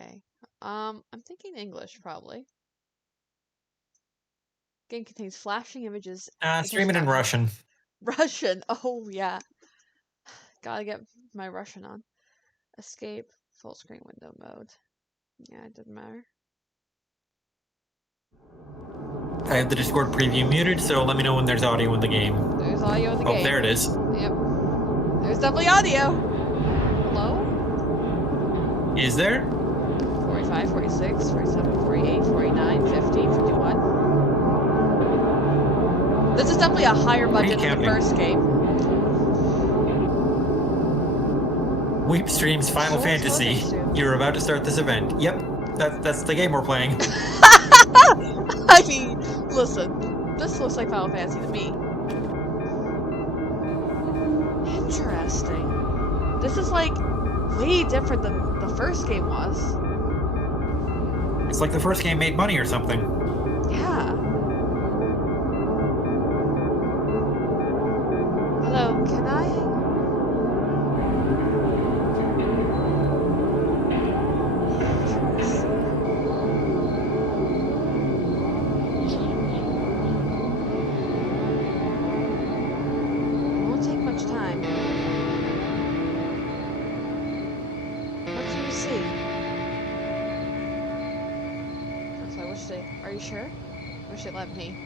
Okay. I'm thinking English, probably. Game contains flashing images. Stream it in Russian. Russian! Oh, yeah. Gotta get my Russian on. Escape. Full screen window mode. Yeah, it doesn't matter. I have the Discord preview muted, so let me know when there's audio in the game. There's audio in the game. Oh, there it is. Yep. There's definitely audio! Hello? Is there? 45, 46, 47, 48, 49, 50, 51. This is definitely a higher budget than the first game. Weep streams Final Fantasy. You're about to start this event. Yep, that's the game we're playing. I mean, listen, this looks like Final Fantasy to me. Interesting. This is like way different than the first game was. It's like the first game made money or something. Yeah. Hello, can I? It won't take much time. What do you see? So I wish they. Are you sure? I wish they let me.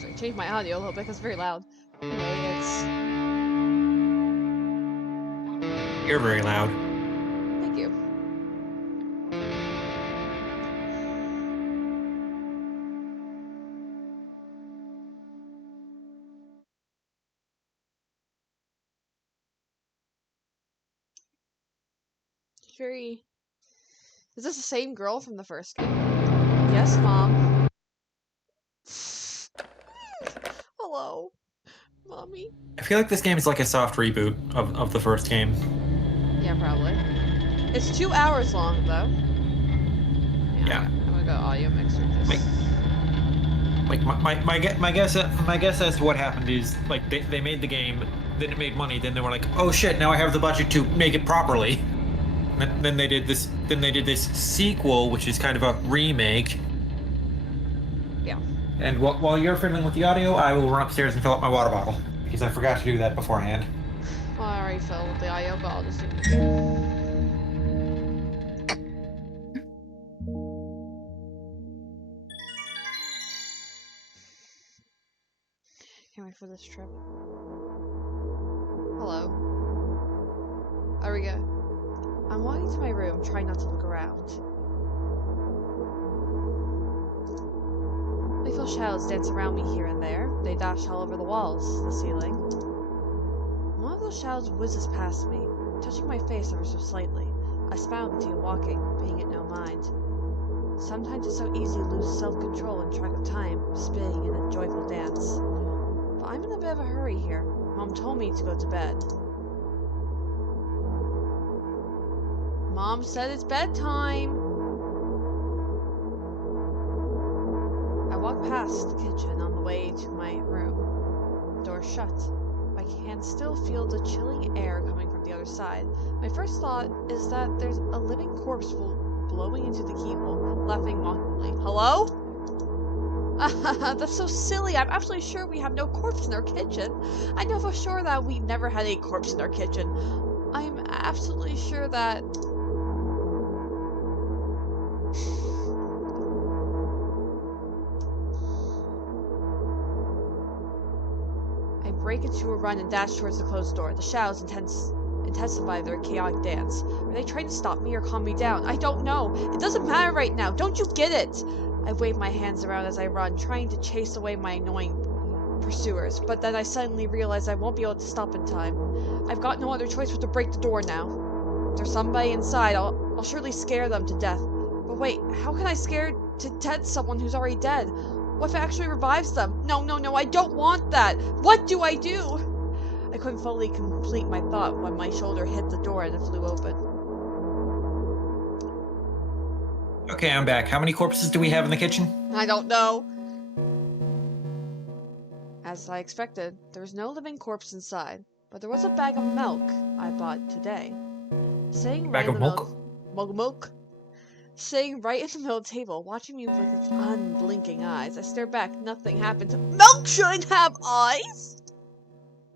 So I changed my audio a little bit because it's very loud. Anyway, it's. You're very loud. Thank you. Very. Is this the same girl from the first game? Yes, Mom. Hello, Mommy. I feel like this game is like a soft reboot of the first game. Yeah, probably. It's 2 hours long, though. Yeah. I'm gonna go audio mixer. Like my guess as to what happened is like they made the game, then it made money, then they were like, oh shit, now I have the budget to make it properly. Then they did this sequel, which is kind of a remake. Yeah. And while you're fiddling with the audio, I will run upstairs and fill up my water bottle because I forgot to do that beforehand. Well, I already filled with the audio, but I'll just do it. Can't wait for this trip. Hello. Ariga. I'm walking to my room, trying not to look around. I feel shadows dance around me here and there. They dash all over the walls, the ceiling. One of those shadows whizzes past me, touching my face ever so slightly. I smile and continue walking, paying it no mind. Sometimes it's so easy to lose self-control and track of time, spinning in a joyful dance. But I'm in a bit of a hurry here. Mom told me to go to bed. Mom said it's bedtime! I walk past the kitchen on the way to my room. The door shut. I can still feel the chilling air coming from the other side. My first thought is that there's a living corpse blowing into the keyhole, laughing mockingly. Hello? That's so silly. I'm absolutely sure we have no corpse in our kitchen. I know for sure that we never had a corpse in our kitchen. I'm absolutely sure that... I break into a run and dash towards the closed door. The shadows intensify their chaotic dance. Are they trying to stop me or calm me down? I don't know. It doesn't matter right now. Don't you get it? I wave my hands around as I run, trying to chase away my annoying pursuers, but then I suddenly realize I won't be able to stop in time. I've got no other choice but to break the door now. If there's somebody inside, I'll surely scare them to death. But wait, how can I scare to death someone who's already dead? What if it actually revives them? No, I don't want that! What do I do? I couldn't fully complete my thought when my shoulder hit the door and it flew open. Okay, I'm back. How many corpses do we have in the kitchen? I don't know. As I expected, there was no living corpse inside, but there was a bag of milk I bought today. Sitting right in the middle. Milk. sitting right in the middle of the table, watching me with its unblinking eyes. I stare back. Nothing happens. Milk shouldn't have eyes!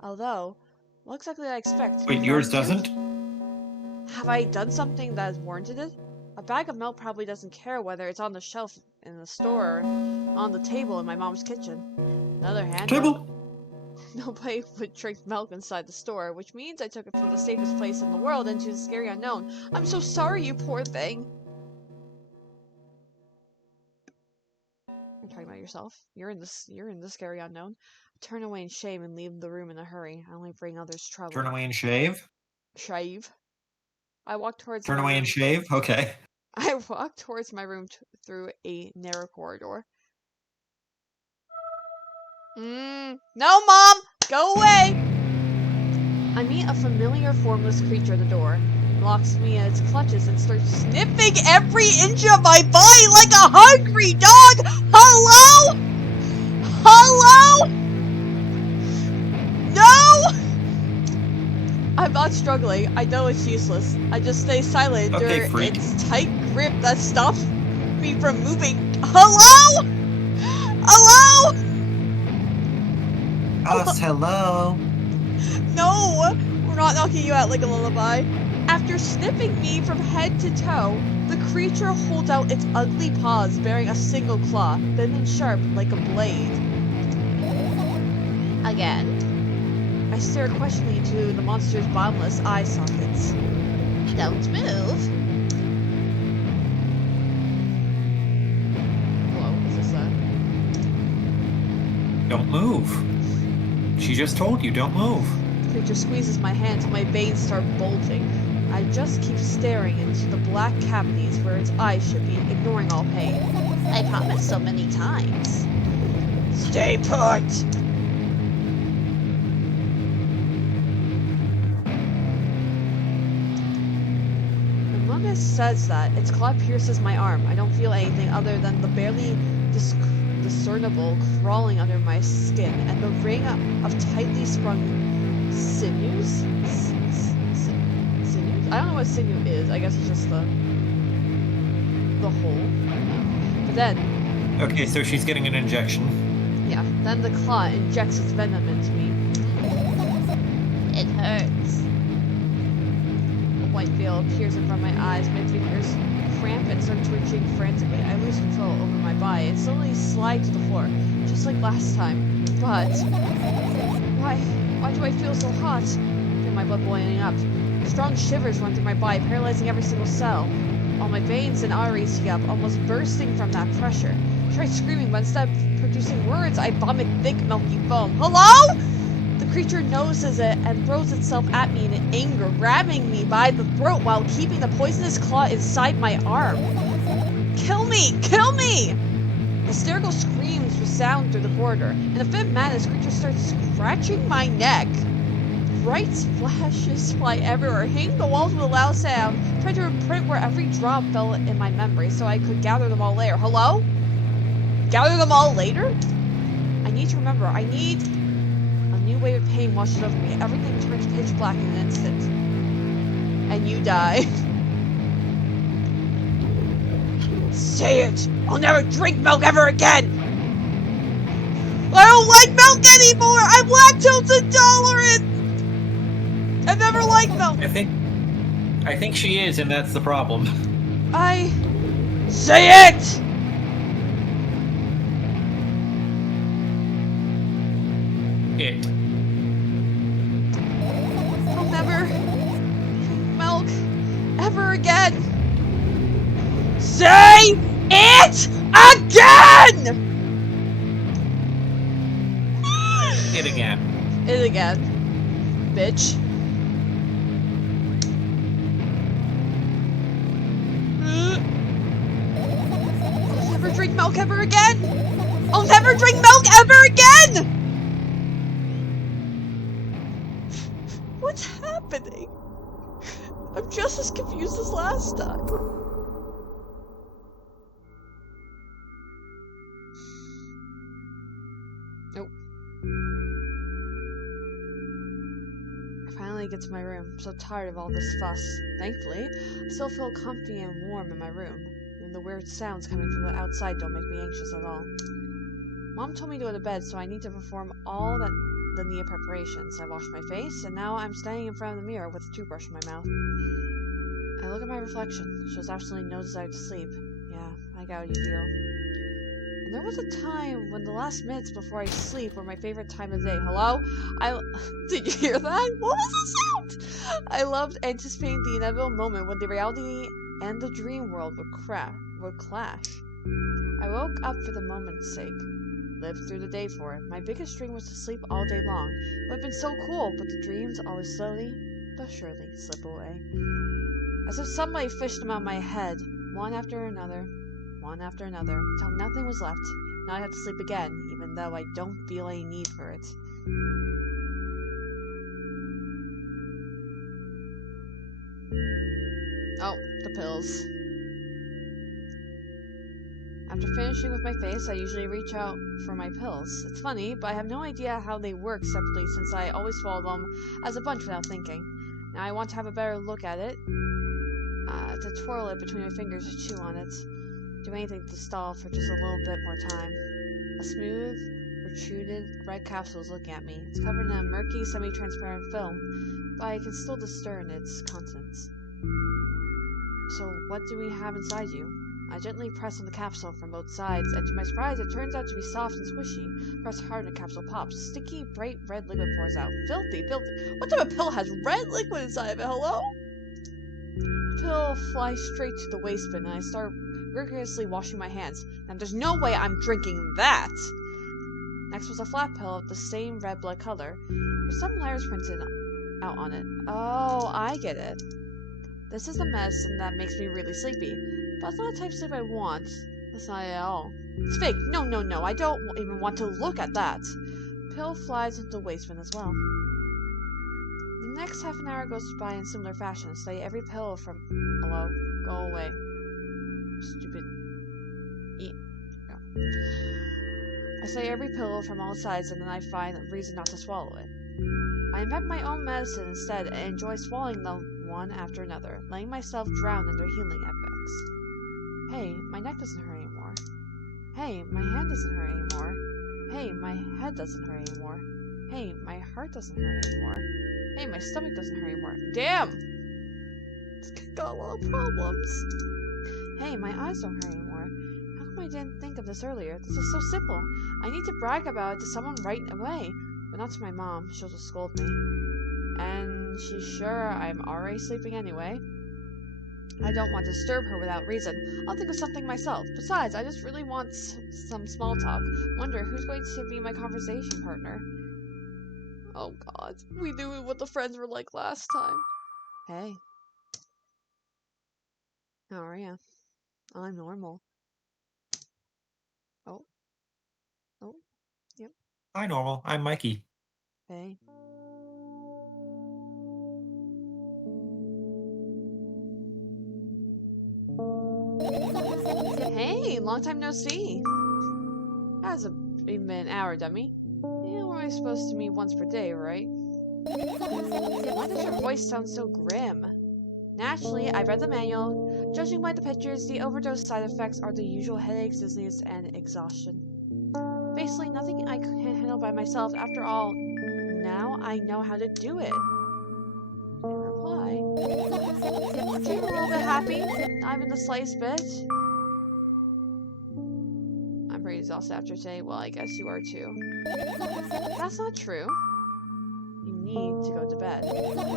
Although, what exactly did I expect? Wait, yours Milk cute? doesn't? Have I done something that has warranted it? A bag of milk probably doesn't care whether it's on the shelf in the store or on the table in my mom's kitchen. On the other hand, Table. nobody would drink milk inside the store, which means I took it from the safest place in the world into the scary unknown. I'm so sorry, you poor thing. You're talking about yourself. You're in the scary unknown. Turn away in shame and leave the room in a hurry. I only bring others trouble. Turn away and shave. Shave. I walk towards Turn my away room. and shave. Okay. I walk towards my room through a narrow corridor. No, Mom! Go away! I meet a familiar formless creature at the door. It locks me in its clutches and starts sniffing every inch of my body like a hungry dog! Hello? Hello? No! I'm not struggling. I know it's useless. I just stay silent Okay, under freak. its tight grip that stops me from moving. Hello? Hello? Us, hello. No! We're not knocking you out like a lullaby. After sniffing me from head to toe, the creature holds out its ugly paws bearing a single claw, thin and sharp like a blade. Again. I stare questioningly into the monster's bottomless eye sockets. Don't move. Hello, is this Don't move. She just told you, don't move. The creature squeezes my hand until my veins start bulging. I just keep staring into the black cavities where its eyes should be, ignoring all pain. I promised so many times. Stay put! The moment it says that, its claw pierces my arm. I don't feel anything other than the barely discernible crawling under my skin and the ring of tightly sprung sinews? Sinews? I don't know what sinew is. I guess it's just the hole. But then... Okay, so she's getting an injection. Yeah, then the claw injects its venom into me. It hurts. A white veil appears in front of my eyes. My fingers cramp and start twitching frantically. I lose control over my body and slowly slide to the floor, just like last time. But... Why do I feel so hot? I feel my blood boiling up. Strong shivers run through my body, paralyzing every single cell. All my veins and arteries heat up, almost bursting from that pressure. I try screaming, but instead of producing words, I vomit thick, milky foam. Hello? The creature notices it and throws itself at me in anger, grabbing me by the throat while keeping the poisonous claw inside my arm. Kill me! Kill me! Hysterical screams resound through the corridor. In a fit of madness, the creature starts scratching my neck. Bright splashes fly everywhere, hitting the walls with a loud sound, trying to imprint where every drop fell in my memory so I could gather them all later. Hello? Gather them all later? I need to remember. I need... A new wave of pain washes over me. Everything turns pitch black in an instant. And you die. Say it! I'll never drink milk ever again! I don't like milk anymore! I'm lactose intolerant! I've never liked milk! I think she is, and that's the problem. Say it! It. I'll never drink milk ever again! Say it again! It again. It again. Bitch. I'll never drink milk ever again! I'll never drink milk ever again! What's happening? I'm just as confused as last time. Nope. I finally get to my room. I'm so tired of all this fuss. Thankfully, I still feel comfy and warm in my room. and the weird sounds coming from the outside don't make me anxious at all. Mom told me to go to bed, so I need to perform all the needed preparations. I washed my face, and now I'm standing in front of the mirror with a toothbrush in my mouth. I look at my reflection. Shows absolutely no desire to sleep. Yeah, I got what you feel. And there was a time when the last minutes before I sleep were my favorite time of the day. Hello? Did you hear that? What was the sound? I loved anticipating the inevitable moment when the reality and the dream world would clash. I woke up for the moment's sake. Lived through the day for it. My biggest dream was to sleep all day long. It would have been so cool, but the dreams always slowly but surely slip away. As if somebody fished them out of my head, one after another, until nothing was left. Now I have to sleep again, even though I don't feel any need for it. Oh, the pills. After finishing with my face, I usually reach out for my pills. It's funny, but I have no idea how they work separately since I always swallow them as a bunch without thinking. Now I want to have a better look at it, to twirl it between my fingers to chew on it. Do anything to stall for just a little bit more time. A smooth, protruded red capsule is looking at me. It's covered in a murky, semi-transparent film, but I can still discern its contents. So what do we have inside you? I gently press on the capsule from both sides, and to my surprise, it turns out to be soft and squishy. Press hard and the capsule pops. Sticky, bright red liquid pours out. Filthy. What type of pill has red liquid inside of it? Hello? The pill flies straight to the waste bin, and I start rigorously washing my hands. Now, there's no way I'm drinking that! Next was a flat pill of the same red blood color, with some letters printed out on it. Oh, I get it. This is the medicine that makes me really sleepy. But it's not the type of sleep I want. That's not it at all. It's fake. No. I don't even want to look at that. Pill flies into the waste bin as well. The next half an hour goes by in similar fashion. I study every pill from... Hello? Go away. Stupid... Eat. Go. I study every pill from all sides, and then I find a reason not to swallow it. I invent my own medicine instead, and enjoy swallowing them one after another, letting myself drown in their healing effects. Hey, my neck doesn't hurt anymore. Hey, my hand doesn't hurt anymore. Hey, my head doesn't hurt anymore. Hey, my heart doesn't hurt anymore. Hey, my stomach doesn't hurt anymore. Damn! This kid got a lot of problems. Hey, my eyes don't hurt anymore. How come I didn't think of this earlier? This is so simple. I need to brag about it to someone right away. But not to my mom. She'll just scold me. And she's sure I'm already sleeping anyway. I don't want to disturb her without reason. I'll think of something myself. Besides, I just really want some small talk. Wonder who's going to be my conversation partner. Oh god. We knew what the friends were like last time. Hey. How are ya? I'm normal. Oh. Yep. Hi, Normal. I'm Mikey. Hey. Hey, long time no see. Hasn't even been an hour, dummy. Yeah, we're only supposed to meet once per day, right? Why does your voice sound so grim? Naturally, I read the manual. Judging by the pictures, the overdose side effects are the usual headaches, dizziness, and exhaustion. Basically, nothing I can handle by myself. After all, now I know how to do it. Didn't reply. Aren't you a little bit happy? Not even the slightest bit? I'm pretty exhausted after today. Well, I guess you are too. That's not true. You need to go to bed.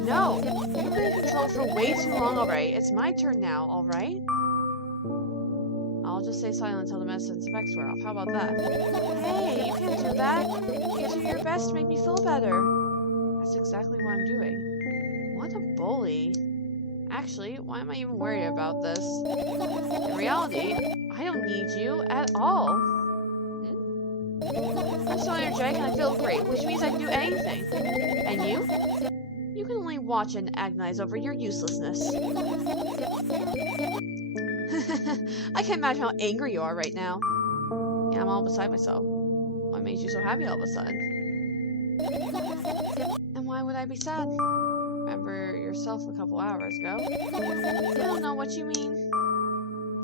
No! You've been in control for way too long already. It's my turn now, alright? I'll just stay silent until the medicine's effects wear off. How about that? Hey, you can't do that. You do your best to make me feel better. That's exactly what I'm doing. What a bully. Actually, why am I even worried about this? In reality, I don't need you at all. I'm so energetic and I feel great, which means I can do anything. And you? You can only watch and agonize over your uselessness. I can't imagine how angry you are right now. Yeah, I'm all beside myself. What made you so happy all of a sudden? And why would I be sad? Remember yourself a couple hours ago? I don't know what you mean.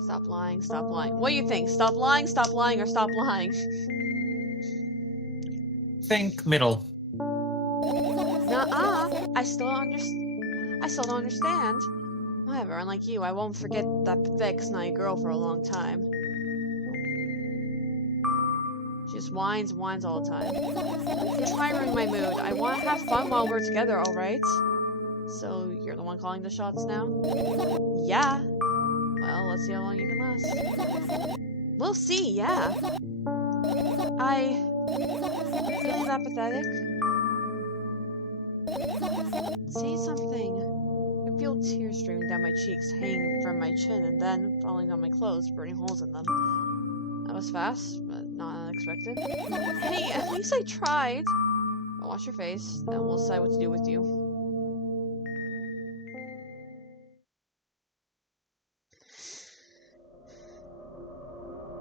Stop lying, stop lying. What do you think? Stop lying, or stop lying? Think middle. Nuh-uh. I still don't understand. Whatever, unlike you, I won't forget that pathetic snotty girl for a long time. She just whines and whines all the time. Don't try and ruin my mood. I want to have fun while we're together, alright? So, you're the one calling the shots now? Yeah. Well, let's see how long you can last. We'll see, yeah. Feeling that pathetic? Say something. I feel tears streaming down my cheeks, hanging from my chin, and then falling on my clothes, burning holes in them. That was fast, but not unexpected. Hey, at least I tried. I'll wash your face, then we'll decide what to do with you.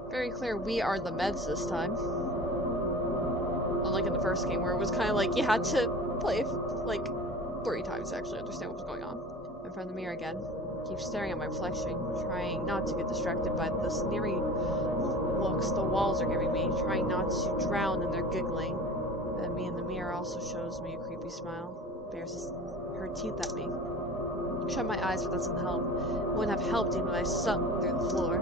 Very clear we are the meds this time. Unlike in the first game, where it was kind of like you had to play like 3 times to actually understand what was going on. In front of the mirror again. Keep staring at my reflection, trying not to get distracted by the sneering looks the walls are giving me, trying not to drown in their giggling. Then me in the mirror also shows me a creepy smile, bares her teeth at me. Shut my eyes, but that doesn't help. It wouldn't have helped even if I sunk through the floor.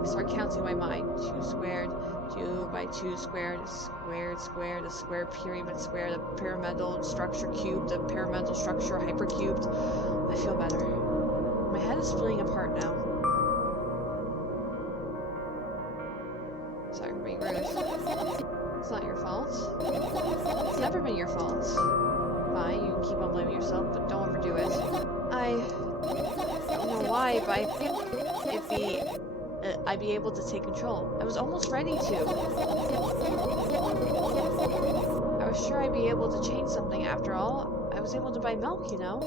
I start counting in my mind. 2 squared, 2 by 2 squared, squared, a square pyramid squared, a pyramidal structure cubed, a pyramidal structure hypercubed. I feel better. My head is splitting apart now. Sorry for being rude. It's not your fault. It's never been your fault. Fine, you can keep on blaming yourself, but don't overdo it. I don't know why, but I think I'd be able to take control. I was almost ready to. I was sure I'd be able to change something after all. I was able to buy milk, you know?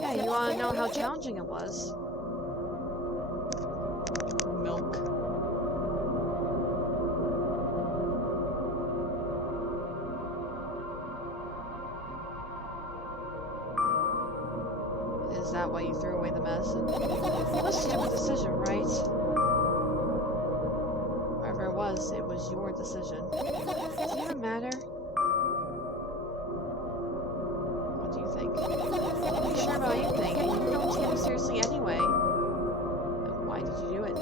Yeah, you want to know how challenging it was? Milk. Is that why you threw away the medicine? What a stupid decision, right? Whatever it was your decision. Does it even matter? What do you think? I'm not sure about anything, and you don't take me seriously anyway. And why did you do it? I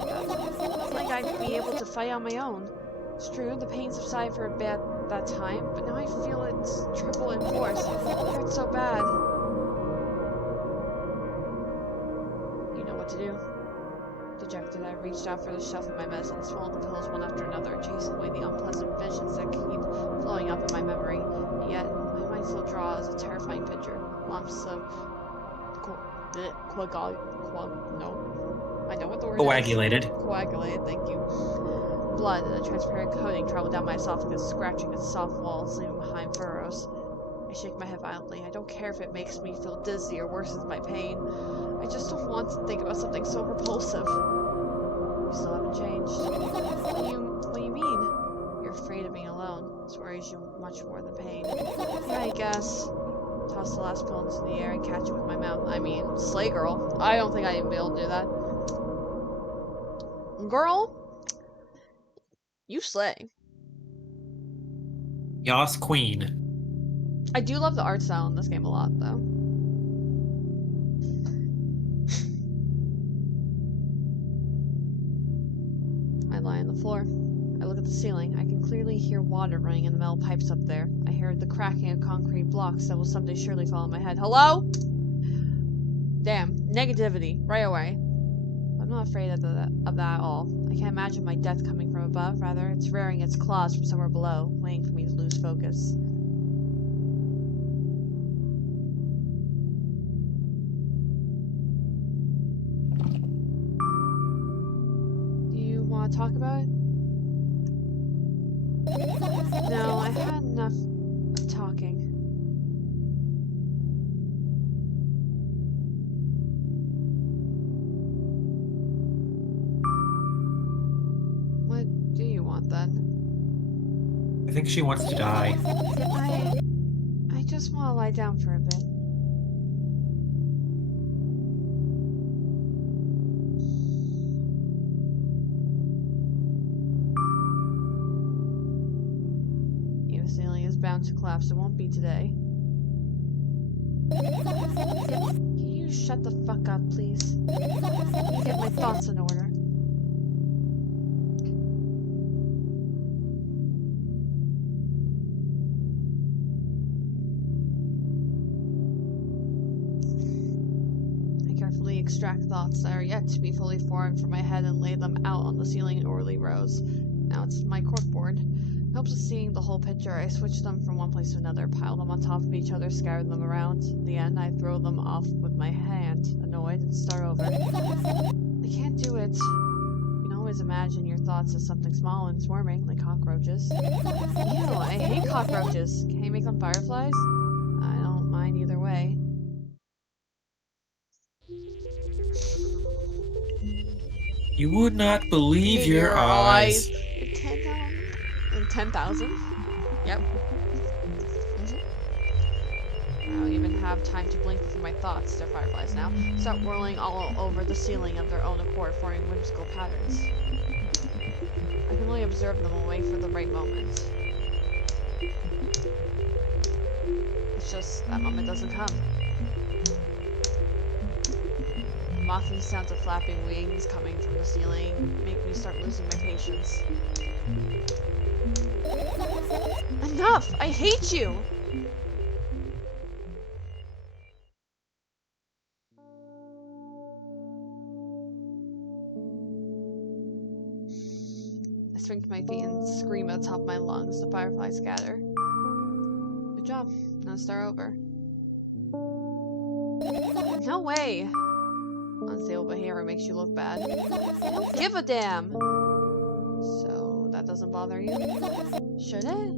felt like I'd be able to fight on my own. It's true, the pain subsided for a bit at that time, but now I feel it's triple in force. It hurts so bad. You know what to do. Dejected, I reached out for the shelf of my medicine, swallowed the pills one after another, chasing away the unpleasant visions that keep flowing up in my memory. And yet, my mind still draws a terrifying picture. Lumps of I know what the word Coagulated. is. Coagulated, thank you. Blood and a transparent coating travel down my esophagus, scratching its soft walls, leaving behind furrows. I shake my head violently. I don't care if it makes me feel dizzy or worsens my pain. I just don't want to think about something so repulsive. You still haven't changed. What do you mean? You're afraid of being alone. This worries you much more than pain. Yeah, I guess. Toss the last pill into the air and catch it with my mouth. I mean, slay girl. I don't think I'd even be able to do that. Girl, you slay. Yas queen. I do love the art style in this game a lot, though. I lie on the floor. I look at the ceiling. I can clearly hear water running in the metal pipes up there. I hear the cracking of concrete blocks that will someday surely fall on my head. Hello? Damn. Negativity. Right away. I'm not afraid of that at all. I can't imagine my death coming from above. Rather, it's rearing its claws from somewhere below, waiting for me to lose focus. Do you want to talk about it? No, I've had enough of talking. What do you want then? I think she wants to die. I just want to lie down for a bit. bound to collapse. It won't be today. Can you shut the fuck up, please? Let me get my thoughts in order. I carefully extract thoughts that are yet to be fully formed from my head and lay them out on the ceiling in orderly rows. Now it's my corkboard. In hopes of seeing the whole picture, I switch them from one place to another, pile them on top of each other, scatter them around. In the end, I throw them off with my hand, annoyed, and start over. I can't do it. You can always imagine your thoughts as something small and swarming, like cockroaches. Ew, I hate cockroaches. Can you make them fireflies? I don't mind either way. You would not believe In your eyes. 10,000? Yep. I don't even have time to blink before my thoughts. They're fireflies now. Start whirling all over the ceiling of their own accord, forming whimsical patterns. I can only observe them and wait for the right moment. It's just that moment doesn't come. The mocking sounds of flapping wings coming from the ceiling make me start losing my patience. Enough! I hate you! I swing to my feet and scream at the top of my lungs. The fireflies scatter. Good job. Now start over. No way! Unstable behavior makes you look bad. I don't give a damn! So, that doesn't bother you? Should it?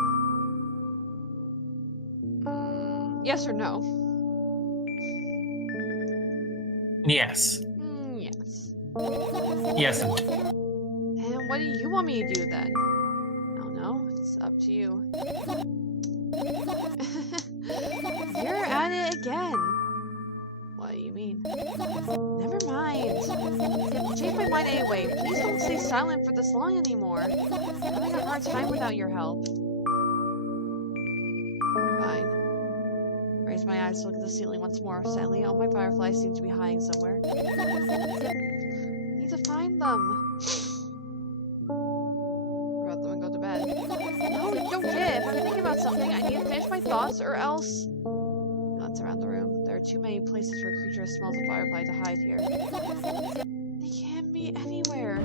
Yes or no? Yes. Yes. Yes. And what do you want me to do then? I don't know. It's up to you. You're at it again. What do you mean? Never mind. Change my mind anyway. Please don't stay silent for this long anymore. I'm having a hard time without your help. Fine. Raise my eyes to look at the ceiling once more. Sadly, all my fireflies seem to be hiding somewhere. I need to find them. About them and go to bed. No, you don't get it. If I'm thinking about something, I need to finish my thoughts or else... Glance around the room. There are too many places for a creature as small as a firefly to hide here. They can't be anywhere.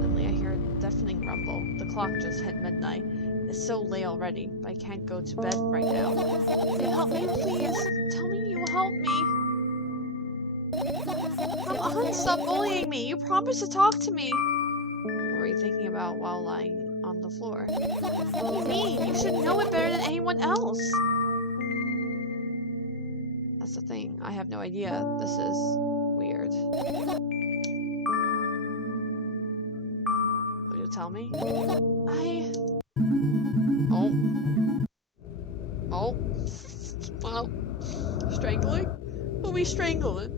Suddenly I hear a deafening rumble. The clock just hit midnight. It's so late already, but I can't go to bed right now. Can you help me, please? Tell me you will help me. Come on, stop bullying me. You promised to talk to me. What were you thinking about while lying on the floor? What do you mean? You should know it better than anyone else. That's the thing. I have no idea. This is weird. Will you tell me? Oh. Well. Strangling? Who are we strangling?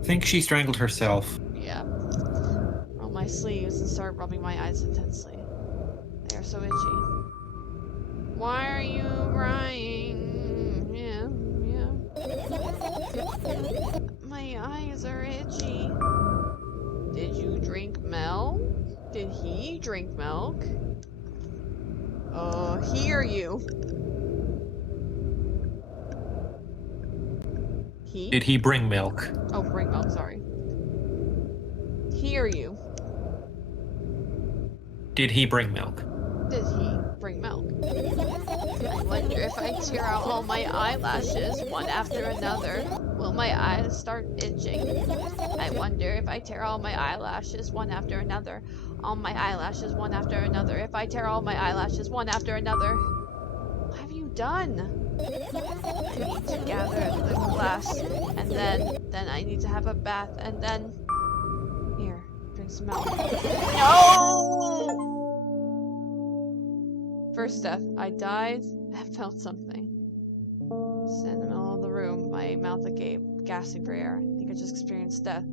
I think she strangled herself. Yeah. Roll my sleeves and start rubbing my eyes intensely. They are so itchy. Why are you crying? Yeah. My eyes are itchy. Did you drink milk? Did he drink milk? Hear you. He? Did he bring milk? Oh, bring milk, sorry. Hear you. Did he bring milk? Did he bring milk? I wonder if I tear out all my eyelashes one after another, will my eyes start itching? I wonder if I tear all my eyelashes one after another, all my eyelashes one after another, if I tear all my eyelashes one after another. What have you done? I need to gather the glass, and then I need to have a bath, and then... Here, drink some milk. No! First death. I died and felt something. Sit in the middle of the room, my mouth agape, gasping for air. I think I just experienced death.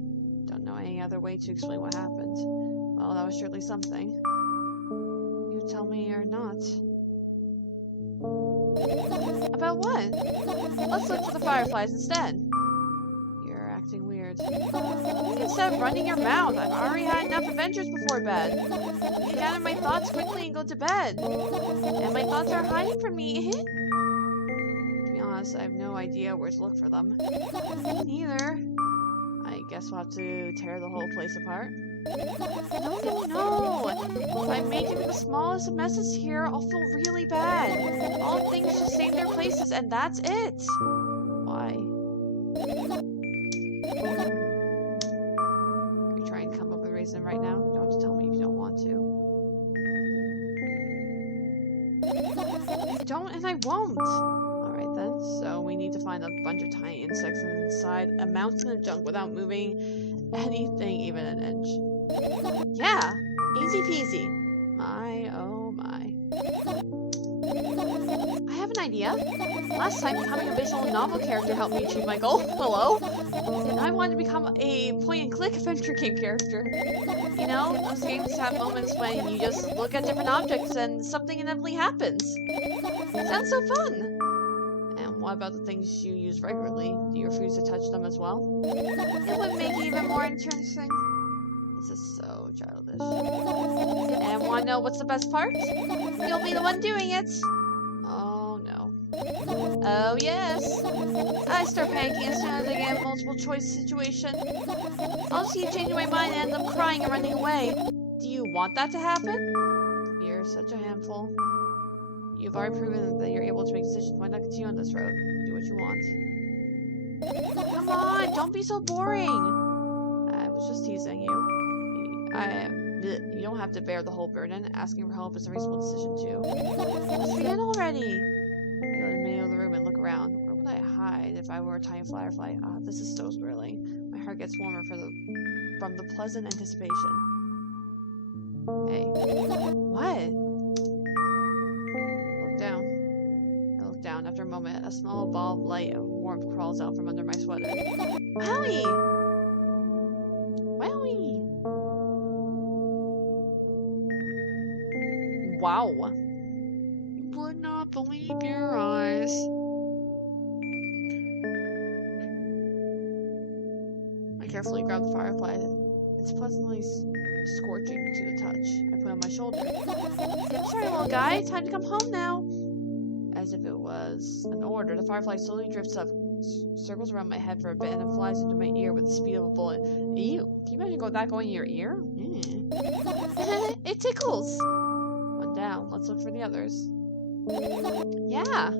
Don't know any other way to explain what happened. Well, that was surely something. You tell me or not. About what? Let's look for the fireflies instead. You're acting weird. Instead of running your mouth, I've already had enough adventures before bed. I can gather my thoughts quickly and go to bed. And my thoughts are hiding from me. To be honest, I have no idea where to look for them. Me neither. I guess we'll have to tear the whole place apart. No. If I make even the smallest of messes here, I'll feel really bad. All things should stay in their places, and that's it. Why? Are you trying to come up with a reason right now? You don't have to tell me if you don't want to. I don't, and I won't. Alright then, so we need to find a bunch of tiny insects inside a mountain of junk without moving anything even an inch. Yeah, easy peasy. My, oh my. I have an idea. Last time, becoming a visual novel character helped me achieve my goal. Hello? And I wanted to become a point-and-click adventure game character. You know, those games have moments when you just look at different objects and something inevitably happens. Sounds so fun! And what about the things you use regularly? Do you refuse to touch them as well? It would make it even more interesting. This is so childish. And wanna know what's the best part? You'll be the one doing it! Oh no. Oh yes! I start panicking as soon as I get a multiple choice situation. I'll just keep changing my mind and end up crying and running away. Do you want that to happen? You're such a handful. You've already proven that you're able to make decisions. Why not continue on this road? Do what you want. Come on, don't be so boring! I was just teasing you. You don't have to bear the whole burden. Asking for help is a reasonable decision too. Let's begin already! I go to the middle of the room and look around. Where would I hide if I were a tiny firefly? Ah, this is so thrilling. My heart gets warmer from the pleasant anticipation. Hey. What? I look down. After a moment, a small ball of light and warmth crawls out from under my sweater. Wowie! Wowie! Wow. You would not believe your eyes. I carefully grab the firefly. It's pleasantly scorching to the touch. I put it on my shoulder. Sorry, little guy. Time to come home now. As if it was an order, the firefly slowly drifts up, circles around my head for a bit, and then flies into my ear with the speed of a bullet. Ew. Can you imagine that going in your ear? It tickles. One down. Let's look for the others. Yeah.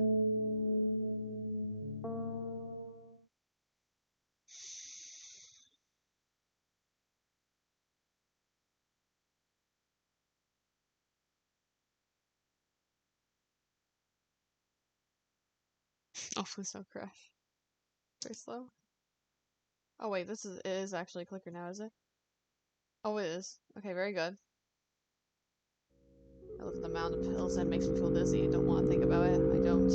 Oh, please don't crash. Very slow. Oh wait, it is actually a clicker now, is it? Oh, it is. Okay, very good. I look at the mound of pills and it makes me feel dizzy. I don't want to think about it. I don't.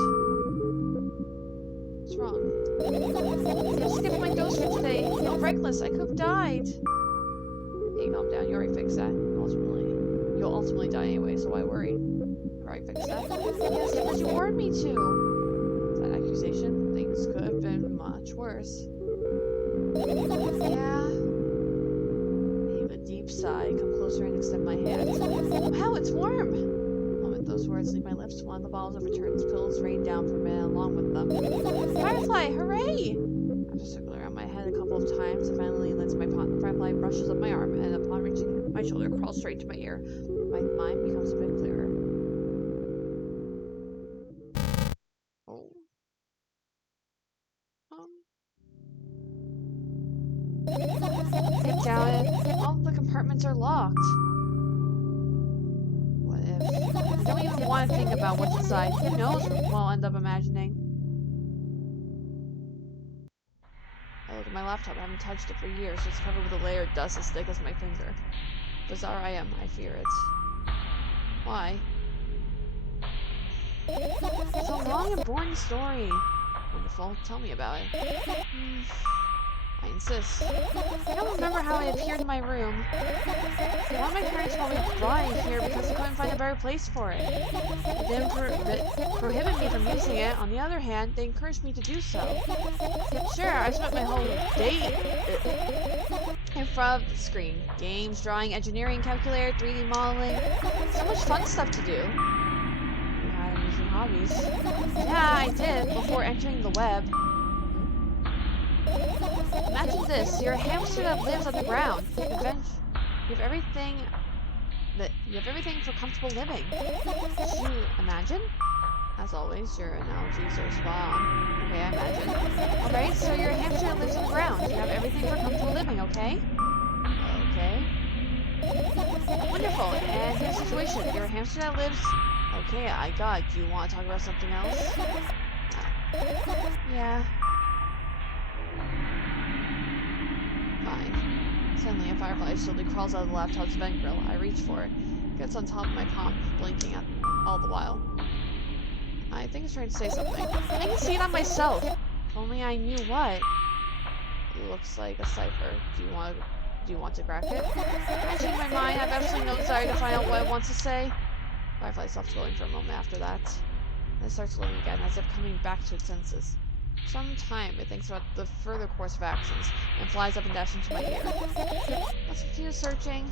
What's wrong? I skipped my dose for today. No, reckless. I could have died. Hey, calm down. You already fixed that. You'll ultimately die anyway, so why worry? You already fixed that. Yes, because you warned me to. Is that an accusation? Things could have been much worse. Yeah. I heave a deep sigh, come closer and extend my hand. Wow, it's warm! The moment those words leave my lips, one of the bottles overturns. Pills rain down for a minute along with them. Firefly, hooray! After circling around my head a couple of times, it finally lands in my palm. The firefly brushes up my arm, and upon reaching my shoulder, crawls straight to my ear. My mind becomes a bit clearer. Oh. I doubt it. All the compartments are locked. What if? I don't even want to think about what's inside. Who knows what I'll end up imagining. I look at my laptop. I haven't touched it for years. It's covered with a layer of dust as thick as my finger. Bizarre I am. I fear it. Why? It's a long and boring story. Wonderful. Tell me about it. I insist. I don't remember how I appeared in my room. One of my parents probably brought it here because they couldn't find a better place for it. They didn't prohibit me from using it. On the other hand, they encouraged me to do so. Sure, I spent my whole day in front of the screen. Games, drawing, engineering, calculator, 3D modeling. So much fun stuff to do. You had amusing hobbies. Yeah, I did, before entering the web. Imagine this, you're a hamster that lives on the ground. You have everything for comfortable living. Did you imagine? As always, your analogies are spot on. Okay, I imagine. Alright, so you're a hamster that lives on the ground. You have everything for comfortable living, okay? Okay. Wonderful, and here's the situation. You're a hamster that lives... Okay, I got it. Do you want to talk about something else? Yeah. Fine. Suddenly, a firefly slowly crawls out of the laptop's vent grill. I reach for it. It gets on top of my palm, blinking at all the while. I think it's trying to say something. I can see it on myself. If only I knew what. It looks like a cipher. Do you want to crack it? I change my mind. I have absolutely no desire to find out what it wants to say. Firefly stops glowing for a moment after that. Then it starts glowing again, as if coming back to its senses. For some time, it thinks about the further course of actions, and flies up and dashes into my ear. Let's continue searching.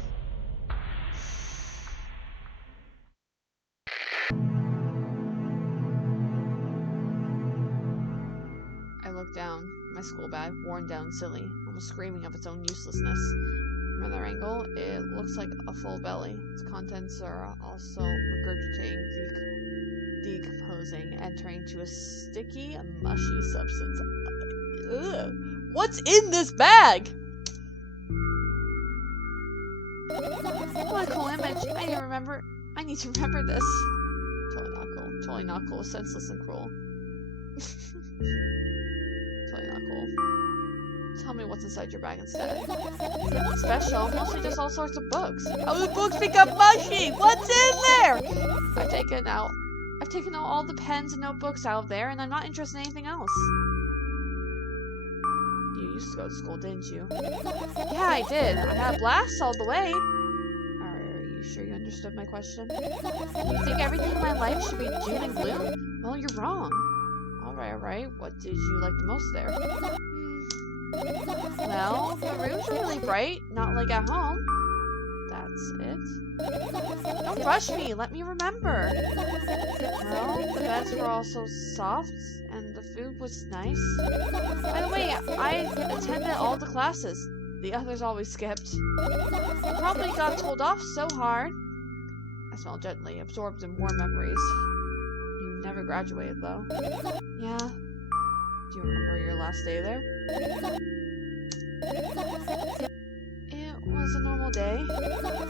I look down. My school bag, worn down, silly, almost screaming of its own uselessness. From another angle, it looks like a full belly. Its contents are also regurgitating, decomposing, and turning to a sticky, mushy substance. Ugh. What's in this bag? What a cool image. I need to remember this. Totally not cool. Totally not cool. Senseless and cruel. Totally not cool. Tell me what's inside your bag instead. Nothing special, mostly just all sorts of books. How the books become mushy? What's in there? I've taken out all the pens and notebooks out of there, and I'm not interested in anything else. You used to go to school, didn't you? Yeah, I did. I had a blast all the way. Are you sure you understood my question? You think everything in my life should be doom and gloom? Well, you're wrong. Alright. What did you like the most there? Well, the rooms were really bright, not like at home. That's it? Don't rush me, let me remember. Well, the beds were all so soft, and the food was nice. By the way, I attended all the classes. The others always skipped. I probably got told off so hard. I smiled gently, absorbed in warm memories. You never graduated, though. Yeah. Do you remember your last day there? It was a normal day.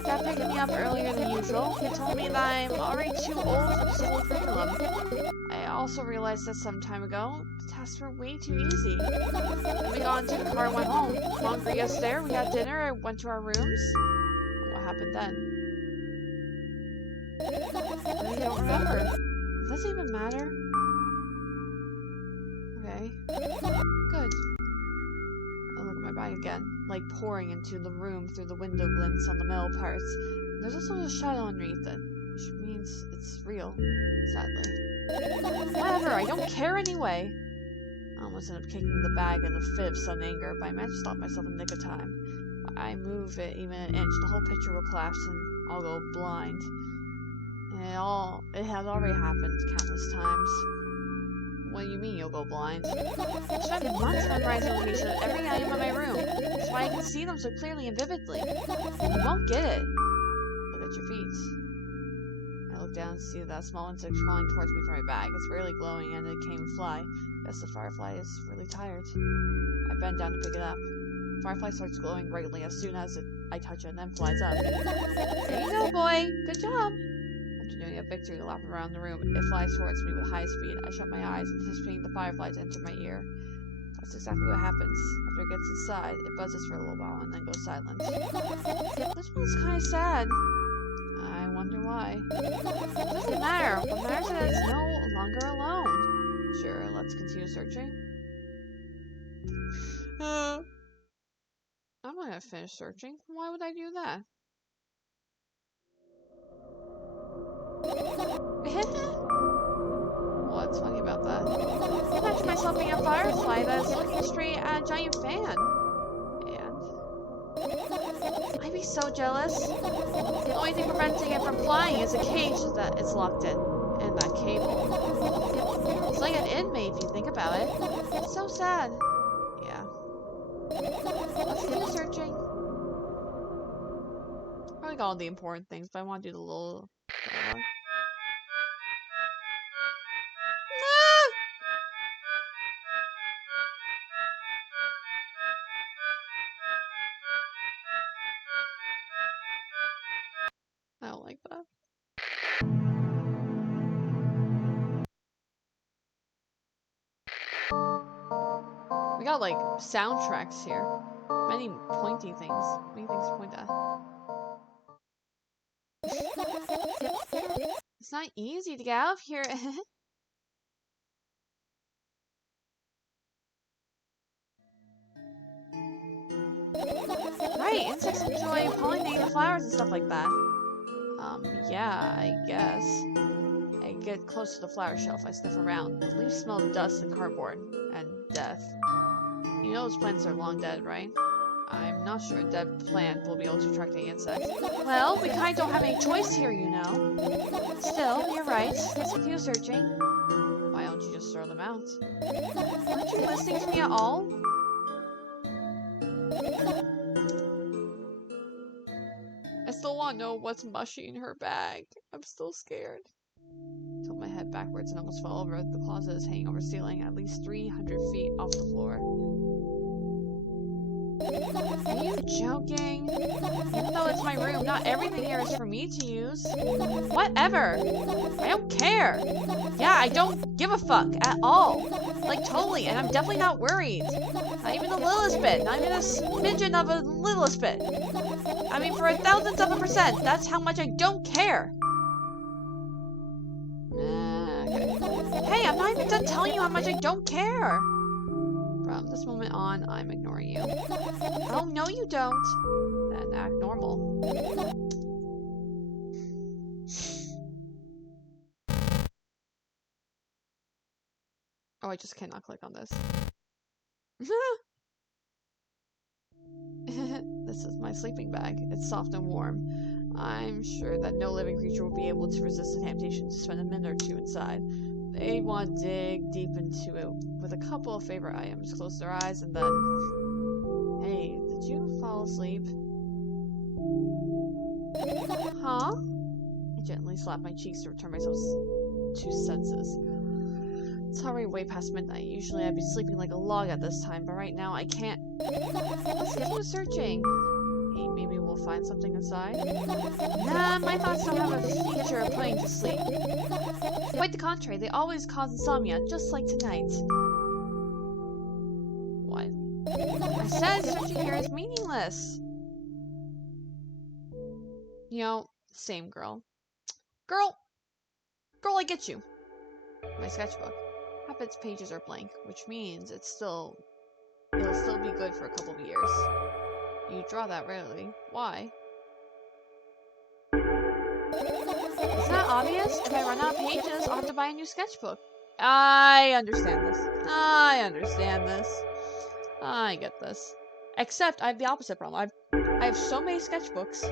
Dad picked me up earlier than usual. He told me that I'm already too old for the school curriculum. I also realized that some time ago, the tests were way too easy. Then we got into the car and went home. Mom greeted us there, we had dinner, and went to our rooms. What happened then? I don't remember. It doesn't even matter. Okay. Good. I look at my bag again, light pouring into the room through the window glints on the metal parts. There's also a shadow underneath it, which means it's real, sadly. Whatever, I don't care anyway. I almost ended up kicking the bag in a fit of sudden anger, but I managed to stop myself in the nick of time. If I move it even an inch, the whole picture will collapse and I'll go blind. And it has already happened countless times. What do you mean you'll go blind? I spent months memorizing the location of every item in my room. That's why I can see them so clearly and vividly. You won't get it. Look at your feet. I look down and see that small insect crawling towards me from my bag. It's barely glowing and it can't fly. Guess the firefly is really tired. I bend down to pick it up. The firefly starts glowing brightly as soon as I touch it and then flies up. There you go, boy. Good job. Doing a victory lap around the room, it flies towards me with high speed. I shut my eyes, anticipating the firefly to enter my ear. That's exactly what happens. After it gets inside, it buzzes for a little while and then goes silent. This one's kind of sad. I wonder why. It doesn't matter. What matters is that it's no longer alone. Sure, let's continue searching. I'm not gonna finish searching. Why would I do that? What's funny about that? I imagine myself being a firefly that's looking straight at a giant fan. And I'd be so jealous. The only thing preventing it from flying is a cage that it's locked in. And that cable. It's like an inmate if you think about it. It's so sad. Yeah. Let's keep searching. Probably got all the important things, but I want to do the little... I don't like that. We got like soundtracks here. Many pointy things. Many things to point at. It's not easy to get out of here. Right, insects enjoy pollinating the flowers and stuff like that. Yeah, I guess. I get close to the flower shelf, I sniff around. The leaves smell of dust and cardboard. And death. You know those plants are long dead, right? I'm not sure a dead plant will be able to attract any insects. Well, we kinda don't have any choice here, you know. Still, you're right. Let's continue searching. Why don't you just throw them out? Aren't you listening to me at all? I still want to know what's mushy in her bag. I'm still scared. Tilt my head backwards and almost fell over. The closet is hanging over the ceiling at least 300 feet off the floor. Are you joking? Even though it's my room, not everything here is for me to use. Whatever. I don't care. Yeah, I don't give a fuck at all. Like, totally, and I'm definitely not worried. Not even the littlest bit. Not even a smidgen of a littlest bit. I mean, for 1,000%, that's how much I don't care. Okay. Hey, I'm not even done telling you how much I don't care. From this moment on, I'm ignoring you. Oh, no you don't. Then act normal. Oh, I just cannot click on this. This is my sleeping bag. It's soft and warm. I'm sure that no living creature will be able to resist the temptation to spend a minute or two inside. They want to dig deep into it with a couple of favorite items, close their eyes, and then... Hey, did you fall asleep? Huh? I gently slap my cheeks to return myself to senses. It's already way past midnight. Usually I'd be sleeping like a log at this time, but right now I can't. Let's continue searching. Hey, maybe we'll find something inside? Nah, my thoughts don't have a feature of putting to sleep. Quite the contrary, they always cause insomnia, just like tonight. What? I said searching here is meaningless. You know, same girl. Girl, I get you. My sketchbook. Half its pages are blank, which means it'll still be good for a couple of years. You draw that rarely. Why? Isn't that obvious? If I run out of pages, I'll have to buy a new sketchbook. I understand this. I get this. Except I have the opposite problem. I have so many sketchbooks,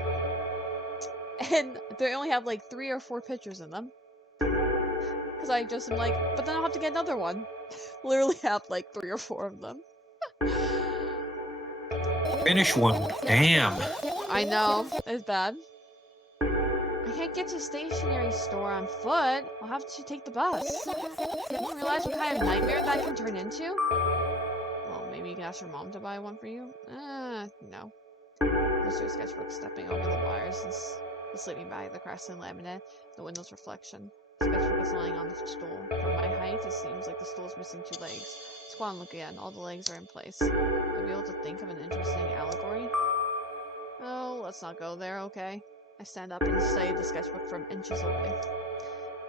and they only have like 3 or 4 pictures in them. Because I just am like, but then I'll have to get another one. Literally have like 3 or 4 of them. Finish one. Damn. I know. It's bad. I can't get to the stationery store on foot. I'll have to take the bus. You don't realize what kind of nightmare that can turn into? Well, maybe you can ask your mom to buy one for you? No. Close to a sketchbook, stepping over the wires, and the sleeping bag, the cracks in laminate, the window's reflection. The sketchbook is lying on the stool. From my height, it seems like the stool is missing 2 legs. Squat and look again. All the legs are in place. I'll be able to think of an interesting allegory. Oh, let's not go there, okay? I stand up and study the sketchbook from inches away.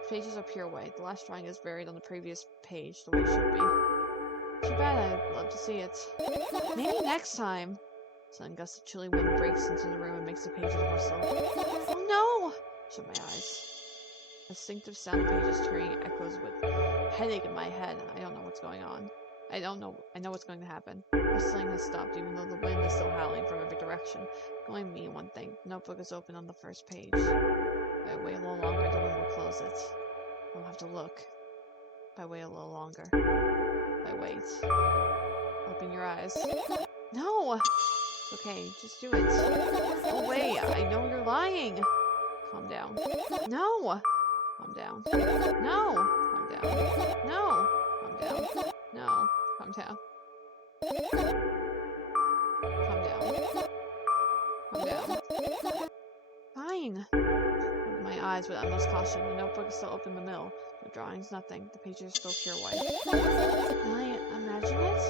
The pages are pure white. The last drawing is buried on the previous page, the way it should be. Too bad, I'd love to see it. Maybe next time. Sudden gust of chilly wind breaks into the room and makes the pages rustle. Oh no! Shut my eyes. A distinctive sound of pages turning echoes with headache in my head. I don't know what's going on. I know what's going to happen. Rustling has stopped, even though the wind is still howling from every direction. It only mean one thing. The notebook is open on the first page. If I wait a little longer, the wind will close it. I don't have to look. If I wait a little longer. If I wait. Open your eyes. No! Okay, just do it. Oh wait, I know you're lying. Calm down. No! Calm down. No! Calm down. No! Calm down. No! Calm down. Calm down. Calm down. Fine. Open my eyes with utmost caution. The notebook is still open in the middle. No drawings, nothing. The pages are still pure white. Did I imagine it?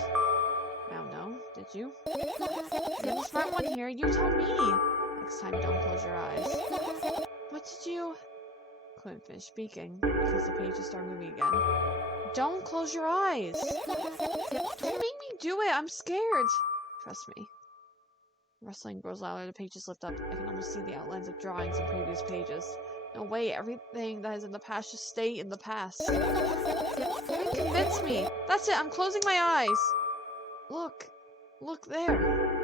I don't know. Did you? You're the smart one here. You told me. Next time, don't close your eyes. What did you... Couldn't finish speaking because the pages start moving again. Don't close your eyes. Don't make me do it. I'm scared. Trust me. The rustling grows louder. The pages lift up. I can almost see the outlines of drawings in previous pages. No way. Everything that is in the past should stay in the past. You convince me. That's it. I'm closing my eyes. Look. Look there.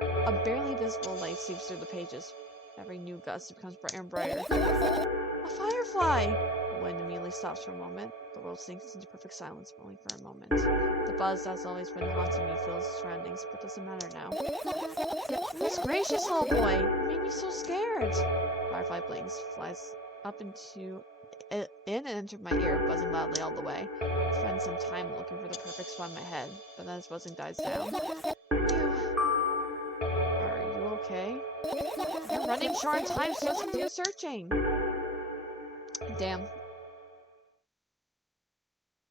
A barely visible light seeps through the pages. Every new gust it becomes brighter and brighter. A firefly! The wind immediately stops for a moment. The world sinks into perfect silence, but only for a moment. The buzz that has always been haunting me fills the surroundings, but doesn't matter now. Goodness gracious, little boy! You made me so scared! Firefly blinks, flies up into in and entered my ear, buzzing loudly all the way. I spend some time looking for the perfect spot in my head, but then its buzzing dies down. Are you okay? I'm running short on time, so let's continue searching. Damn.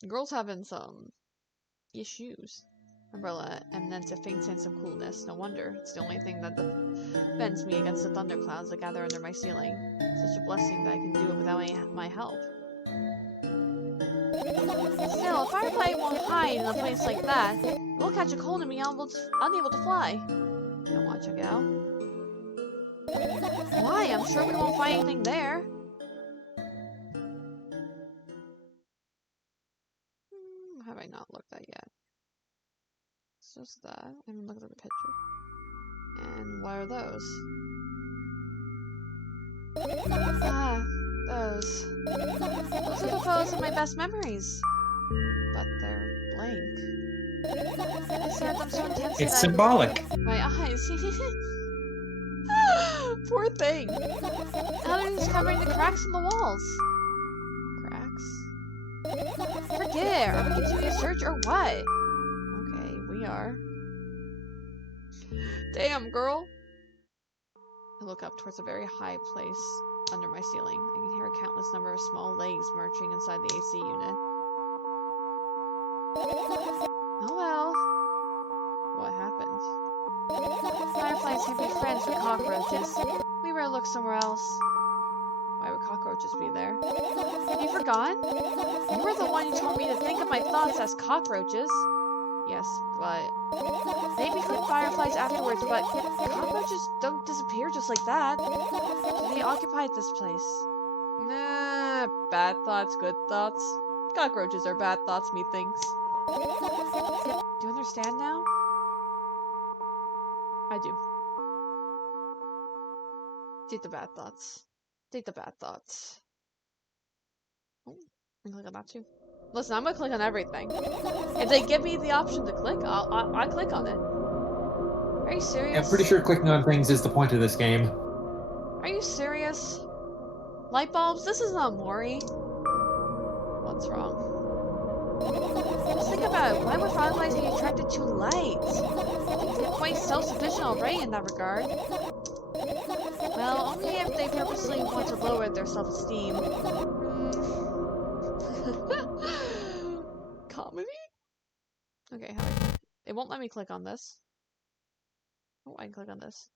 The girl's having some issues. Umbrella emanates a faint sense of coolness. No wonder. It's the only thing that defends me against the thunderclouds that gather under my ceiling. Such a blessing that I can do it without my help. Still, a firefly won't hide in a place like that. We'll catch a cold and be unable to fly. You don't want to check it out? Why? I'm sure we won't find anything there. Have I not looked at yet? It's just that. I haven't looked at the picture. And what are those? Ah, those. Those are the photos of my best memories. But they're blank. I stared at them so intensely It's symbolic. my eyes. Poor thing. Now they're just covering the cracks in the walls. Cracks? Forget it. Are we continuing to search or what? Okay, we are. Damn, girl. I look up towards a very high place under my ceiling. I can hear a countless number of small legs marching inside the AC unit. Oh well. What happened? Fireflies can't be friends with cockroaches. We better look somewhere else. Why would cockroaches be there? Have you forgotten? You were the one who told me to think of my thoughts as cockroaches. Yes, but they become fireflies afterwards, but cockroaches don't disappear just like that. They occupied this place. Nah, bad thoughts, good thoughts. Cockroaches are bad thoughts, methinks. Do you understand now? I do. Take the bad thoughts. Take the bad thoughts. Oh, I can click on that too. Listen, I'm gonna click on everything. If they give me the option to click, I'll click on it. Are you serious? I'm pretty sure clicking on things is the point of this game. Are you serious? Light bulbs? This is not Mori. What's wrong? Just think about it. Why would fireflies be attracted to light? They're quite self-sufficient already in that regard. Well, only if they purposely want to lower their self-esteem. Comedy? Okay, how do I click? It won't let me click on this. Oh, I can click on this.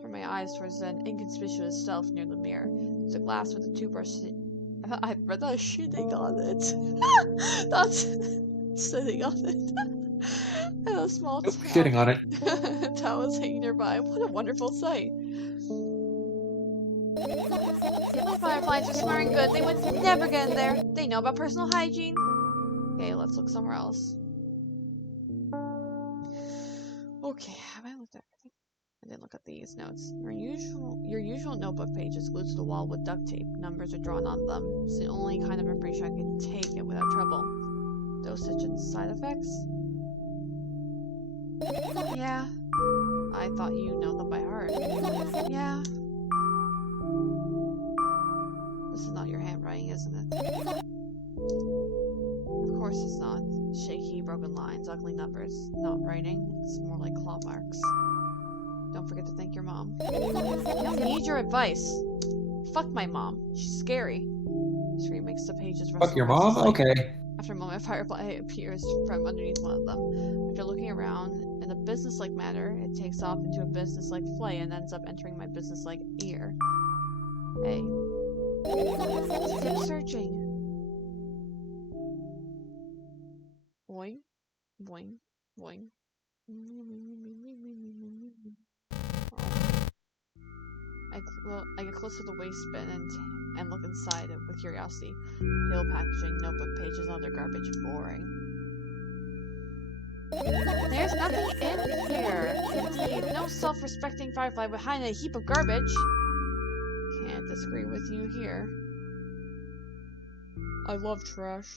Turn my eyes towards an inconspicuous shelf near the mirror. There's a glass with a toothbrush. I read that shitting on it. That's sitting on it. And a small Nope, shitting on it. towel is hanging nearby. What a wonderful sight. The fireflies are smelling good. They would never get in there. They know about personal hygiene. Okay, let's look somewhere else. Okay, have I looked at everything? I didn't look at these notes. Your usual notebook page is glued to the wall with duct tape. Numbers are drawn on them. It's the only kind of information I can take it without trouble. Dosage and side effects? Yeah. I thought you know them by heart. Yeah. This is not your handwriting, isn't it? Of course it's not. Shaky, broken lines, ugly numbers. Not writing. It's more like claw marks. Don't forget to thank your mom. I don't need your advice. Fuck my mom. She's scary. Scream makes the pages rustle. Fuck your mom? Okay. After a moment, a firefly appears from underneath one of them. After looking around in a business-like manner, it takes off into a business-like flight and ends up entering my business-like ear. Hey. Keep searching. Boing, boing, boing. I get close to the waste bin and look inside it with curiosity. Pill packaging, notebook pages, other garbage. Boring. There's nothing in here. Indeed, no self-respecting firefly behind a heap of garbage. Can't disagree with you here. I love trash.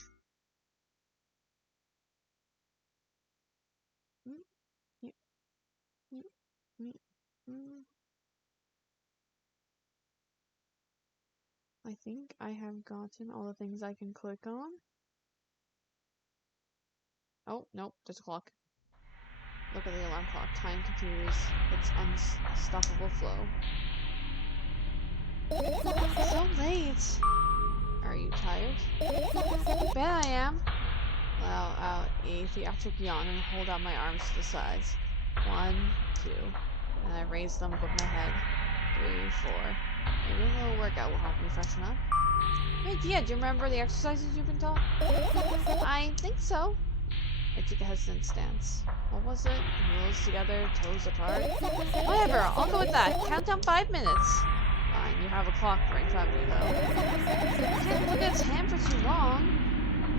I think I have gotten all the things I can click on. Oh, nope, there's a clock. Look at the alarm clock. Time continues its unstoppable flow. So late. Are you tired? I bet I am. Allow out a theatric yawn and hold out my arms to the sides. 1, 2. And I raise them above my head. 3, 4. Maybe a little workout will help me freshen up. Good idea. Do you remember the exercises you've been taught? I think so. I took a hesitant stance. What was it? Heels together, toes apart? Whatever, I'll go with that. Count down 5 minutes. Fine, you have a clock right in front of you, though. I can't look at its hand for too long.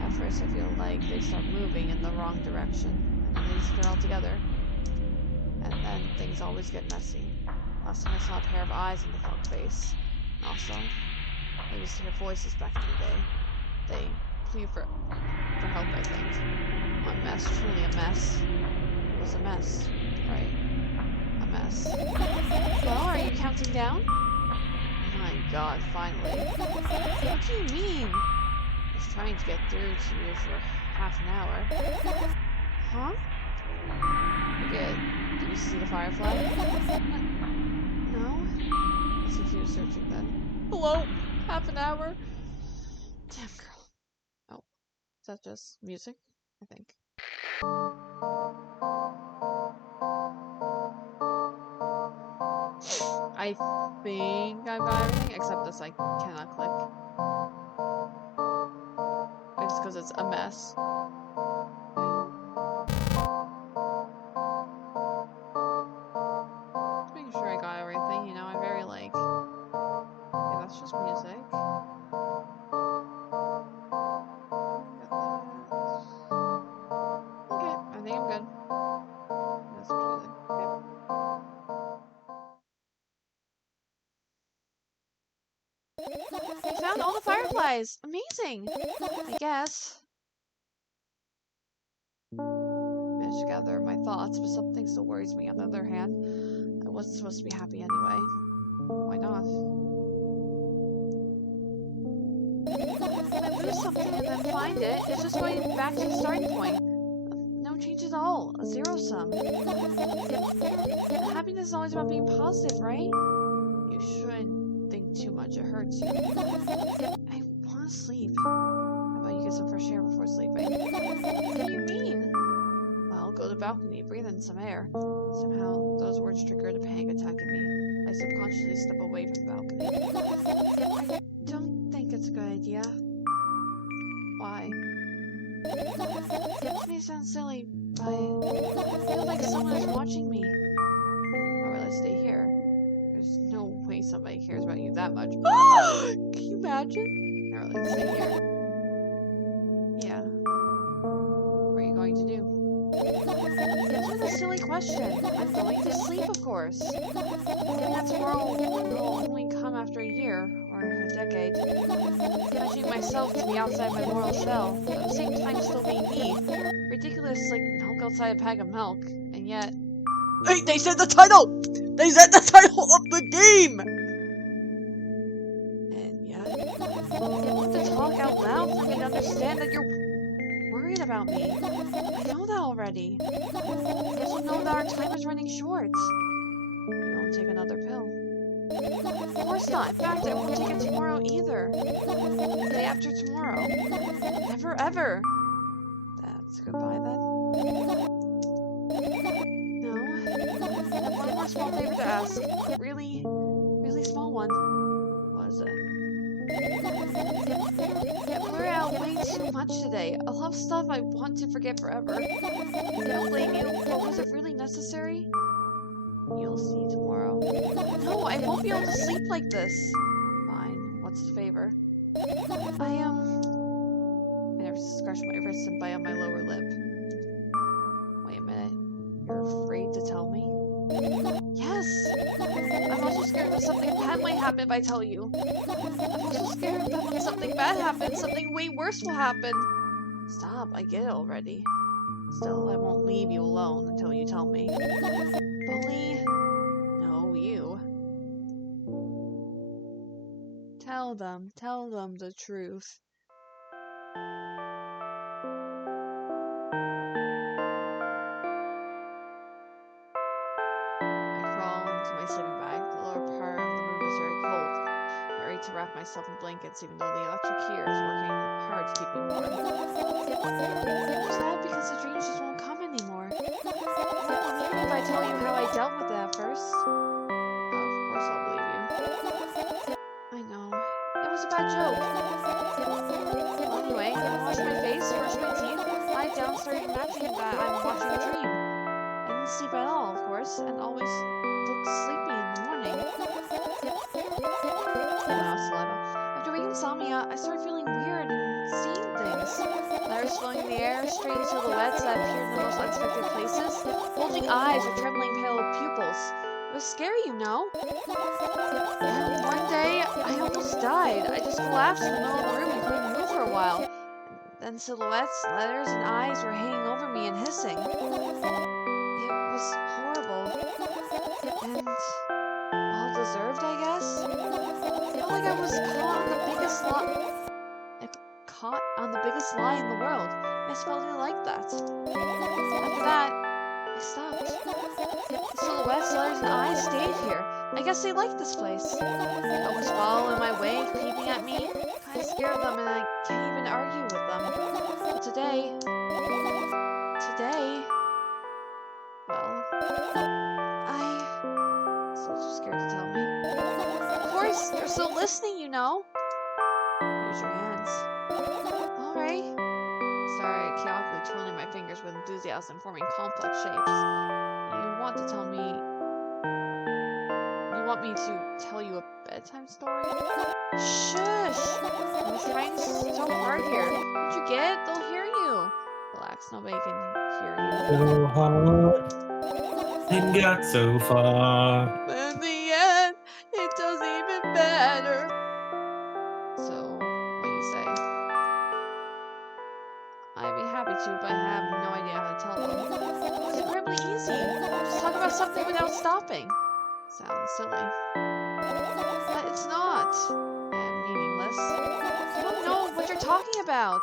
At first, I feel like they start moving in the wrong direction, and then they disappear altogether. And then things always get messy. Last time I saw a pair of eyes in the clock face. And also, I used to hear voices back in the day. They plead for help, I think. One mess, truly a mess. It was a mess, right? A mess. Well, are you counting down? My god, finally. What do you mean? I was trying to get through to you for half an hour. Huh? Good. Did you see the firefly? No? Let's continue searching then. Hello? Half an hour? Damn girl. Oh. Is that just music? I think. I think I've got everything, except this I cannot click. It's because it's a mess. Just making sure I got everything, you know, I'm very like... Okay, that's just music. Okay, I think I'm good. That's music. Okay. I found all the fireflies! Amazing! I guess. Managed to gather my thoughts, but something still worries me. On the other hand, I wasn't supposed to be happy anyway. Why not? If I lose something and then find it, it's just going back to the starting point. No change at all. A zero sum. Happiness is always about being positive, right? You shouldn't think too much. It hurts you. I want to sleep. How about you get some fresh air before sleeping? What do you mean? Well, go to the balcony, breathe in some air. Somehow, those words triggered a panic attack in me. I subconsciously step away from the balcony. I don't think it's a good idea. Why? It may sound silly, I feel like someone is watching me. I'd rather stay here. There's no way somebody cares about you that much. Can you imagine? I'd rather stay here. Yeah. What are you going to do? Answer the silly question. I'm going to sleep, of course. Thinking that tomorrow will only come after a year, or a decade. Imagining myself to be outside my mortal shell, but at the same time still being me. Ridiculous, like Hulk outside a bag of milk, and yet... Hey, they said the title! They said the title of the game! And yet... You want to talk out loud for me to understand that you're worried about me. I know that already. I also know that our time is running short. You won't take another pill. Of course not. In fact, I won't take it tomorrow either. The day after tomorrow. Never ever. That's goodbye then. No. I have one more small favor to ask. Really, really small one. What is it? I blurred out way too much today. A lot of stuff I want to forget forever. I don't blame you, but was it really necessary? You'll see tomorrow. No, I won't be able to sleep like this. Fine, what's the favor? I never scratched my wrist and bite on my lower lip. Wait a minute. You're afraid to tell me? Yes! I'm also scared that something bad might happen if I tell you. I'm also scared that when something bad happens, something way worse will happen. Stop, I get it already. Still, I won't leave you alone until you tell me. Bully? No, you. Tell them the truth. Sleeping bag. The lower part of the room is very cold. I'm ready to wrap myself in blankets even though the electric heater is working hard to keep me warm. I'm sad because the dreams just won't come anymore. You won't believe me if I tell you how I dealt with it at first. Of course I'll believe you. I know. It was a bad joke. Well, anyway, I washed my face, brushed my teeth, lied down, started imagining that I'm watching a dream. I didn't sleep at all, of course, and always looked sleepy in the morning. Saliva. After waking insomnia, I started feeling weird and seeing things. Letters filling the air, strange silhouettes that appeared in the most unexpected places, bulging eyes with trembling pale pupils. It was scary, you know. And one day, I almost died. I just collapsed in the middle of the room and couldn't move for a while. Then silhouettes, letters, and eyes were hanging over me and hissing. It was horrible. And well-deserved, I guess? I felt like I was caught on the biggest lie in the world. I just felt it like that. After that, I stopped. The silhouettes, letters, and eyes stayed here. I guess they liked this place. They always follow in my way, peeping at me. I kinda scared them and I can't even argue with them. But today, well, still too scared to tell me. Of course, they're still listening, you know. Use your hands. Alright. Started chaotically twirling my fingers with enthusiasm, forming complex shapes. You want to tell me... You want me to tell you a bedtime story? Shush! I'm trying so hard here. Don't you get it? They'll hear you. Relax, nobody can hear you. So hard and got so far. But in the end, it does even better. So, what do you say? I'd be happy to, but I have no idea how to tell them. It's incredibly easy. Just talk about something without stopping. Sounds silly. But it's not. And meaningless. You don't know what you're talking about.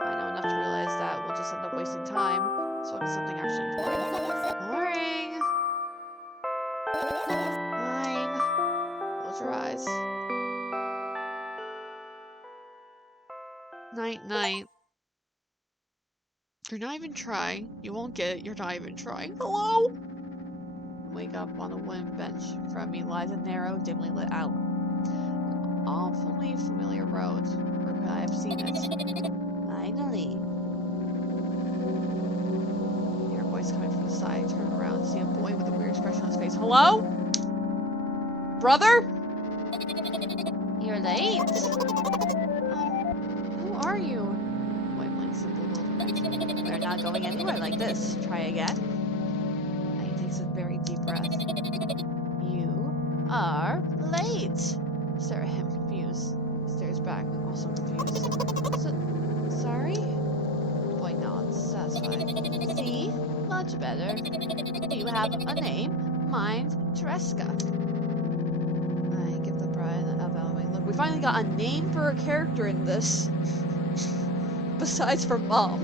I know enough to realize that we'll just end up wasting time. So it's something actually important. Boring. Fine. Close your eyes. Night, night. You're not even trying. You won't get it. You're not even trying. Hello? Wake up on a wooden bench. In front of me lies a narrow, dimly lit outlet. An awfully familiar road. Where could I have seen it? Finally. voice coming from the side. I turn around and see a boy with a weird expression on his face. Hello? Brother? You're late. Who are you? Boy blinks in bewilderment. We're not going anywhere like this. Try again. And he takes a very deep breath. You are late. Stare at him, confused. He stares back, also confused. Sorry? The boy nods, satisfied. See? Much better. You have a name. Mine's Treska. I give the bride an evaluating look. We finally got a name for a character in this. Besides for Mom.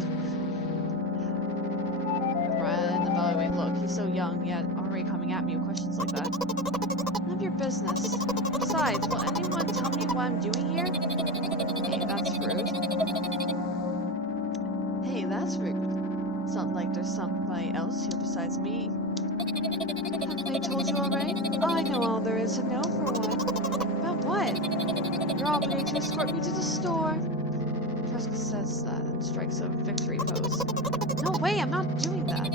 The bride an evaluating look. He's so young, yet already coming at me with questions like that. None of your business. Besides, will anyone tell me what I'm doing here? Hey, that's rude. Hey, that's rude. It's not like there's somebody else here besides me. Haven't they told you already? I know all there is to know for one. About what? You're obligated to escort me to the store. Treska says that and strikes a victory pose. No way, I'm not doing that.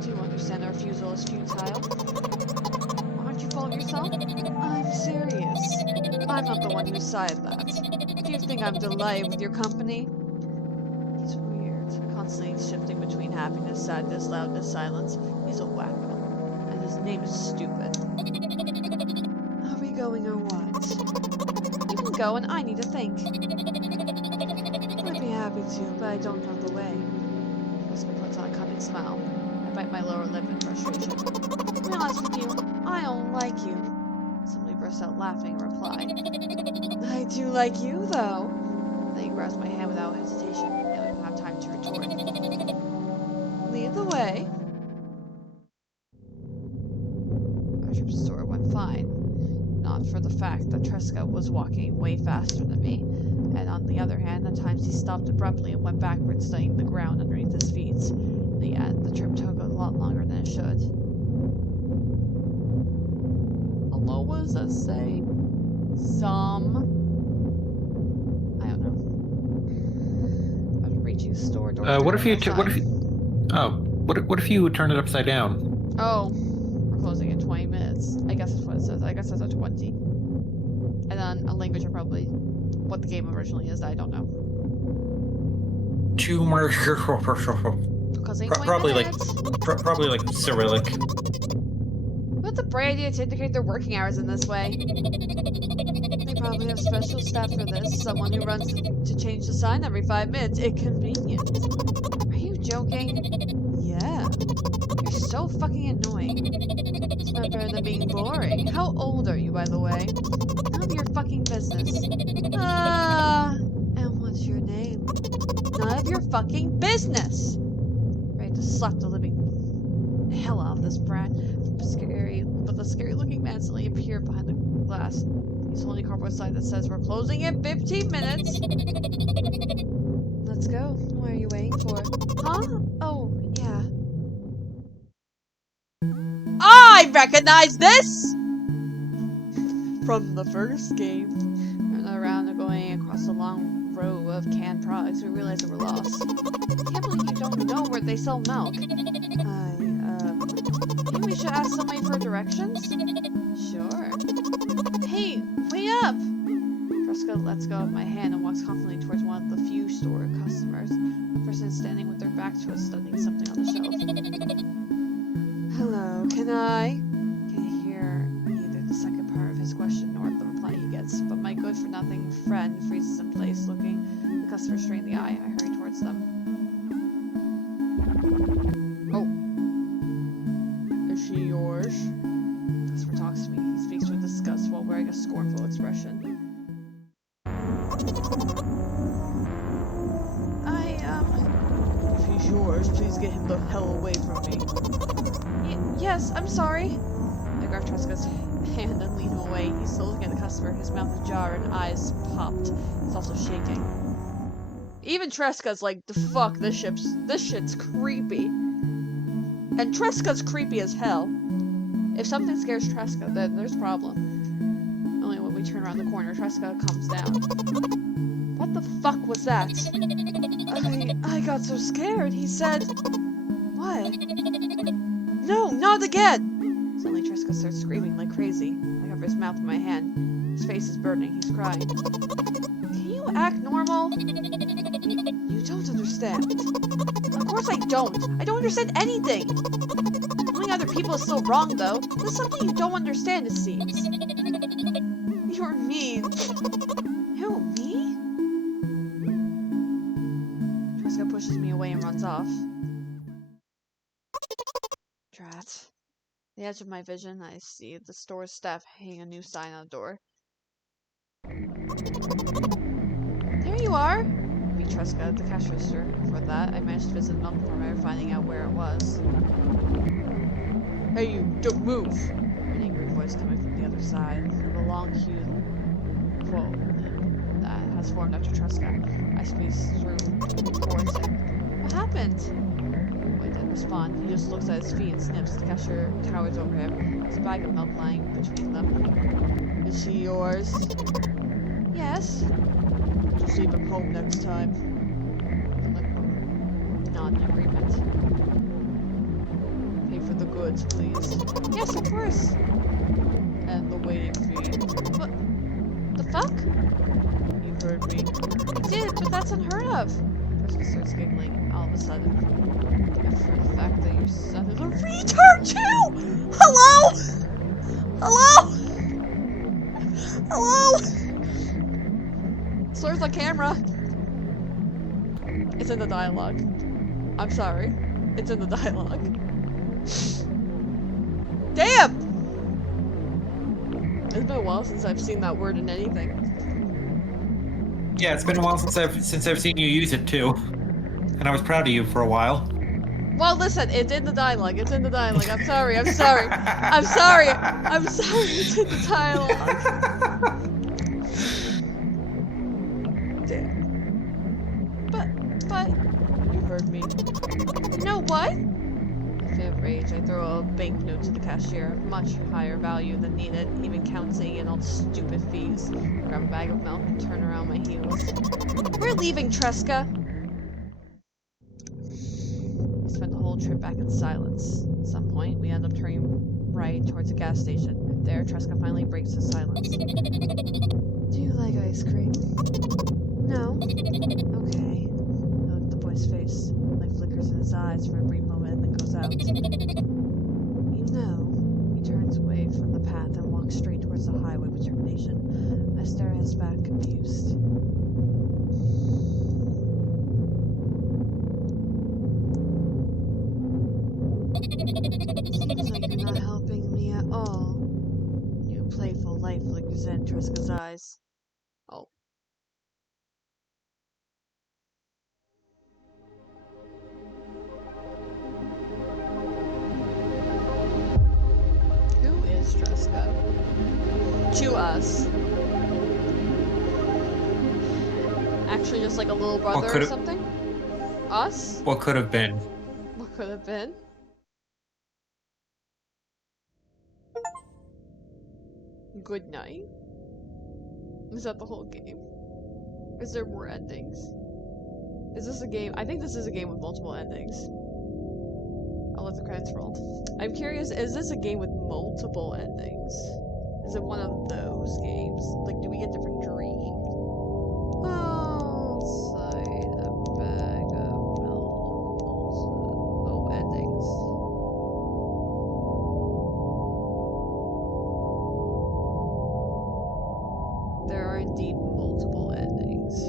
Do you understand our refusal is futile? Aren't you full of yourself? I'm serious. I'm not the one who decided that. Do you think I'm delighted with your company? He's weird, constantly shifting between happiness, sadness, loudness, silence. He's a wacko, and his name is stupid. Are we going or what? You can go, and I need to think. I'd be happy to, but I don't know the way. Treska puts on a cunning smile. I bite my lower lip in frustration. To be honest with you, I don't like you. Somebody bursts out laughing in reply. I do like you, though. Then he grabs my hand without hesitation, and I don't have time to retort. Lead the way. Our trip to the store went fine. Not for the fact that Treska was walking way faster than me, and on the other hand, at times he stopped abruptly and went backwards, studying the ground underneath his feet. In the end, the trip took a lot longer than it should. Hello, what does that say? I don't know. I'm reaching the store door. What if you turn it upside down? Oh, we're closing in 20 minutes. I guess that's what it says. I guess that's a 20. And then a language, or probably what the game originally is that I don't know. Closing in 20 Probably minutes. probably like Cyrillic. What's a bright idea to indicate their working hours in this way? They probably have special staff for this. Someone who runs to change the sign every 5 minutes. It's convenient. Are you joking? Yeah. You're so fucking annoying. It's not better than being boring. How old are you, by the way? None of your fucking business. And what's your name? None of your fucking business! Ready to slap the living hell out of this brat. But the scary looking man suddenly appeared behind the glass. He's holding a cardboard sign that says, "We're closing in 15 minutes. Let's go. What are you waiting for? Huh? Oh, yeah. I recognize this! From the first game. Turning around and going across a long row of canned products, we realized that we're lost. I can't believe you don't know where they sell milk. Maybe we should ask somebody for directions? Sure. Hey, wait up! Treska lets go of my hand and walks confidently towards one of the few store customers. The person is standing with their back to us, studying something on the shelf. Hello, can I? Can't hear neither the second part of his question nor the reply he gets, but my good-for-nothing friend freezes in place, looking the customer straight in the eye. I hurry towards them. Is she yours? The customer talks to me. He speaks with disgust while wearing a scornful expression. If he's yours, please get him the hell away from me. Yes, I'm sorry. I grab Treska's hand and lead him away. He's still looking at the customer, his mouth ajar and eyes popped. He's also shaking. Even Treska's like, the fuck, this shit's creepy. And Treska's creepy as hell. If something scares Treska, then there's a problem. Only when we turn around the corner, Treska comes down. What the fuck was that? I got so scared. He said, what? No, not again! Suddenly Triska starts screaming like crazy. I cover his mouth with my hand. His face is burning. He's crying. Can you act normal? You don't understand. Of course I don't. I don't understand anything. Killing other people is still wrong, though. There's something you don't understand, it seems. You're mean. Who, me? Triska pushes me away and runs off. Drat. The edge of my vision, I see the store's staff hanging a new sign on the door. There you are! I beat Triska at the cash register. For that, I managed to visit the milk farmer, finding out where it was. Hey you, don't move! An angry voice coming from the other side, of a long-hued quote that has formed after Triska. I squeezed through towards him. What happened? Boy didn't respond. He just looks at his feet and sniffs. The cashier towers over him. There's a bag of milk lying between them. Is she yours? Yes. Just leave him home next time. Not an agreement. Pay for the goods, please. Yes, of course. And the waiting fee. What? The fuck? You heard me. I did, but that's unheard of. Triska starts giggling all of a sudden. And for the fact that your son is a retard too! Hello? Hello? Hello? Slurs on camera. It's in the dialogue. I'm sorry. It's in the dialogue. Damn! It's been a while since I've seen that word in anything. Yeah, it's been a while since I've seen you use it too. And I was proud of you for a while. Well, listen, it's in the dialogue. It's in the dialogue. I'm sorry. I'm sorry. I'm sorry. I'm sorry. It's in the dialogue. Damn. But, you heard me. You know what? In a fit of rage, I throw a banknote to the cashier, much higher value than needed, even counting in all the stupid fees. Grab a bag of milk and turn around my heels. We're leaving, Triska. We spent the whole trip back in silence. At some point, we end up turning right towards a gas station. There, Triska finally breaks the silence. Do you like ice cream? No. Okay. I look at the boy's face. Light flickers in his eyes for a brief moment and then goes out. You know. He turns away from the path and walks straight towards the highway with determination. I stare at his back, confused. Seems like you're not helping me at all. New playful light flickers in Triska's eyes. Oh. Who is Triska? To us. Actually just like a little brother or something? Us? What could have been? What could have been? Good night? Is that the whole game? Is there more endings? Is this a game? I think this is a game with multiple endings. I'll let the credits roll. I'm curious, is this a game with multiple endings? Is it one of those games? Like, do we get different dreams? Outside a bag of milk. Oh, endings. There are indeed multiple endings.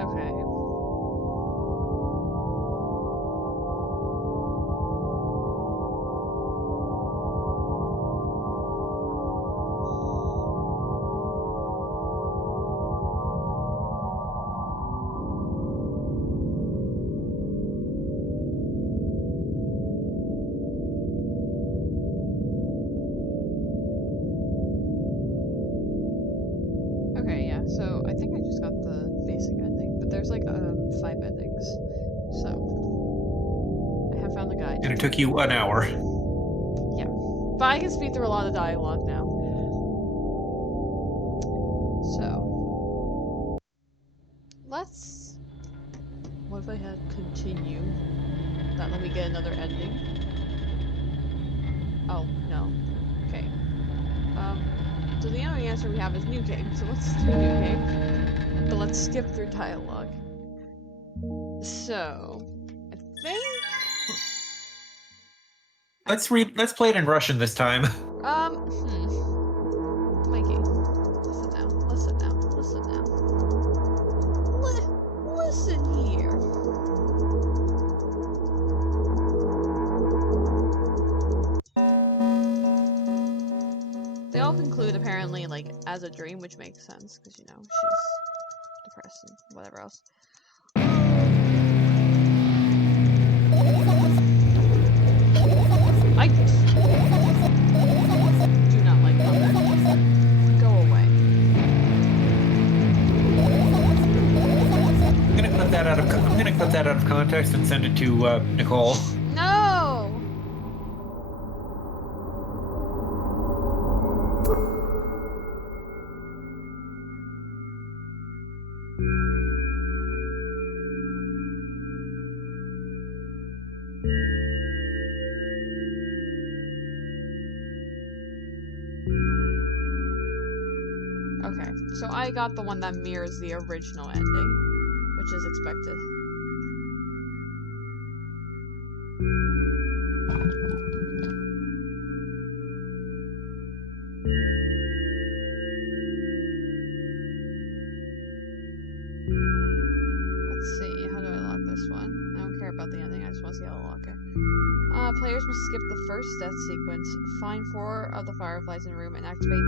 Okay. 5 endings. So, I have found the guide. And it took you an hour. Yeah. But I can speed through a lot of dialogue now. So, let's... What if I had continue? That let me get another ending. Oh, no. Okay. So the only answer we have is new game, so let's do new game. But let's skip through dialogue. So, I think... Let's play it in Russian this time. Mikey, listen now, listen now, listen now. Listen here. They all conclude apparently like as a dream, which makes sense because you know she's depressed and whatever else. I do not like Mother. Go away. I'm gonna cut that out of context and send it to Nicole. No. Okay, so I got the one that mirrors the original ending, which is expected. Let's see, how do I lock this one? I don't care about the ending, I just want to see how to lock it. Players must skip the first death sequence, find 4 of the fireflies in the room, and activate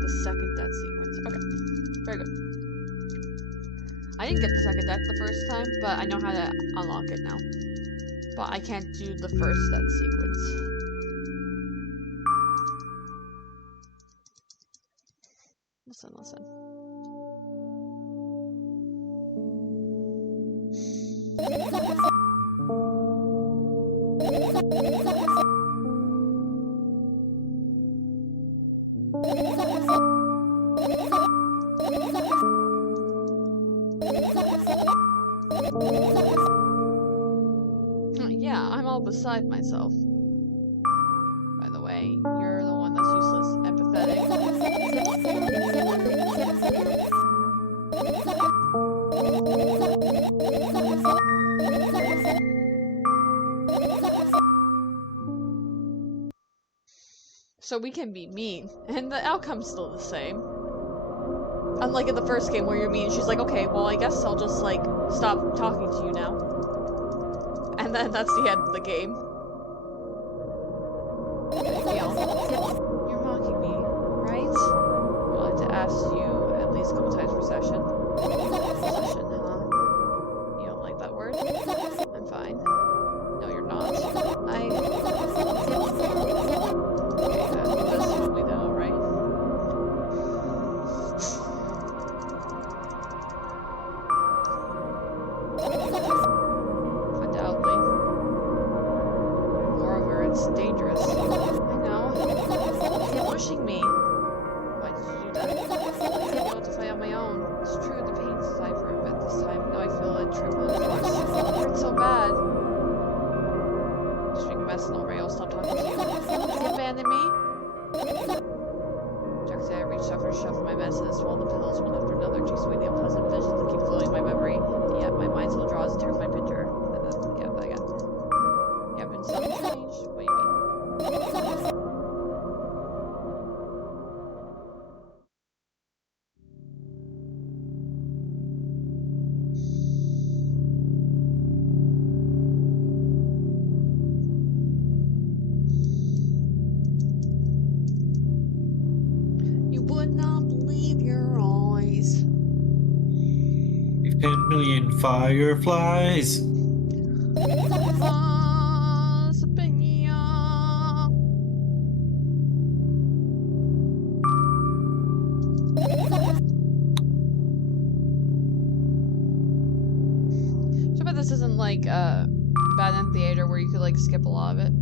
the second death sequence. Okay, very good. I didn't get the second death the first time, but I know how to unlock it now. But I can't do the first death sequence. Listen, listen. Yeah, I'm all beside myself. By the way, you're the one that's useless, empathetic. So we can be mean, and the outcome's still the same. Unlike in the first game where you're mean, she's like, okay, well I guess I'll just like stop talking to you now. And then that's the end of the game. You're mocking me, right? Well, I have to ask you at least a couple times per session. Session, huh? You don't like that word? I'm fine. No, you're not. Okay, that's what we know, right? Undoubtedly. Moreover, it's dangerous. I know. You're pushing me. Why did you do that? I didn't be able to fight on my own. It's true, the pain subsided for a bit this time. Now I feel it trickle in force. It hurts so bad. Just being a mess and already I'll stop talking to you. Did you abandon me? Directly, I reached out for a shove in my mess and swallowed the pillows one after another, chasing away the unpleasant visions that keep floating in my memory. And yet, my mind still draws a terrifying picture. And then, yeah, that again. Yeah, but something changed? What do you mean? You would not believe your eyes. 10 million fireflies. like Bad End Theater where you could like skip a lot of it.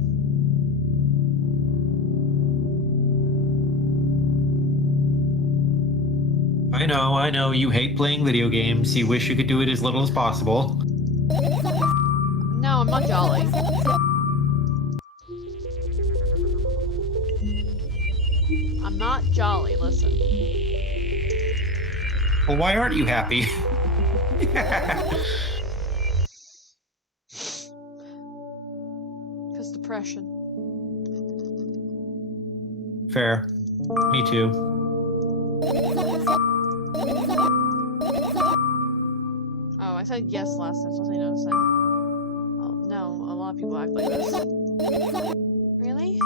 I know, you hate playing video games. You wish you could do it as little as possible. No, I'm not jolly. I'm not jolly, listen. Well, why aren't you happy? Because depression. Fair. Me too. Oh, I said yes last time, so I'll say no this time. Oh, no, a lot of people act like this. Really?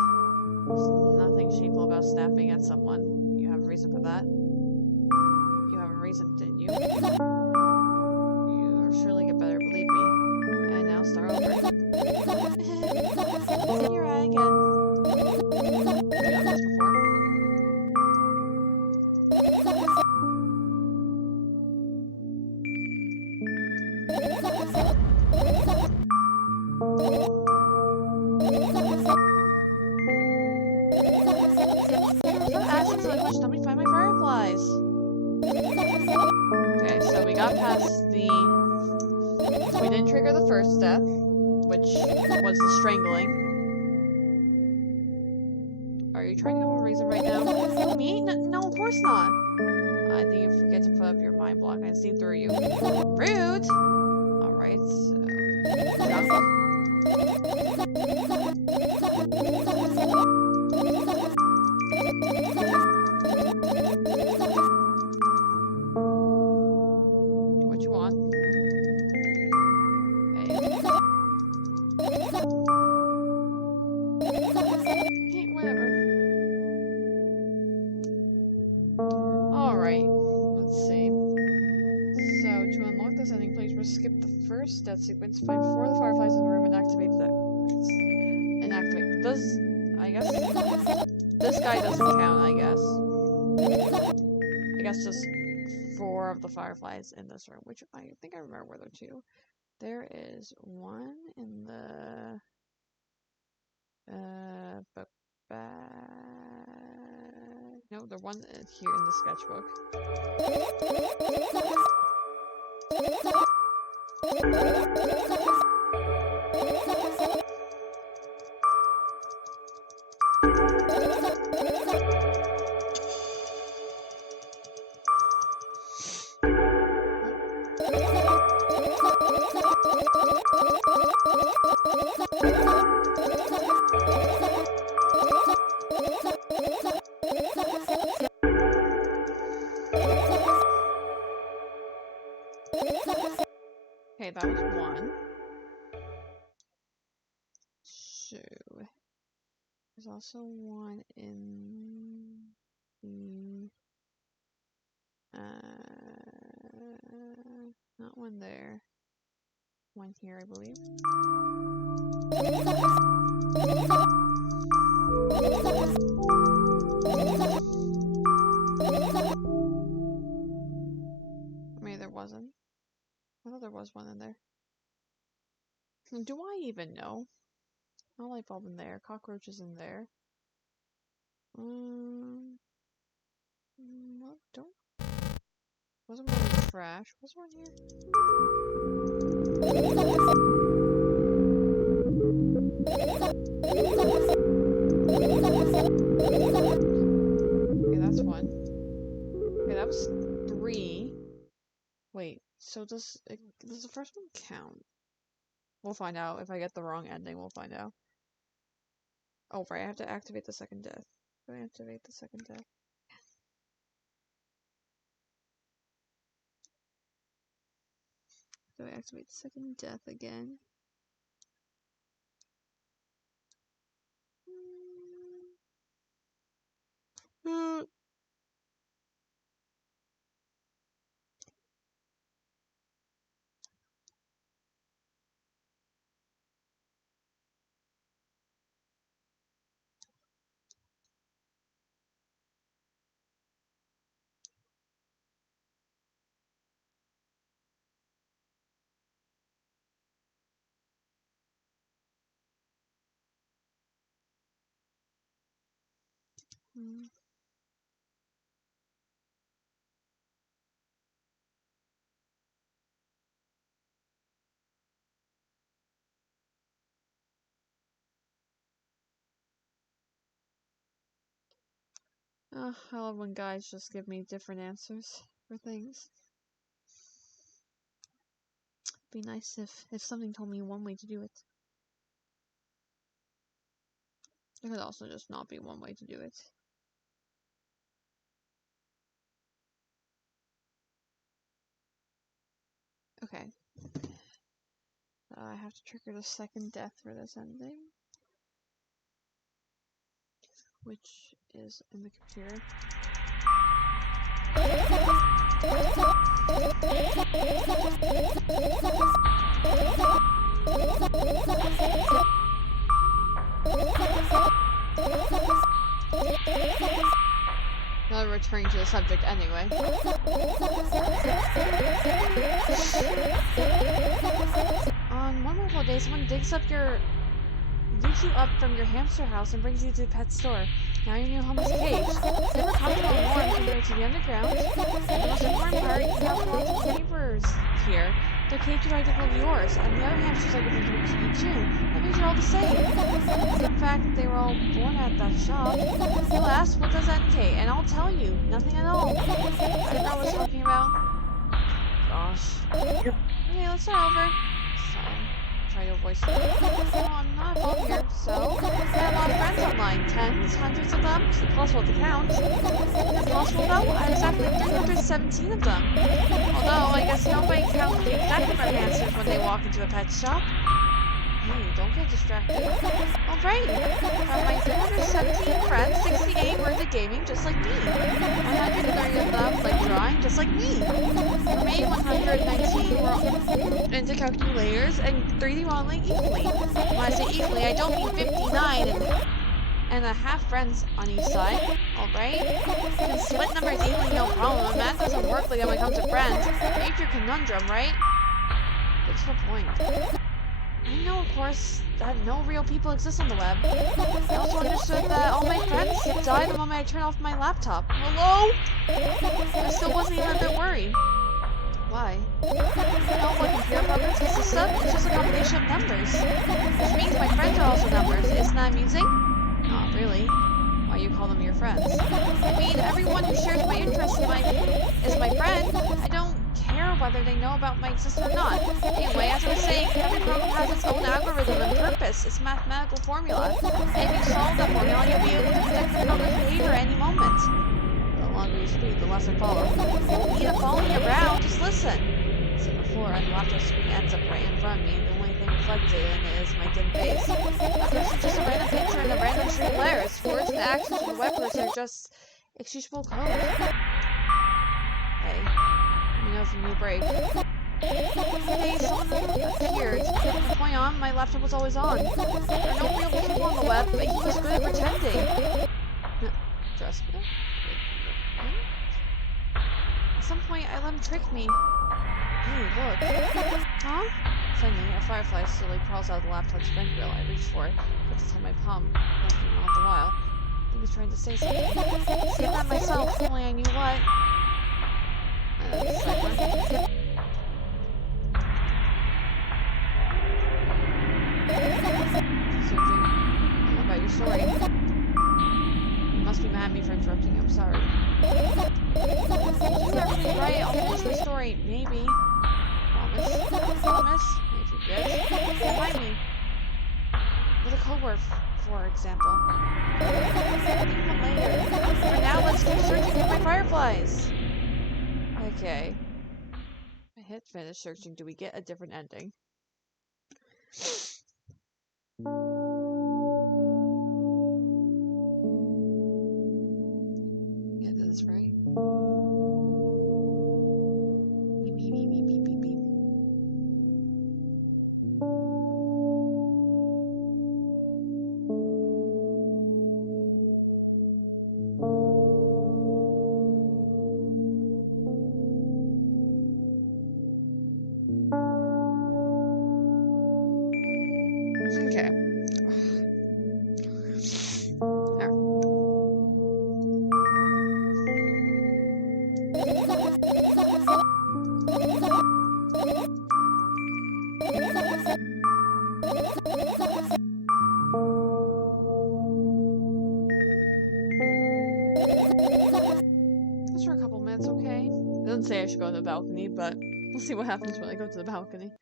There's nothing shameful about snapping at someone. You have a reason for that. You have a reason, didn't you? You'll surely get better, believe me. And now start over. It's in your eye again. Have you done this before? Stop asking so much. Let me find my fireflies. Okay, so we got past the... We didn't trigger the first death, which was the strangling. Are you trying to give a reason right now? Me? No, of course not. I think you forget to put up your mind block. I see through you. Rude! Alright, so... Junk. Do what you want. Okay, whatever. Alright, let's see. So, to unlock this ending, please skip the first death sequence, find 4 of the fireflies in the room, and activate the... And activate... Does... I guess... This guy doesn't count, I guess. I guess just 4 of the fireflies in this room, which I think I remember where they're 2. There is 1 in the... No, the one here in the sketchbook. Okay, that was 1. So, there's also 1 in the... not 1 there. 1 here, I believe. Maybe there wasn't. I thought there was 1 in there. Do I even know? No light bulb in there. Cockroaches in there. No, don't. Wasn't one in the trash. Was one here? Okay, that's 1. Okay, that was 3. Wait, so does the first one count? We'll find out. If I get the wrong ending, we'll find out. Oh, right, I have to activate the second death. Do I activate the second death? Do I activate the second death again? Hmm. I love when guys just give me different answers for things. Be nice if something told me one way to do it. It could also just not be one way to do it. Okay. I have to trigger the second death for this ending, which is in the computer. Now returning to the subject anyway. On one wonderful day, someone digs you up from your hamster house and brings you to the pet store. Now your new home is caged. It's never comfortable and warm compared to the underground. And the most important part, you have lots of neighbors here. Their cages are identical to yours, and the other hamsters are identical to you too. That means you're all the same. In fact, they were all born at that shop. You'll ask, what does that indicate? And I'll tell you, nothing at all. I don't know what I was talking about. Gosh. Okay, let's start over. Try to avoid it. No, I'm not alone here, so I have a lot of friends online. Tens, hundreds of them. It's impossible to count. Impossible though? I have exactly 317 of them. Although, I guess nobody counts the exact number of hamsters when they walk into a pet shop. Hey, don't get distracted. Alright, from my 317 friends, 68 were into gaming, just like me. 130 of them like drawing, just like me. The remaining 119 were into calculators and 3D modeling equally. When I say equally, I don't mean 59 and a half friends on each side. Alright? You can split numbers evenly, no problem. And math doesn't work like that when it comes to friends. Major conundrum, right? Get to the point. I know, of course, that no real people exist on the web. I also understood that all my friends died the moment I turned off my laptop. Hello? I still wasn't even a bit worried. Why? You know what computer programs consist of? It's just a combination of numbers. Which means my friends are also numbers. Isn't that amusing? Not really. Why you call them your friends? I mean, everyone who shares my interests is my friend. I don't care whether they know about my existence or not. Anyway, as I was saying, every program has its own algorithm and purpose. It's a mathematical formula. And if you solve that formula, you'll be able to predict the program's behavior at any moment. The longer you speak, the less I follow. You don't need to follow me around, just listen. So the floor on the laptop screen ends up right in front of me. The only thing reflected in it is my dim face. That person's just a random picture in a random string of letters. Words and actions of the web person are just executable code. Hey. You know if you need a break. One day, someone appeared. From the point on, my laptop was always on. There are no real people on the web, but he was good at pretending. Trust me. At some point, I let him trick me. Hey, look. Huh? Suddenly, a firefly slowly crawls out of the laptop's vent grill. I reach for it, puts it on my palm, blinking all the while. I think he's trying to say something. Say that myself, only I knew what. Searching about your story. You must be mad at me for interrupting you. I'm sorry. You are everything right. I'll finish my story. Maybe. Promise? Promise? If you get it. Remind me. With a code word, for example. Think of it later. For now, let's keep searching for my fireflies. Okay. I hit finish searching. Do we get a different ending? Yeah, that's right. Beep, beep, beep, beep, beep, beep, beep. Okay. doesn't say I should go to the balcony, but we'll see what happens when I go to the balcony.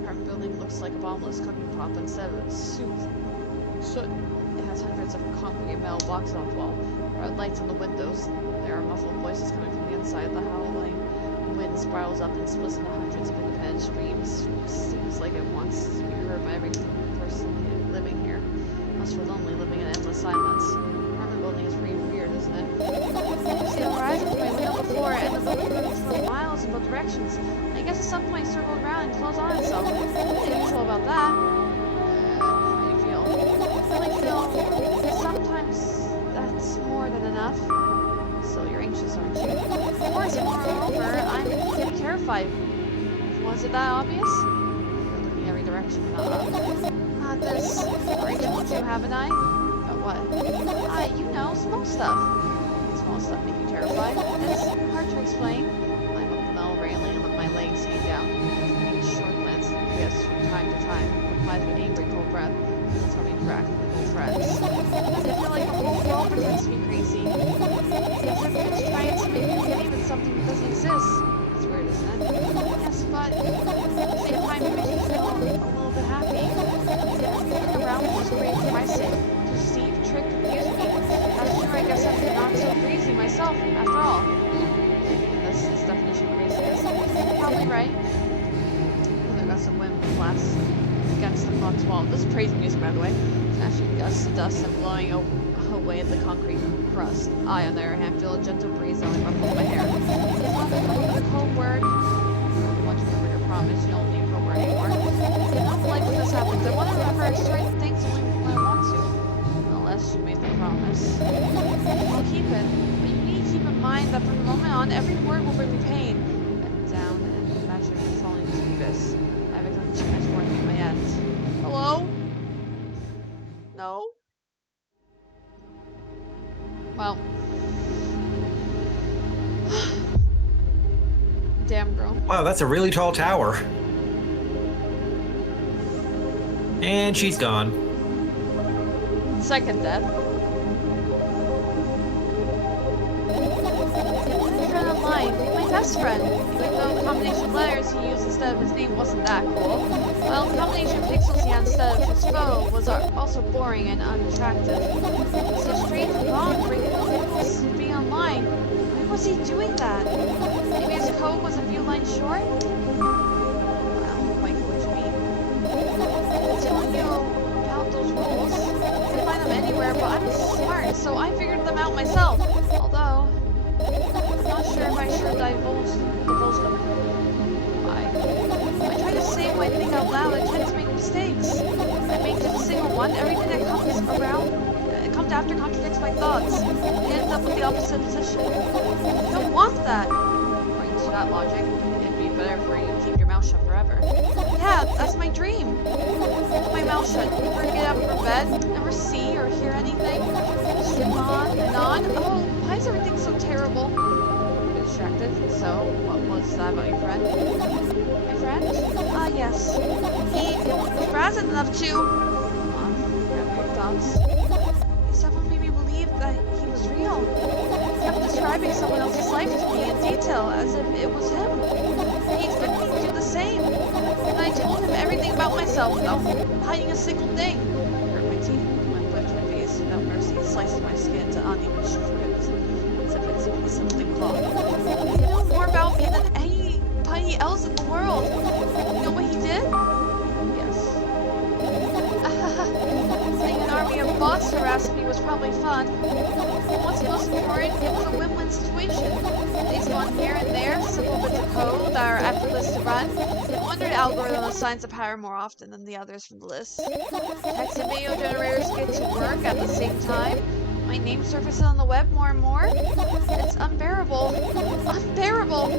Apartment building looks like a bombless cooking pot, but instead of soot, it has hundreds of concrete and metal boxes on the wall. There are lights on the windows. There are muffled voices coming from the inside. The howling wind spirals up and splits into hundreds of independent streams. Seems like it wants to be heard by every person living here. Must feel lonely living in endless silence. Apartment building is pretty weird, isn't it? I see the horizon from my window before, and the building moves for miles in both directions. I guess at some point it circled around and closed on itself. Nothing unusual about that. How do you feel? I really feel sometimes that's more than enough. So you're anxious, aren't you? Of course, moreover, I'm getting terrified. Was it that obvious? You're looking every direction. Not this. Already told you, haven't I? About what? You know, small stuff. Small stuff make you terrified. It's hard to explain. I'm up the metal railing and let my legs hang down. Taking a short glance at the abyss from time to time. Replies with angry cold breath. That's how we crack like old friends. I feel like the whole world pretends to be crazy. As if it's trying to make me believe in something that doesn't exist. That's weird, isn't it? Yes, but at the same time, it makes me feel a little bit happy. Everything around me was created for my sake. To deceive, trick, confuse me. That's true, I guess I'm not so crazy myself, after all. That's his definition of craziness. You're probably right. There got some wind blasts against the clock's wall. This is crazy music, by the way. Smashing gusts of dust and blowing away the concrete crust. I, on the other hand, feel a gentle breeze that only ruffles my hair. It's not a code word. You want to remember your promise. You don't need a code word anymore. I don't like when this happens. I want to remember certain things only when I want to. Unless you made the promise. I'll keep it. But you need to keep in mind that from the moment on, every word will bring me pain. And down and imagine me falling into the abyss. I become transformed in my end. Hello? No? Well. Damn, girl. Wow, that's a really tall tower. And she's gone. Second death. My friend online, my best friend. Even though the combination of letters he used instead of his name wasn't that cool. Well, the combination of pixels he had instead of his foe was also boring and unattractive. It's so strange and wrong for individuals to be online. Why was he doing that? Maybe his code was a few lines short? I don't quite know what you mean. I'm telling you about those rules. You can find them anywhere, but I'm smart, so I figured them out myself. Although, I'm not sure if I should divulge them. Why? I try to say what I think out loud. I tend to make mistakes. I make just a single one. Everything that comes after contradicts my thoughts. I end up with the opposite position. I don't want that. According to that logic, it'd be better for you to keep your mouth shut forever. Yeah, that's my dream. Keep my mouth shut. Never get up from bed. Never see or hear anything. Just dream on and on. Oh, why is everything so terrible? You're distracted. So, what was that about your friend? My friend? Ah, yes. He was brazen enough to... Come on, grab your thoughts. He someone made me believe that he was real. He kept describing someone else's life to me in detail, as if it was him. He expected me to do the same. And I told him everything about myself without hiding a single thing. I hurt my teeth, my left my face without mercy, sliced my skin to uneven strips, as if it's a piece of thick cloth. You know more about me than anybody else in the world. You know what he did? Yes. Seeing an army of bots harassing me was probably fun. But what's most important, it was a win-win situation. They spawned here and there, simple bits of code that are effortless to run. No wonder the algorithm assigns the power more often than the others from the list. Text and video generators get to work at the same time. My name surfaces on the web more and more. It's unbearable. Unbearable!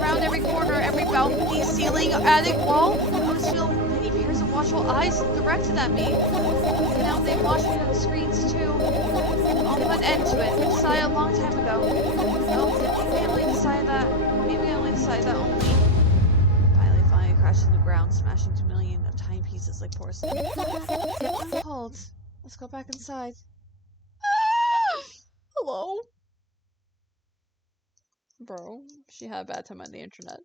Around every corner, every balcony, ceiling, attic, wall, I was feeling many pairs of watchful eyes directed at me. And now they watch me on the screens too. I'll put an end to it. I decided a long time ago. No, maybe I only decided that only... Finally pieces like porcelain. Hold. Let's go back inside. Hello? Bro, she had a bad time on the internet.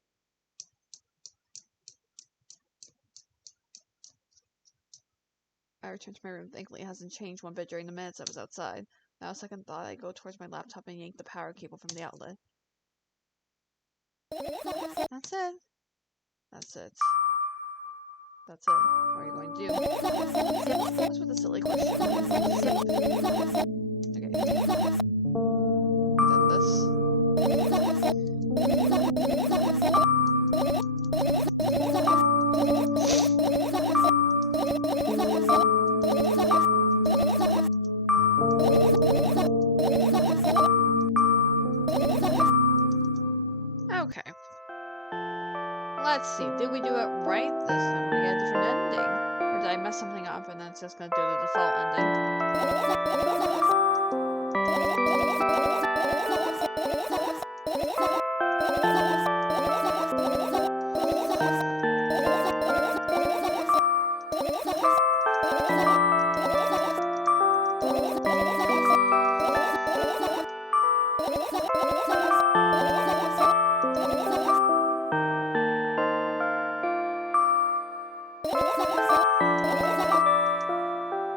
I returned to my room. Thankfully, it hasn't changed one bit during the minutes I was outside. Now, a second thought, I go towards my laptop and yank the power cable from the outlet. That's it. That's it. That's it. What are you going to do? What's with the silly question? Okay. Then this. Okay. Let's see. Did we do it right this time? We get a different ending. Or did I mess something up and then it's just gonna do the default ending?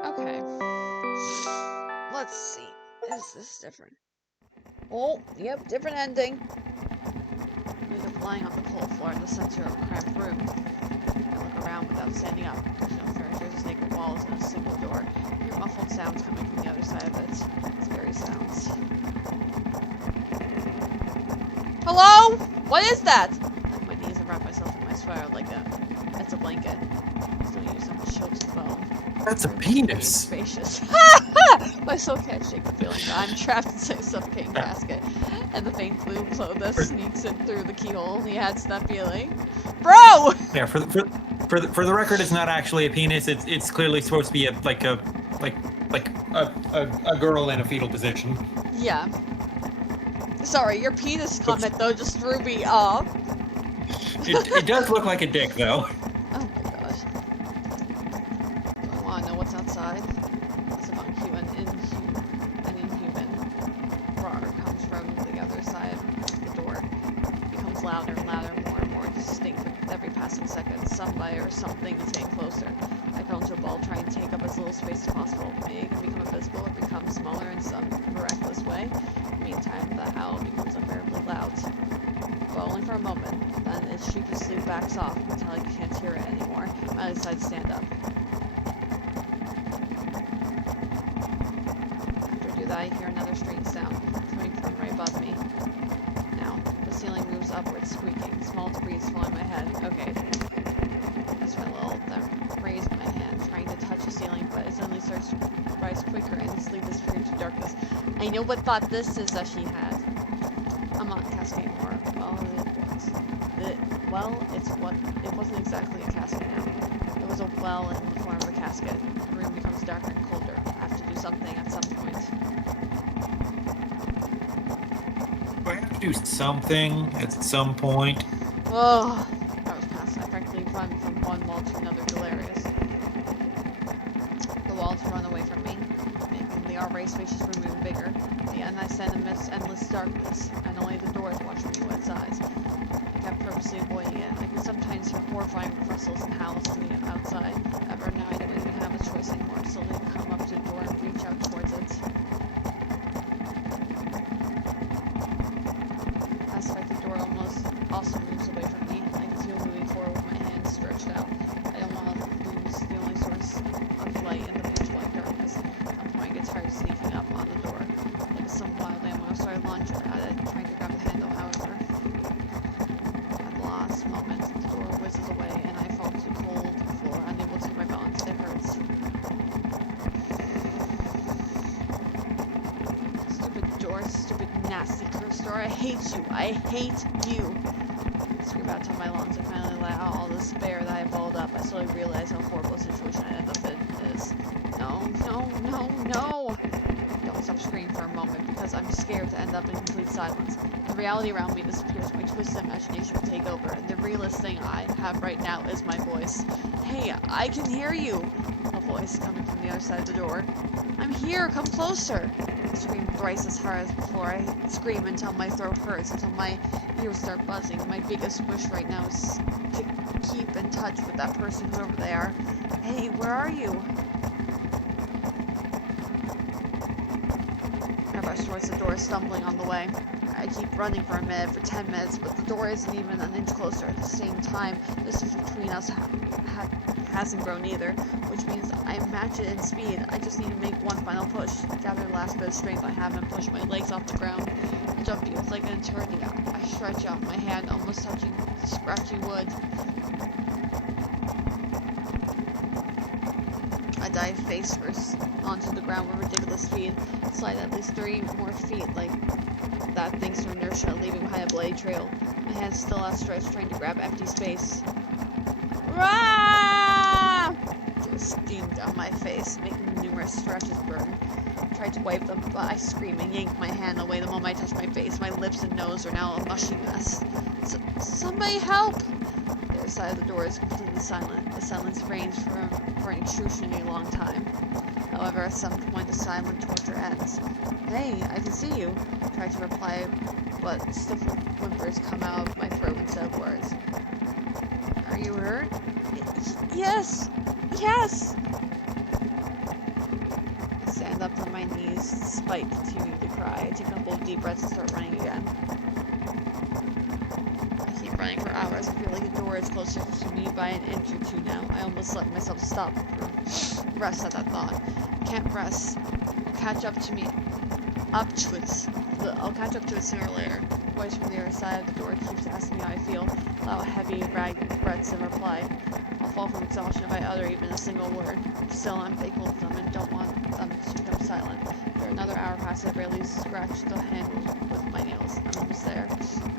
Okay. Let's see. Is this different? Oh, yep, different ending. Music lying on the cold floor in the center of a cramped room. I look around without standing up. There's no furniture, just naked walls and a single door. I hear muffled sounds coming from the other side of it. Scary sounds. Hello? What is that? I hit my knees and wrap myself in my sweater like that. That's a blanket. Still use some choked bone. That's a penis. Spacious. My soul can't shake the feeling that I'm trapped inside a suffocating casket, and the faint blue glow that sneaks in through the keyhole only adds to that feeling. Bro! Yeah, for the record, it's not actually a penis. It's clearly supposed to be a girl in a fetal position. Yeah. Sorry, your penis comment though just threw me off. It does look like a dick though. Oh my gosh. Do I want to know what's outside? It's an inhuman roar comes from the other side of the door. It becomes louder and louder, more and more distinct with every passing second. Somebody or something is getting closer. I go into a ball, trying to take up as little space as possible. Maybe it can become invisible or become smaller in some miraculous way. Meantime, the howl becomes unbearably loud. But only for a moment. Then it sheepishly backs off until I can't hear it anymore. I decide to stand up. After I do that, I hear another strange sound coming from right above me. Now, the ceiling moves upwards, squeaking. Small debris falling my head. Okay. That's my little raise my hand, trying to touch the ceiling, but it suddenly starts to rise quicker and instantly disappear into darkness. I know what thought this is that she had. I'm not casting anymore. It wasn't exactly a casket now. It was a well in the form of a casket. The room becomes darker and colder. I have to do something at some point. I have to do something at some point. Oh, that was past. I practically run from one wall to another, delirious. The walls run away from me, making the already spacious room even bigger. And I stand amidst endless darkness, and only the doors watch me with its eyes. I kept purposely avoiding it. I could sometimes hear horrifying rustles and howls from the outside. However, now I don't even have a choice anymore. Slowly I come up to the door and reach out towards it. As if the door almost also moves away from me. I continue moving forward with my hands stretched out. I don't want to lose the only source of light in the pitch black darkness. At some point I get tired of sneaking up on the door. Like some wild animal, so I lunge at it, trying to grab the handle, however. At the last moment, the door whizzes away and I fall to the cold floor, unable to keep my balance. It hurts. Stupid door, stupid nasty cursed door. I hate you. I hate you. I scream out to my lungs. I finally let out all the despair that I balled up. I slowly realize how horrible a situation I end up in is. No, no, no, no! Don't stop screaming. for a moment because I'm scared to end up in complete silence. The reality around me disappears. My twisted imagination will take over, and the realest thing I have right now is my voice. Hey, I can hear you! A voice coming from the other side of the door. I'm here, come closer! I scream thrice as hard as before. I scream until my throat hurts, until my ears start buzzing. My biggest wish right now is to keep in touch with that person, whoever they are. Hey, where are you? I rush towards the door, stumbling on the way. I keep running for a minute, for 10 minutes, but the door isn't even an inch closer. At the same time, the distance between us hasn't grown either, which means I match it in speed. I just need to make one final push, gather the last bit of strength I have, and push my legs off the ground. I jump feels like an eternity. I stretch out my hand, almost touching the scratchy wood. I dive face first onto the ground with ridiculous speed, slide at least 3 more feet like that thanks to inertia, leaving behind a bloody trail. My hands still outstretched, trying to grab empty space. Rah! Tears steamed down my face, making numerous scratches burn. I tried to wipe them, but I screamed and yanked my hand away the moment I touched my face. My lips and nose are now a mushy mess. Somebody help! The other side of the door is completely silent. The silence reigns for an excruciatingly long time. However, at some point the silent torture ends. Hey, I can see you. I try to reply, but stifled whimpers come out of my throat instead of words. Are you hurt? Yes! Yes! I stand up from my knees, despite continuing to cry. I take a couple of deep breaths and start running again. I keep running for hours. I feel like the door is closer to me by an inch or two now. I almost let myself stop for rest at that thought. I can't rest. I'll catch up to it. I'll catch up to it sooner or later. The voice from the other side of the door keeps asking me how I feel. Allow heavy, ragged breaths in reply. I'll fall from exhaustion if I utter even a single word. Still, I'm thankful to them and don't want them to become silent. After another hour passes, I barely scratch the handle with my nails. I'm almost there.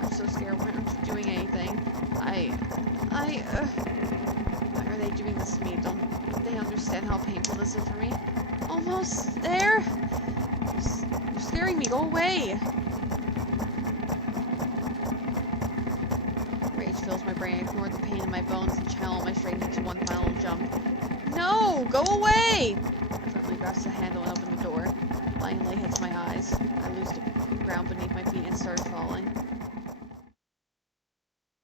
I'm so scared. Why aren't you doing anything? Why are they doing this to me? Don't they understand how painful this is for me? Almost there? You're scaring me. Go away. Rage fills my brain. I ignore the pain in my bones and channel my strength into one final jump. No! Go away! I firmly grasp the handle and open the door. Blinding light hits my eyes. I lose the ground beneath my feet and start falling.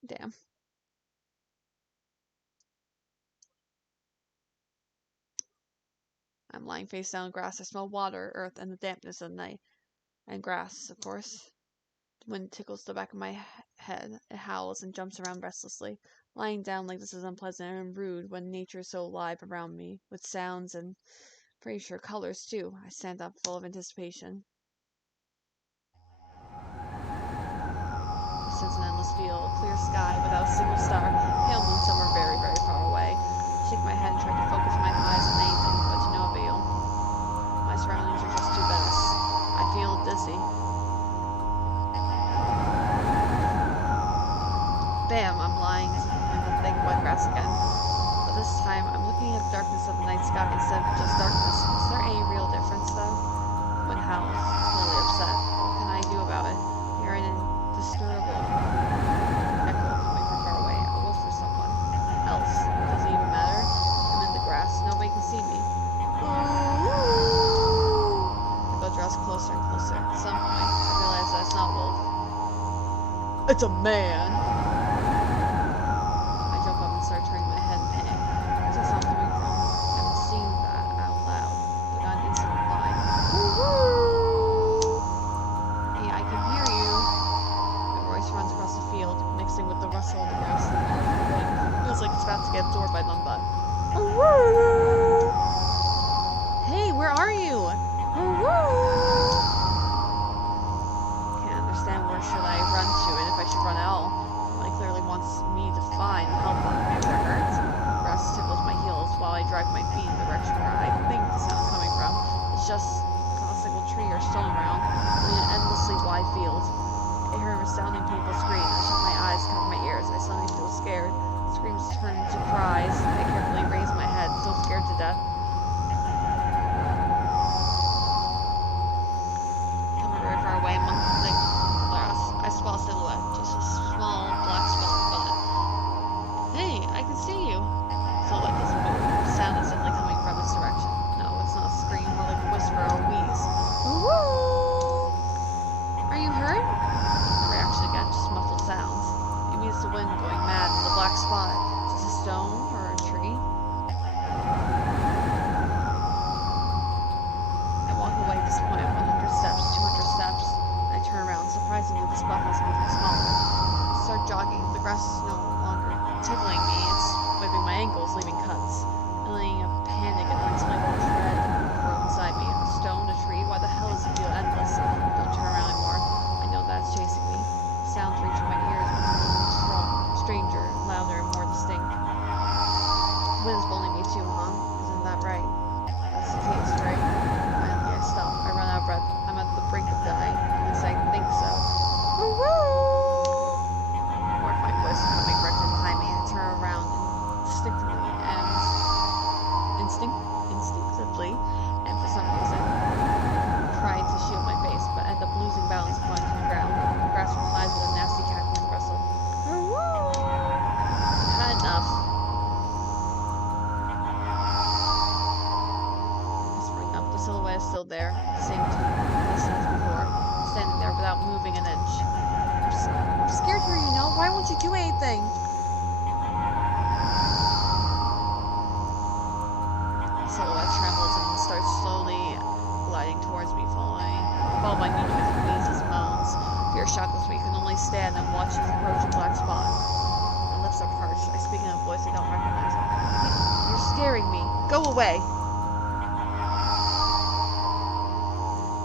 Damn. I'm lying face down in grass. I smell water, earth, and the dampness of the night. And grass, of course. The wind tickles the back of my head. It howls and jumps around restlessly. Lying down like this is unpleasant and rude when nature is so alive around me, with sounds and, pretty sure, colors too. I stand up full of anticipation. I sense an endless field, a clear sky without a single star, pale moon somewhere very, very far away. I shake my head and try to focus my eyes on anything, but to no avail. My surroundings are just too vast. I feel dizzy. Bam! I'm lying in the thick wet grass again. But this time, I'm looking at the darkness of the night sky instead of just darkness. Is there any real difference, though? Wind howls, clearly upset. What can I do about it? Hear an indiscernible echo coming from far away. A wolf or someone else. Does it even matter? I'm in the grass. Nobody can see me. The boat draws closer and closer. At some point, I realize that it's not a wolf. It's a man! I jump up and start turning my head in panic. Where's that sound coming from? I haven't seen that out loud, but got an instant reply. Hey, I can hear you. My voice runs across the field, mixing with the rustle of the grass and the wind. Feels like it's about to get absorbed by them, but... Hey, where are you? Can't understand where should I run to and if I should run at all. It clearly wants me to find and help them. Maybe that hurts. Grass tickles my heels while I drag my feet in the direction where I think the sound's coming from. It's just not a single tree or stone around, only an endlessly wide field. I hear a resounding painful scream. I shut my eyes, cover my ears. I suddenly feel scared. Screams turn into cries. I carefully raise my head, still scared to death. jogging. The grass is no longer tickling me. It's whipping my ankles, leaving cuts. Feeling a panic and unexplainable dread grow inside me. A stone, a tree, why the hell does it feel endless? Don't turn around anymore. I know that's chasing me. Sounds reaching my ears, becoming stranger, louder, and more distinct. Wind's blowing me too, huh? Isn't that right? That's the case, right? Finally, I stop. I run out of breath. I'm at the brink of dying. At least I think so. Mortifying voice is coming directly behind me. I turn around instinctively, and for some reason, tried to shield my face, but end up losing balance and falling to the ground. The grass replies with a nasty cackling rustle. I've had enough. I spring up. The silhouette is still there, the same distance as before, standing there without moving an inch. I'm scared here, you know. Why won't you do anything? The silhouette trembles and starts slowly gliding towards me, followed by numerous wheezes, moans. Fear shackles me. I can only stand and watch this approaching black spot. My lips are parched. I speak in a voice I don't recognize. You're scaring me. Go away.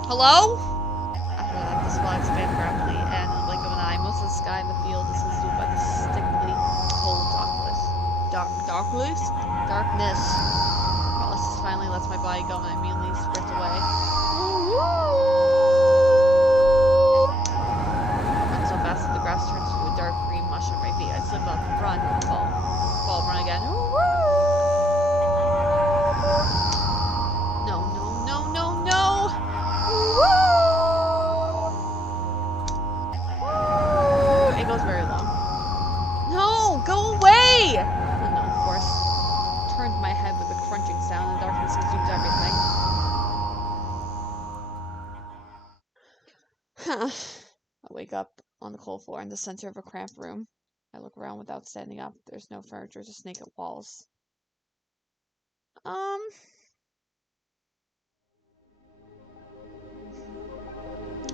Hello? After that, the spot expands rapidly, and in the blink of an eye, most of the sky in the field is consumed by the stickily cold darkness. Darkness. Paralysis finally lets my body go, and I immediately sprint away. I run so fast that the grass turns to a dark green mush on my feet. I slip up, run, fall, run again. No. It goes very long. No, go away! And no, of course. Turned my head with a crunching sound, and the darkness consumes everything. I wake up on the cold floor in the center of a cramped room. I look around without standing up. There's no furniture, just naked walls.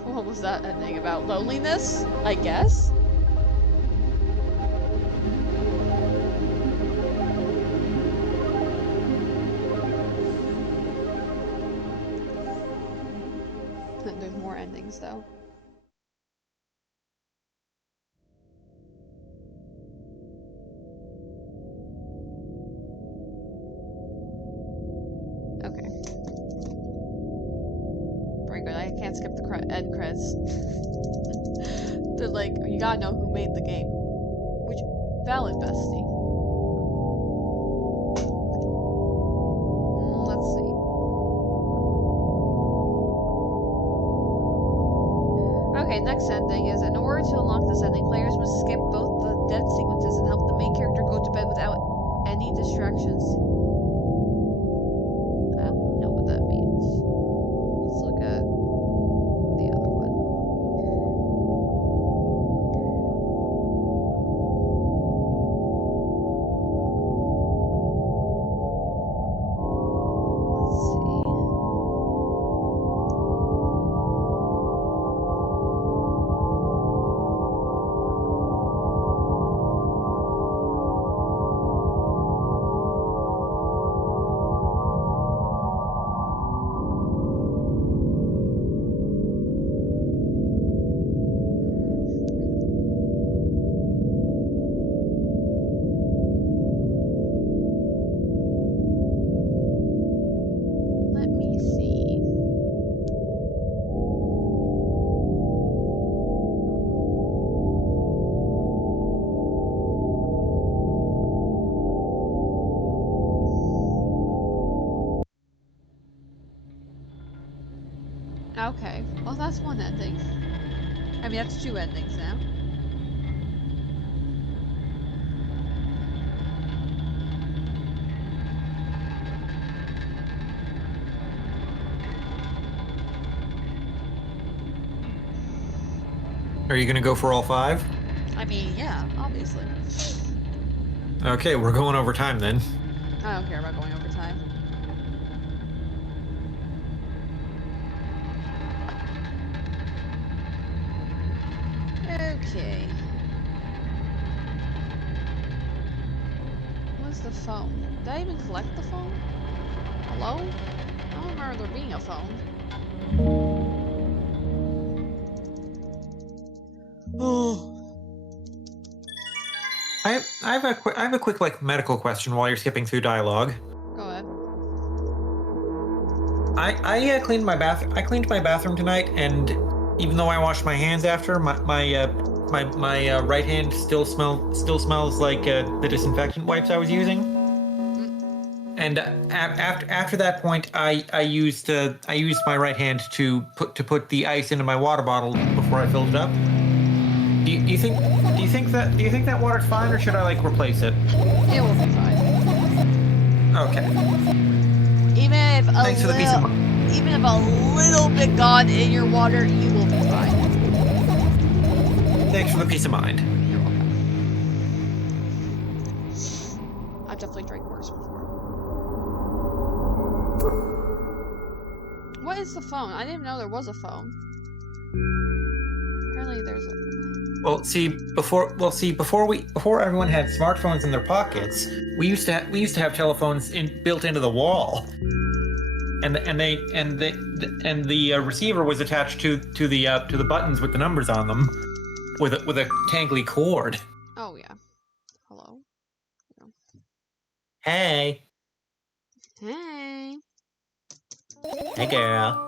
What was that ending about? Loneliness? I guess? There's more endings, though. Okay. Very good. I can't skip the end credits. They're like, you gotta know who made the game. Which, valid, bestie. Let's see. Okay, next ending is, in order to unlock this ending, players must skip both the death sequences and help the main character go to bed without any distractions. I don't know what that means. Let's look at the other one. Let me see. Okay, well that's one ending. I mean, that's two endings now. Are you gonna go for all 5? I mean, yeah, obviously. Okay, we're going over time then. I don't care about going over time. Okay. Where's the phone? Did I even collect the phone? Hello? I don't remember there being a phone. Oh. I have a quick like medical question while you're skipping through dialogue. Go ahead. I cleaned my bathroom tonight, and even though I washed my hands after, my right hand still smells like the disinfectant wipes I was using. And after that point, I used my right hand to put the ice into my water bottle before I filled it up. Do you think that water's fine, or should I like replace it? It will be fine. Okay. Even if Thanks for the peace of mind. even if a little bit gone in your water, you will be fine. Thanks for the peace of mind. You're welcome. I've definitely drank worse before. What is the phone? I didn't even know there was a phone. Apparently there's a... Well, before everyone had smartphones in their pockets, we used to have telephones built into the wall, and the receiver was attached to the buttons with the numbers on them, with a tangly cord. Oh yeah. Hello. Yeah. Hey. Hey. Hey, girl.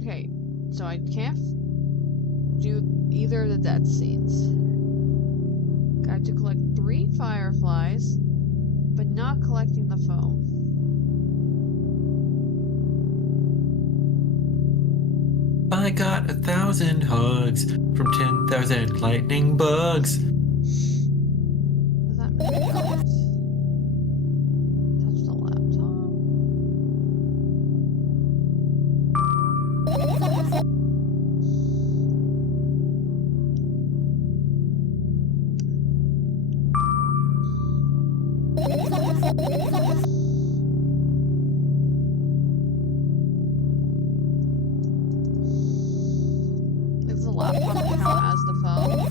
Okay, so I can't do either of the death scenes. Got to collect 3 fireflies, but not collecting the phone. I got 1,000 hugs from 10,000 lightning bugs. Does that mean I don't touch the laptop? Does the laptop count as the phone?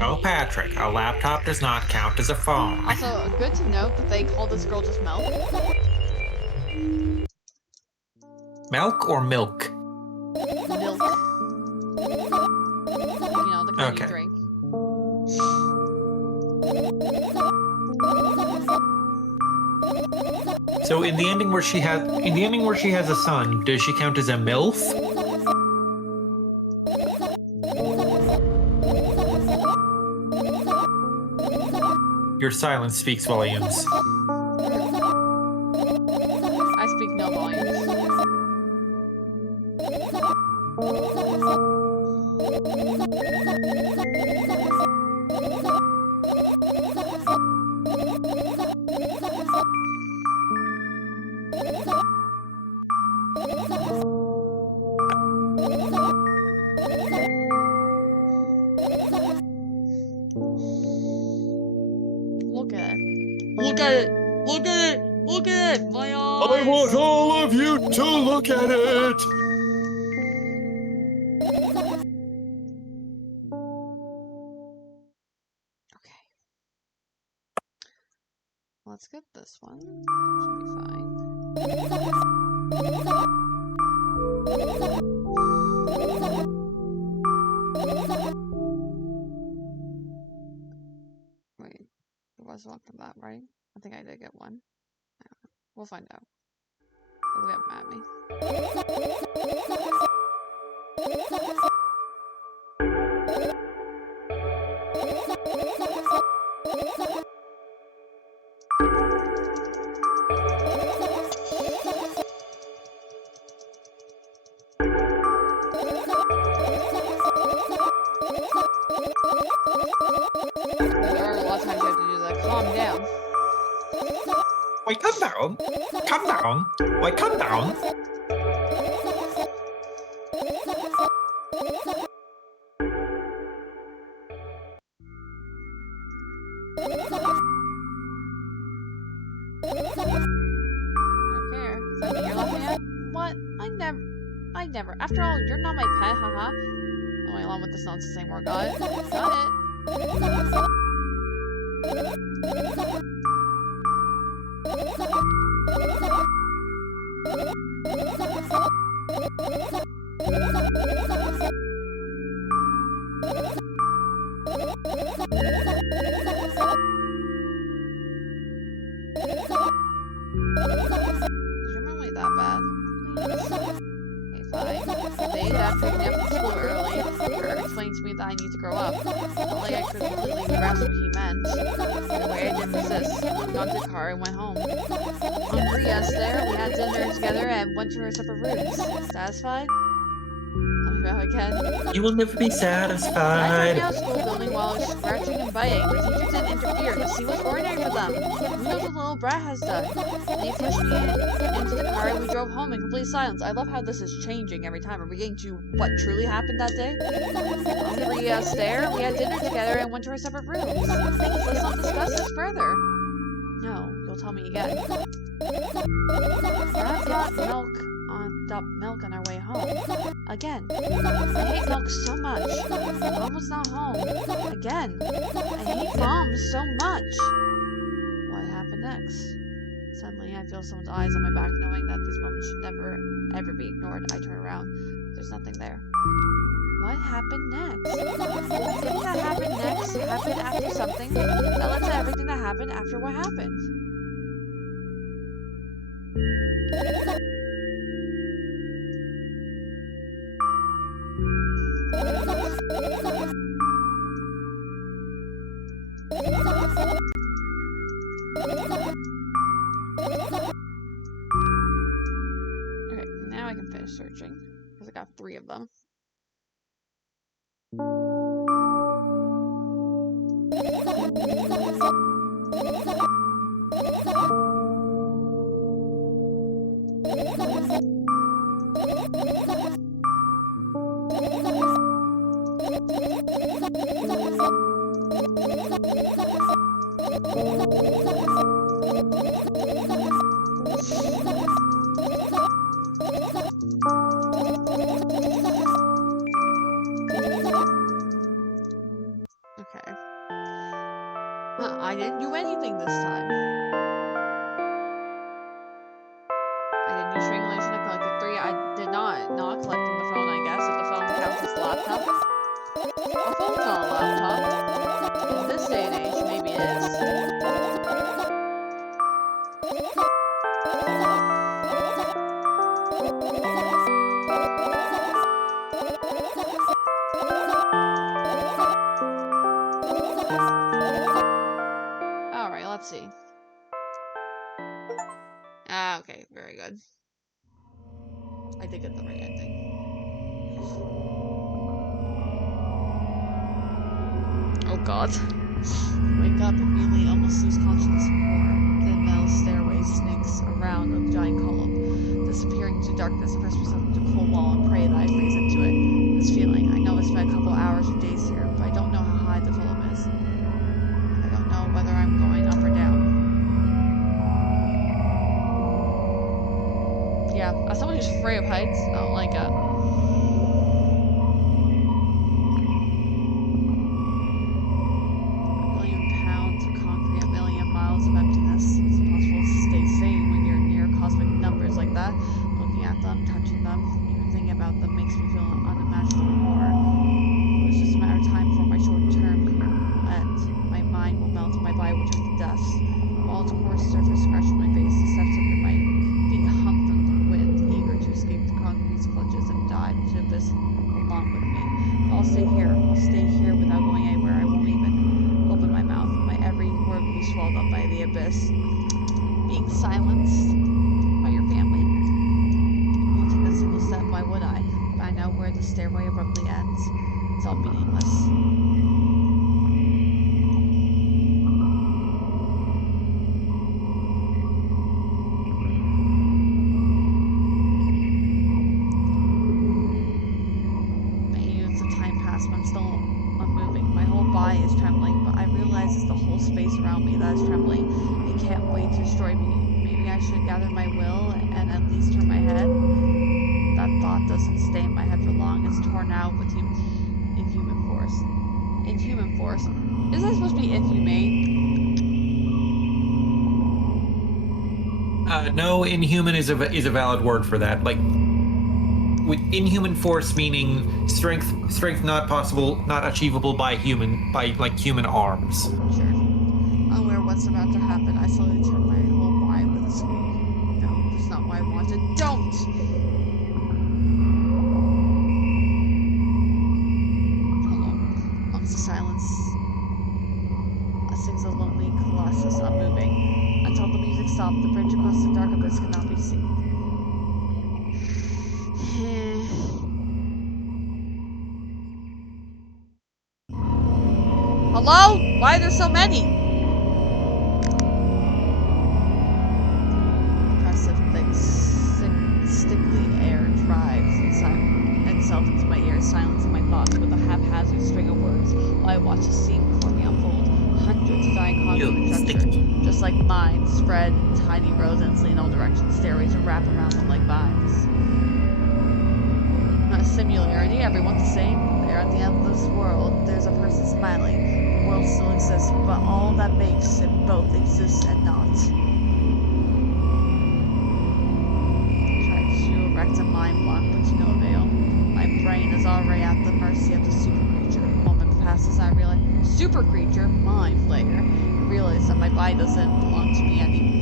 Oh, Patrick, a laptop does not count as a phone. Also, good to note that they call this girl just Milk. Milk or milk? Milk. You know, the kind you Okay. drink. So in the ending where she has a son, does she count as a MILF? Your silence speaks volumes. I speak no volumes. Look at it. Look at it. Look at it. Look at it. My eyes. I want all of you to look at it! let's get this one. Should be fine. Wait, there was one from that, right? I think I did get one. We'll find out. They'll get mad at me. There are a lot of times you have to do that. Calm down. Wait, calm down. Calm down. Wait, calm down. I don't care. Is that what you're laughing at? What? I never. After all, you're not my pet, haha. Oh, wait, along with this nonsense anymore. Got it? Got it. Is your memory that bad? Please. Okay, fine. They after picking me up from school early, or explained to me that I need to grow up. Not like I could completely grasp what he meant. Either way, I didn't resist. Got into the car and went home. On Bria's there, we had dinner together and went to our separate rooms. Satisfied? Let me know again. You will never be I tried satisfied. out school building while I was scratching and biting. The teachers didn't interfere because he was ordinary for them. Who knows what the little brat has done? And he pushed me into the car and we drove home in complete silence. I love how this is changing every time. Are we getting to what truly happened that day? On the stair, we had dinner together and went to our separate rooms. Please, let's not discuss this further. No, you'll tell me again. Brad brought milk on our way home. Again. I hate milk so much. Mom was not home. Again. I hate Mom so much. What happened next? Suddenly, I feel someone's eyes on my back, knowing that these moments should never, ever be ignored. I turn around. There's nothing there. What happened next? Everything that happened next happened after something that led to everything that happened after what happened. Okay, now I can finish searching because I got 3 of them. Okay. I didn't do anything this time. I didn't use strangulation to collect the 3. I did not collecting the phone, I guess, if the phone counts as a laptop. A phone's not a laptop. In this day and age, maybe it is. Alright, let's see. Ah, okay, very good. I did get the right ending. Oh god. Wake up immediately, almost lose consciousness more. Then metal stairway snakes around a giant column. Disappearing into darkness, I press myself into a cold wall and pray that I freeze into it. This feeling, I know I spent a couple hours or days here, but I don't know how high the column is. I don't know whether I'm going up or down. Yeah, as someone who's afraid of heights, I don't like it. A million pounds of concrete, a million miles of emptiness. abyss along with me. But I'll stay here. I'll stay here without going anywhere. I won't even open my mouth. My every word will be swallowed up by the abyss. Being silenced by your family. I won't take a single step. Why would I? But I know where the stairway abruptly ends. It's all meaningless. I'm still unmoving. My whole body is trembling, but I realize it's the whole space around me that is trembling. It can't wait to destroy me. Maybe I should gather my will and at least turn my head. That thought doesn't stay in my head for long. It's torn out with inhuman force. Inhuman force? Isn't that supposed to be inhumane? No, inhuman is a valid word for that. Like, with inhuman force meaning strength not possible, not achievable by human arms. Sure. Unaware of what's about to happen, I slowly turn my whole body with a squeak. No, that's not what I wanted. Don't! Hello. Amongst the silence, sings a lonely colossus, unmoving. Until the music stopped, the bridge across the dark abyss could not be seen. Hello? Why are there so many? Oppressive, thick, stickly air drives itself into my ears, silencing my thoughts with a haphazard string of words while I watch the scene before me unfold. Hundreds of dying conduits structure, just like mine, spread in tiny rows endlessly in all directions. Stairways would wrap around them like vines. Not a similarity, everyone's the same. There at the end of this world, there's a person smiling. The world still exists, but all that makes it both exist and not. Tried to erect a mind block, but to no avail. My brain is already at the mercy of the super creature. A moment passes, I realize, super creature, mind flayer. I realize that my body doesn't belong to me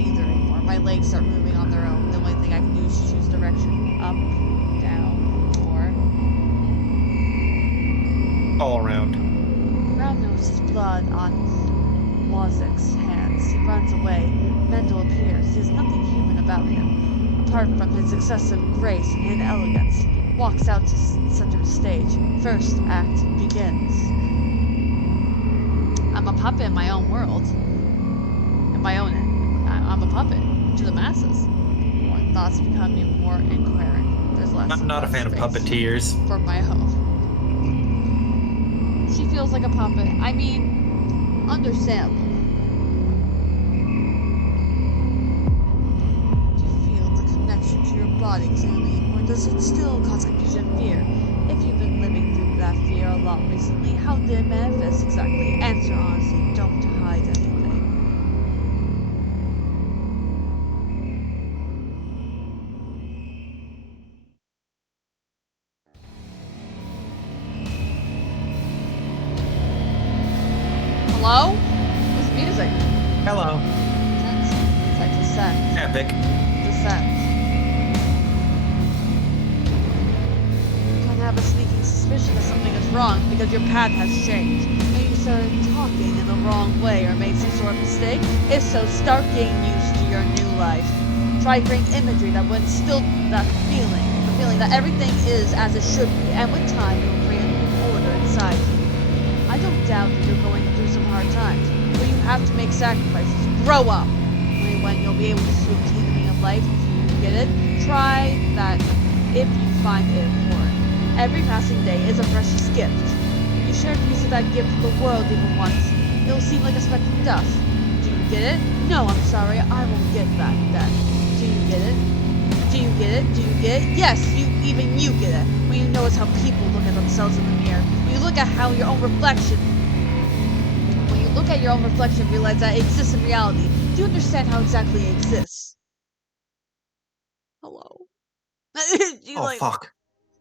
either anymore. My legs start moving on their own. The only thing I can do is choose direction. Up, down, or all around. Brown noses blood on Wozik's hands. He runs away. Mendel appears. He has nothing human about him, apart from his excessive grace and elegance. Walks out to center the stage. First act begins. I'm a puppet in my own world. In my own I'm a puppet to the masses. More thoughts become even more incoherent. There's less. I'm not a fan of puppeteers. For my own. She feels like a puppet. I mean, understandable. Do you feel the connection to your body clearly, or does it still cause confusion and fear? If you've been living through that fear a lot recently, how did it manifest exactly? Answer honestly, don't hide anything. Hello? What's music? Hello. Tense. It's like descent. Epic. Descent. You kind of have a sneaking suspicion that something is wrong because your path has changed. Maybe you started talking in the wrong way or made some sort of mistake. If so, start getting used to your new life. Try creating imagery that would instill that feeling. The feeling that everything is as it should be. And with time, you'll create a new order inside you. I don't doubt that you're going through some hard times, but you have to make sacrifices. Grow up! Only when you'll be able to obtain the meaning of life, if you get it, try that if you find it important. Every passing day is a precious gift. If you share a piece of that gift with the world even once, it'll seem like a speck of dust. Do you get it? No, I'm sorry, I won't get that then. Do you get it? Do you get it? Do you get it? Yes, even you get it. When you notice how people look at themselves in the mirror. When you look at how your own reflection. When you look at your own reflection, realize that it exists in reality. Do you understand how exactly it exists? Hello. Fuck.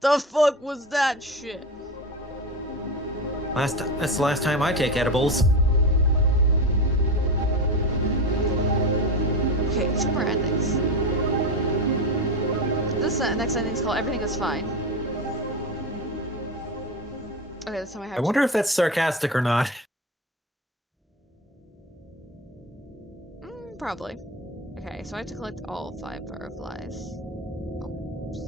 The fuck was that shit? That's the last time I take edibles. Okay, 2 more endings. This next ending's called Everything Is Fine. Okay, this time I have I wonder if that's sarcastic or not. Probably. Okay, so I have to collect all 5 butterflies. Oops.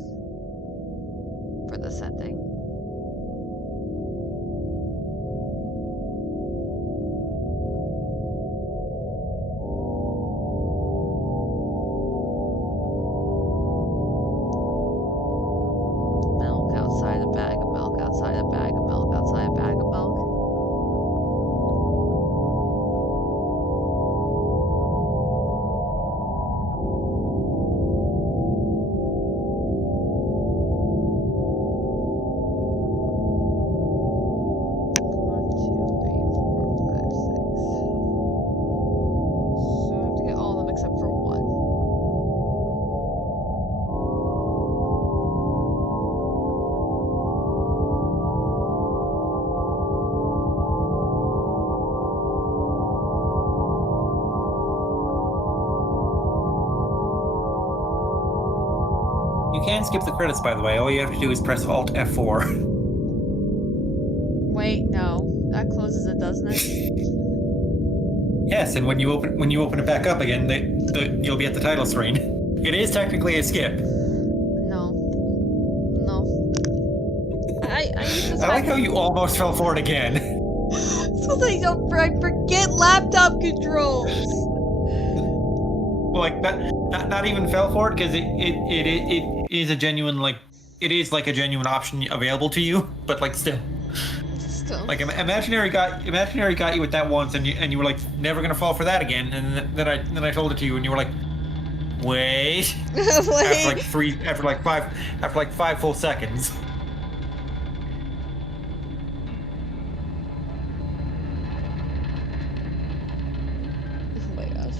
For this ending. Milk outside a bag of milk, outside a bag of milk, outside a bag of milk. One, two, three, 4, 5, 6. So I have to get all of them except for one. You can skip the credits, by the way. All you have to do is press Alt F4. Wait, no. That closes it, doesn't it? Yes, and when you open it back up again, you'll be at the title screen. It is technically a skip. No. No. I use this I like how you almost fell for it again. because I forget laptop controls. Well, like that, not even fell for it because it is a genuine it is like a genuine option available to you, but like still. Like imaginary got you with that once, and you were like never gonna fall for that again, and then I told it to you, and you were like, wait. Wait. After like 5 full seconds. Oh my gosh.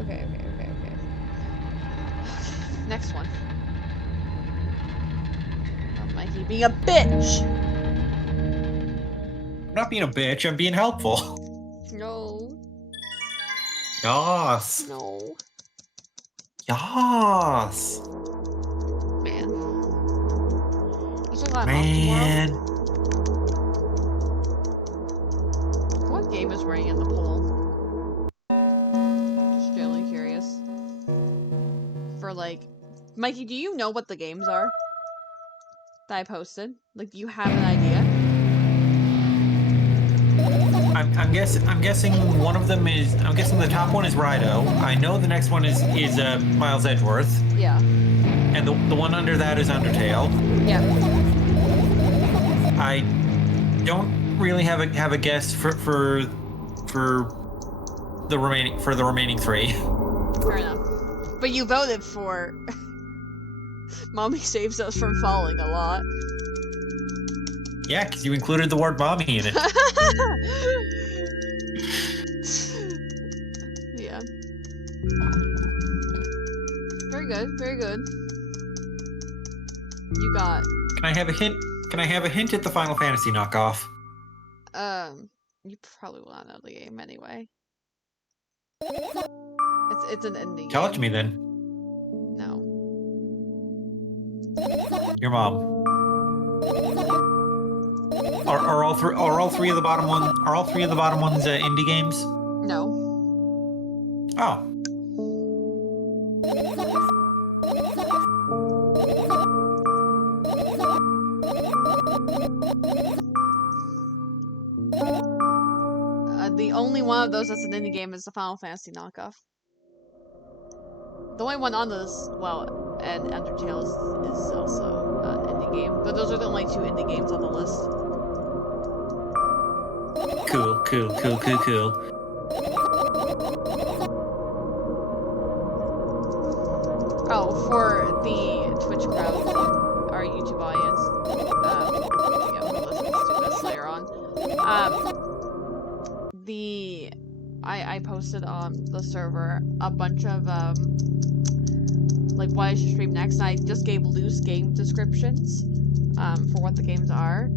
Okay. Next one. Oh, Mikey being a bitch. I'm not being a bitch. I'm being helpful. No. Yas. No. Yas. Man. There's a lot Man. What game is running in the poll? Just generally curious. For like, Mikey, do you know what the games are that I posted? Like, do you have an idea? I'm guessing one of them is. I'm guessing the top one is Rido. I know the next one is Miles Edgeworth. Yeah. And the one under that is Undertale. Yeah. I don't really have a guess for the remaining 3. Fair enough. But you voted for Mommy Saves Us from Falling a lot. Yeah, because you included the word mommy in it. Yeah. Very good, very good. You got... Can I have a hint? Can I have a hint at the Final Fantasy knockoff? You probably will not know the game anyway. It's an indie game. Tell it to me then. No. Your mom. Are all three of the bottom ones indie games? No. Oh. The only one of those that's an indie game is the Final Fantasy knockoff. The only one on this, well, and Undertale is also an indie game, but those are the only 2 indie games on the list. Cool. Oh, for the Twitch crowd, our YouTube audience, yeah, who listens to this later on, I posted on the server a bunch of, like, what I should stream next, and I just gave loose game descriptions, for what the games are.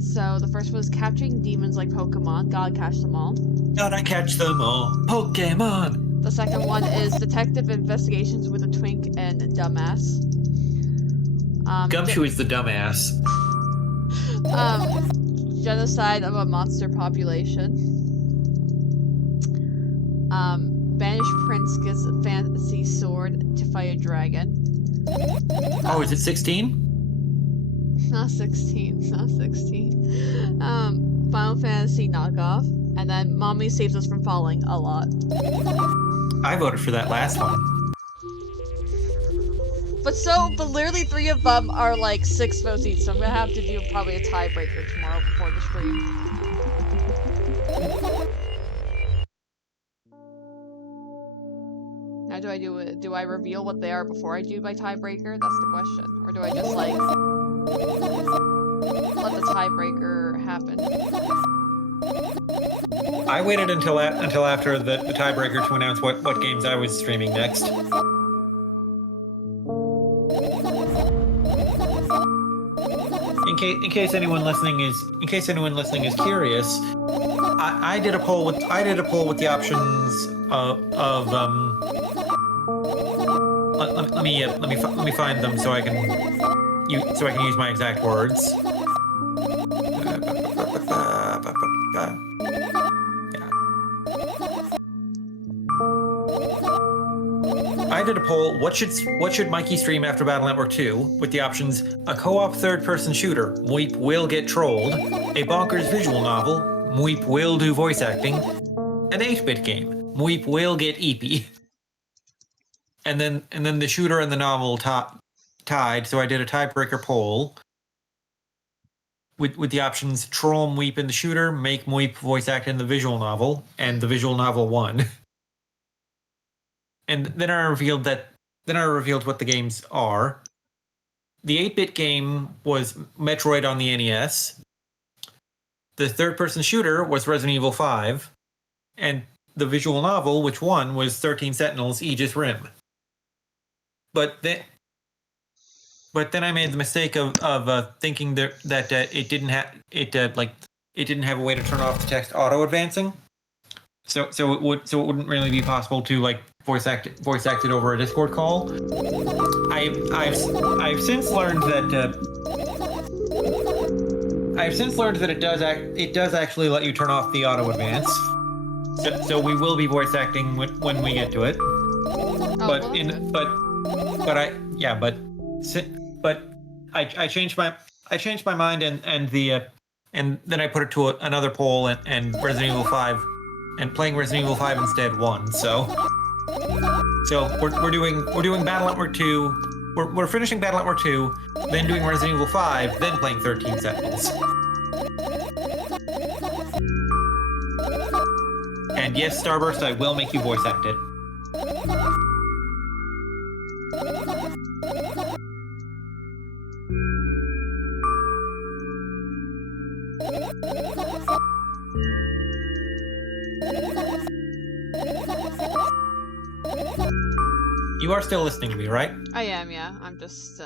So, the first was Capturing Demons Like Pokemon, Gotta Catch Them All. Gotta catch them all. Pokemon! The second one is Detective Investigations with a Twink and Dumbass. Gumshoe is the dumbass. Genocide of a Monster Population. Banished Prince gets a fantasy sword to fight a dragon. Oh, is it 16? Not 16. Not 16. Final Fantasy knockoff. And then Mommy Saves Us from Falling a lot. I voted for that last one. But literally 3 of them are like 6 votes each, so I'm gonna have to do probably a tiebreaker tomorrow before the stream. Now do I reveal what they are before I do my tiebreaker? That's the question. Or do I just like let the tiebreaker happen? I waited until after the tiebreaker to announce what games I was streaming next. In case anyone listening is curious, I did a poll with the options of let me find them so I can use my exact words. I did a poll. What should Mikey stream after Battle Network 2? With the options: a co-op third-person shooter, Mweep will get trolled; a bonkers visual novel, Mweep will do voice acting; an 8-bit game, Mweep will get eepy. And then the shooter and the novel tied. So I did a tiebreaker poll with the options: troll Mweep in the shooter, make Mweep voice act in the visual novel, and the visual novel won. And then I revealed what the games are. The 8-bit game was Metroid on the NES. The third-person shooter was Resident Evil 5. And the visual novel, which won, was 13 Sentinels Aegis Rim. But then I made the mistake of thinking that it didn't have a way to turn off the text auto advancing. So it wouldn't really be possible to like voice act it over a Discord call. I've since learned that it does actually let you turn off the auto advance. So we will be voice acting when we get to it. But I changed my mind and then I put it to another poll and Resident Evil 5. And playing Resident Evil 5 instead won. So we're doing Battle Network 2. We're finishing Battle Network 2, then doing Resident Evil 5, then playing 13 Sentinels. And yes, Starburst, I will make you voice act it. You are still listening to me, right? I am, yeah. I'm just,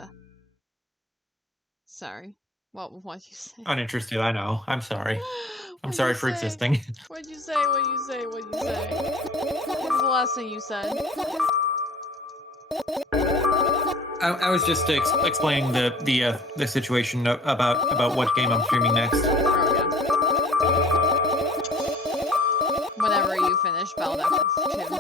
sorry. What'd you say? Uninterested, I know. I'm sorry. I'm sorry for existing. What'd you say? What'd you say? What's the last thing you said? I was just explaining the situation about what game I'm streaming next. Whenever you finish Battle Network 2.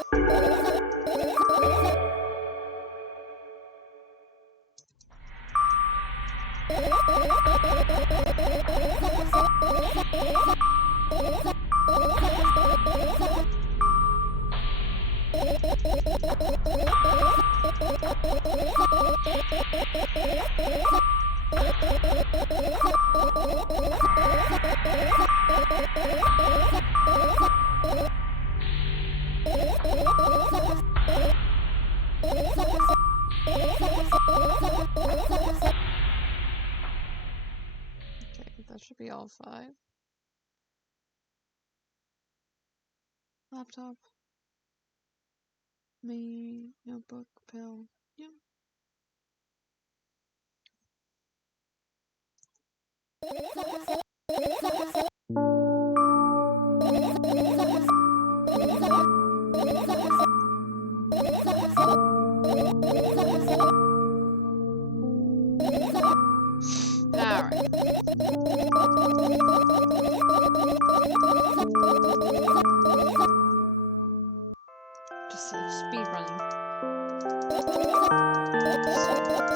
Okay, that should be all 5. Laptop. Me, notebook, pill. Yeah. Just speed running.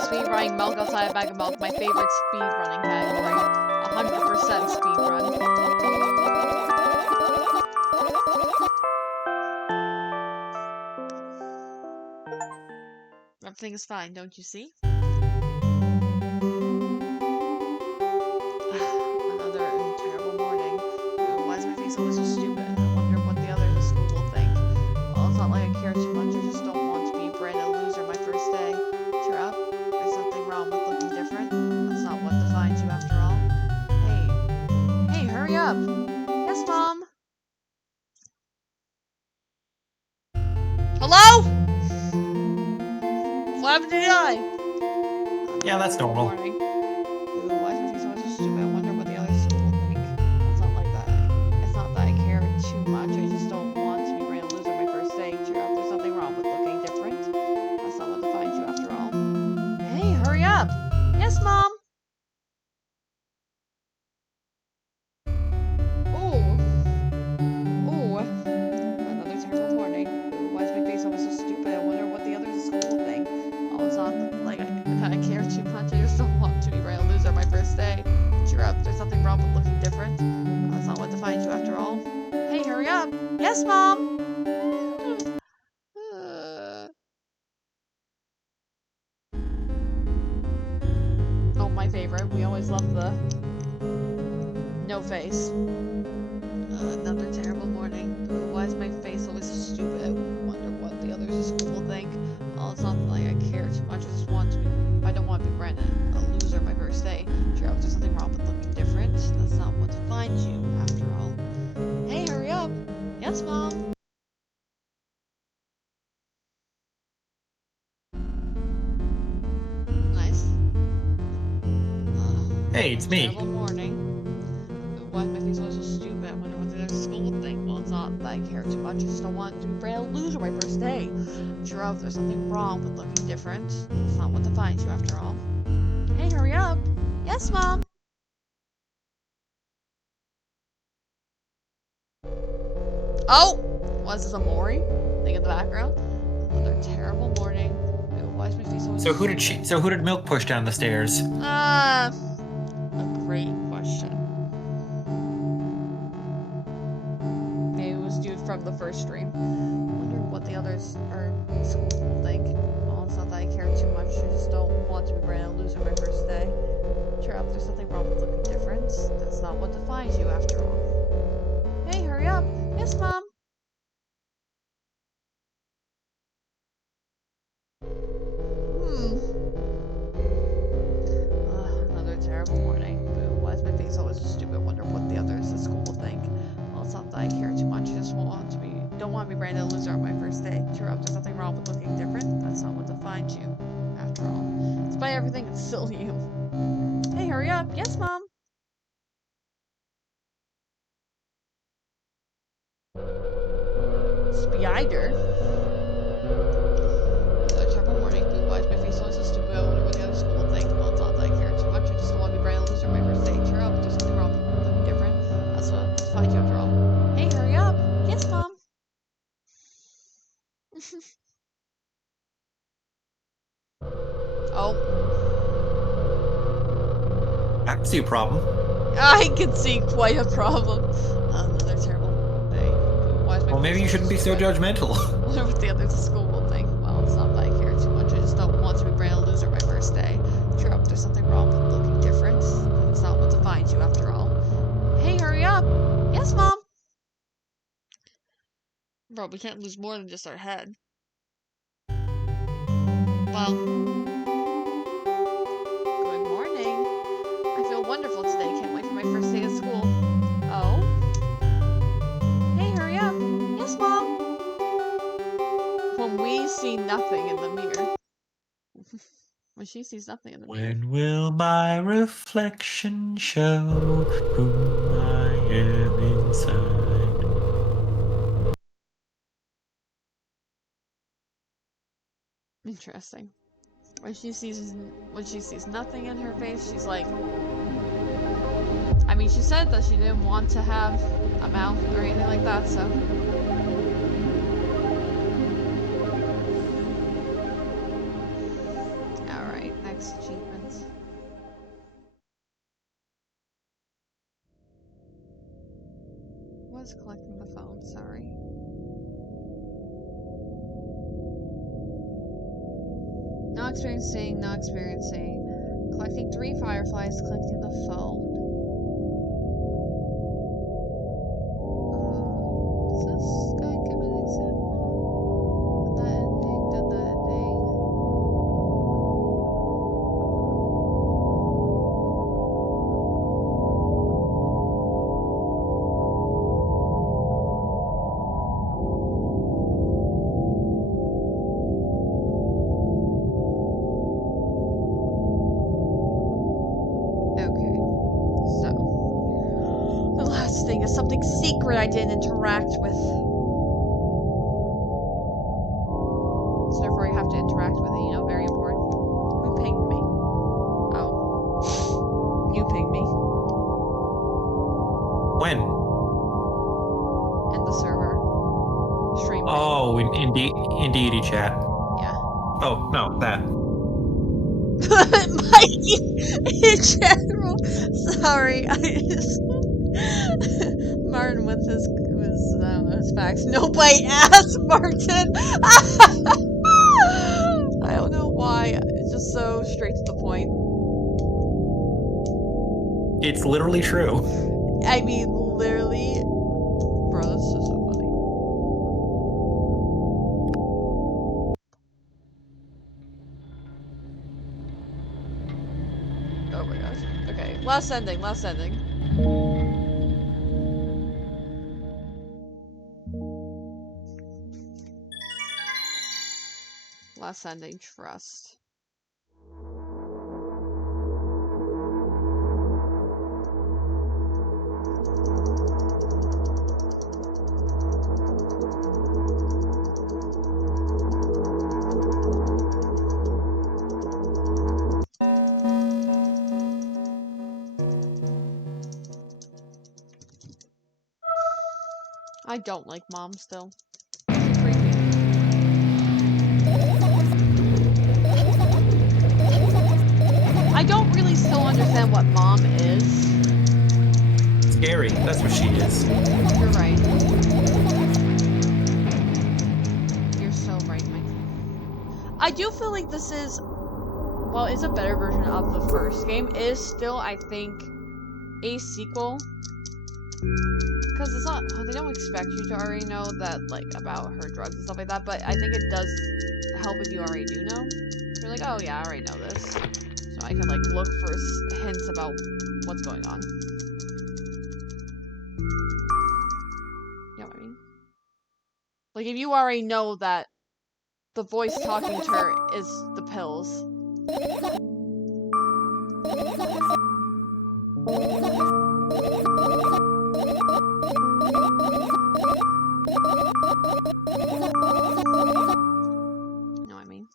Speed running milk outside a bag of milk. My favorite speed running category. 100% speed run. Everything is fine, don't you see? Another terrible morning. Why is my face always so stupid? I wonder what the others at school will think. Well, it's not like I care too much. I just don't want to be a brand new loser my first day. Cheer up. There's nothing wrong with looking different. That's not what defines you after all. Hey, hurry up. Yes, Mom. Hello? What happened to the eye? Yeah, that's normal. Morning. Why is my face always so stupid? I wonder what the others at school will think. It's not like that. It's not that I care too much. I just don't want to be a brand new loser my first day. Cheer up. There's nothing wrong with looking different. That's not what defines you after all. Hey, hurry up. Yes, Mom. Ooh, another terrible morning. Why is my face always so stupid? I wonder what the others at school will think. Oh, it's not like I care too much. I just don't want to be a brand new loser my first day. Cheer up. There's nothing wrong with looking different. That's not what defines you after all. Hey, hurry up. Yes, Mom. Oh, my favorite. We always love the no face. Another terrible morning. Why is my face always so stupid? I wonder what the others at school will think. Well, it's not like I care too much. I just want to be. I don't want to be brand a loser my first day. Cheer up. There's nothing wrong with looking different. That's not what defines you after all. Hey, hurry up. Yes, Mom. Nice. Hey, it's me. Terrible morning. Why is my face always so stupid? I wonder what the others at school will think. Well, it's not that I care too much. I just don't want to be brand a loser my first day. Cheer up. There's nothing wrong with looking different. It's not what defines you after all. Hey, hurry up. Yes, Mom. Oh! Was this a Maury thing in the background? Another terrible morning. Why is my face always So who did Milk push down the stairs? a great question. Maybe it was dude from the first stream. I wonder what the others are in school will think. Well, it's not that I care too much. I just don't want to be brand a loser my first day. Cheer up. There's nothing wrong with looking different. That's not what defines you after all. Hey, hurry up. Yes, Mom. Another terrible morning. Why is my face always so stupid? I wonder what the others at school will think. Well, it's not that I care too much. I just don't want to be brand a loser on my first day. Cheer up. There's nothing wrong with looking different. That's not what defines you, after all. Despite everything, it's still you. Hey, hurry up. Yes, Mom. Spider. Another terrible morning. Why is my face always so stupid? I wonder what the other school will think. Well, it's not that I care too much. I just don't want to be brand a loser my first day. Cheer up. There's nothing wrong with looking different. That's what defines you after all. Hey, hurry up. Yes, Mom. Oh. I don't see a problem. I can see quite a problem. Another terrible day. Why is my Well, maybe you shouldn't be so judgmental. I wonder what the others at school will think. Well, it's not that I care too much. I just don't want to be brand a loser my first day. Cheer up. There's something wrong with looking different. That's not what defines you after all. Hey, hurry up. Yes, Mom. Bro, we can't lose more than just our head. Well, good morning. I feel wonderful today. Can't wait for my first day at school. Oh? Hey, hurry up. Yes, Mom. When we see nothing in the mirror. When she sees nothing in the mirror. When will my reflection show who I am inside? Interesting. When she sees nothing in her face, she's like, I mean, she said that she didn't want to have a mouth or anything like that, so. Alright, next achievement. Was collecting the phone, sorry. Not experiencing, not experiencing. Collecting 3 fireflies, collecting the phone. Is this going to give an example? Done that ending, done that ending. Okay, so the last thing is something secret I didn't interact with. So therefore you have to interact with it, you know, very important. Who pinged me? Oh. You pinged me. When? In the server. Stream. Oh, indeedy chat. Yeah. Oh, no, that. Mikey in general. Sorry, I just Martin with his I don't know, his facts. Nobody asked Martin. I don't know why. It's just so straight to the point. It's literally true. I mean, literally, bro, this is just so funny. Oh my gosh. Okay, last ending, last ending. Last ending, trust. I don't like Mom still. She's creepy. I don't really still understand what Mom is. Scary, that's what she is. You're right. You're so right, Mike. I do feel like this is, well, it's a better version of the first game. It is still, I think, a sequel. Because it's not, they don't expect you to already know that, like, about her drugs and stuff like that, but I think it does help if you already do know. You're like, oh yeah, I already know this. So I can, like, look for hints about what's going on. You know what I mean? Like, if you already know that the voice talking to her is the pills. You know what I mean?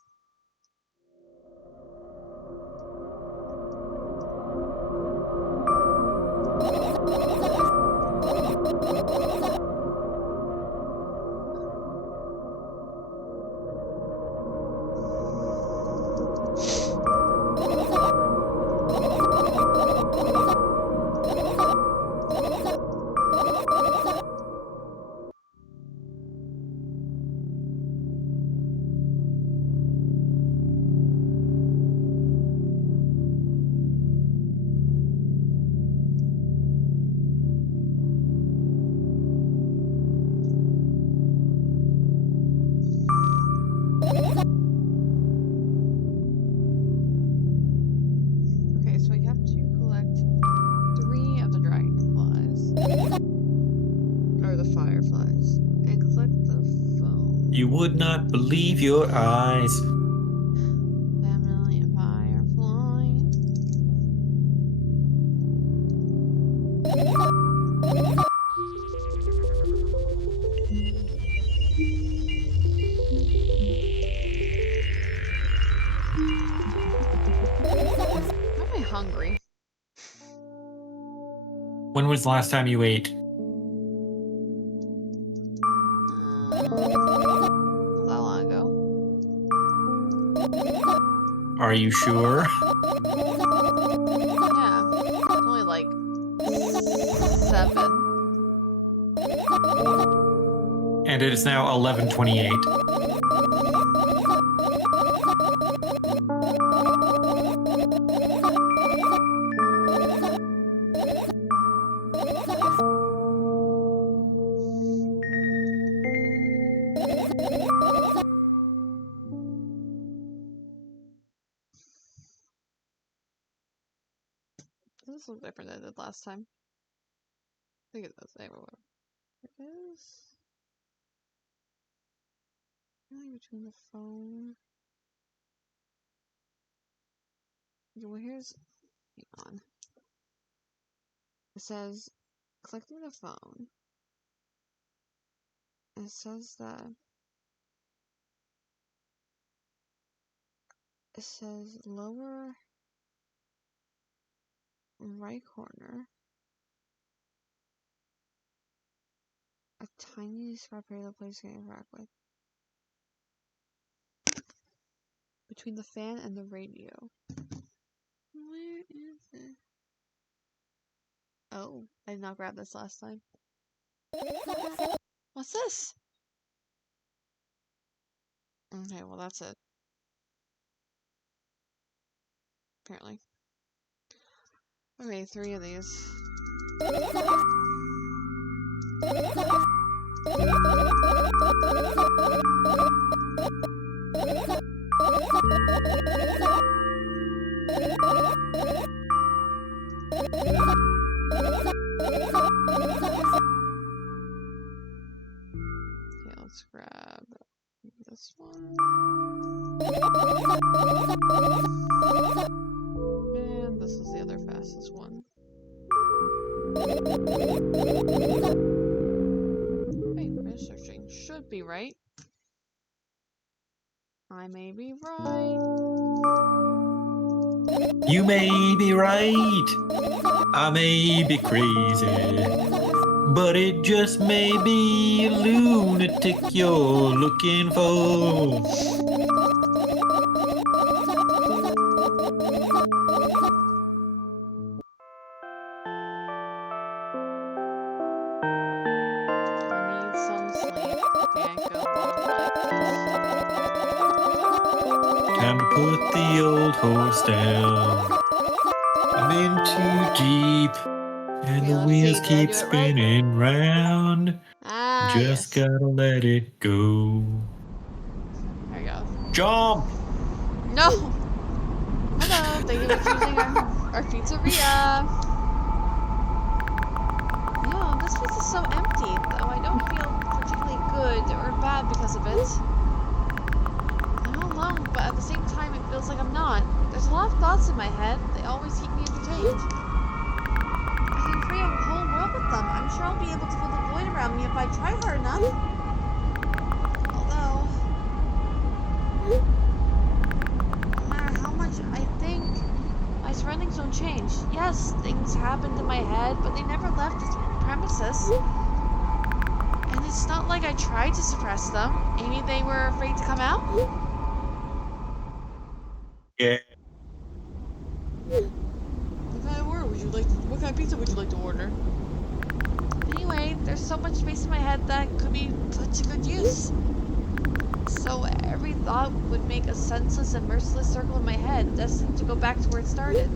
Okay, so you have to collect 3 of the dragonflies. Or the fireflies. And collect the phone. You would not believe your eyes. Family firefly. Why am I hungry? When was the last time you ate? Not that long ago. Are you sure? Yeah, it's only like 7. And it is now 11:28. This looks different than it did last time. I think it does. Anyway, whatever. It is. Really between the phone. Well, here's. Hang on. It says collecting the phone. It says that. It says lower right corner. A tiny described area of the place can interact with. Between the fan and the radio. Where is it? Oh, I did not grab this last time. What's this? Okay, well that's it. Apparently. Okay, 3 of these. Okay, let's grab this one. And this is the other fastest one. Wait, researching should be right. I may be right. You may be right. I may be crazy. But it just may be a lunatic you're looking for. I need some sleep. Can't go on like this. Time to put the old horse down. I'm in too deep, and the let's wheels see, did I keep do it right? spinning round. Ah, Just yes. gotta let it go. There you go. Jump! No! Hello, thank you for choosing our pizzeria. Yo, this place is so empty, though I don't feel particularly good or bad because of it. I'm all alone, but at the same time it feels like I'm not. There's a lot of thoughts in my head. They always keep me entertained. I can create a whole world with them. I'm sure I'll be able to fill the void around me if I try hard enough. Although, no matter how much I think, my surroundings don't change. Yes, things happened in my head, but they never left its premises. And it's not like I tried to suppress them. Maybe they were afraid to come out? Yeah. What kind of pizza would you like to order? Anyway, there's so much space in my head that could be put to good use. So every thought would make a senseless and merciless circle in my head, destined to go back to where it started.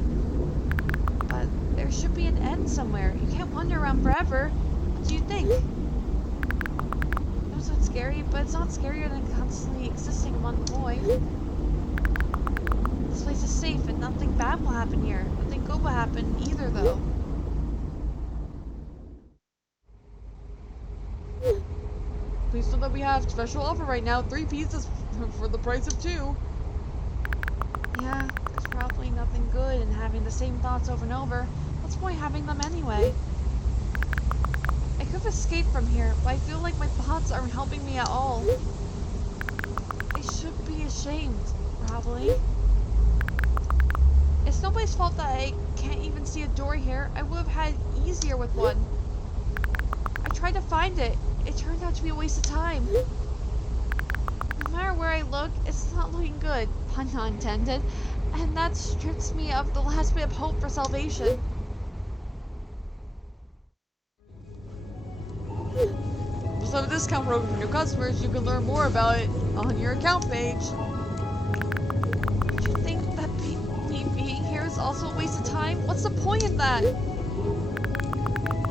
But there should be an end somewhere. You can't wander around forever. What do you think? That sounds scary, but it's not scarier than constantly existing among the void. This place is safe and nothing bad will happen here. Nothing good will happen either, though. Please know that we have special offer right now. 3 pizzas for the price of 2. Yeah, there's probably nothing good in having the same thoughts over and over. What's the point having them anyway? I could have escaped from here, but I feel like my thoughts aren't helping me at all. I should be ashamed, probably. It's nobody's fault that I can't even see a door here. I would have had it easier with one. I tried to find it. It turned out to be a waste of time. No matter where I look, it's not looking good. Pun not intended. And that strips me of the last bit of hope for salvation. With a discount program for new customers, you can learn more about it on your account page. Do you think that me being here is also a waste of time? What's the point in that?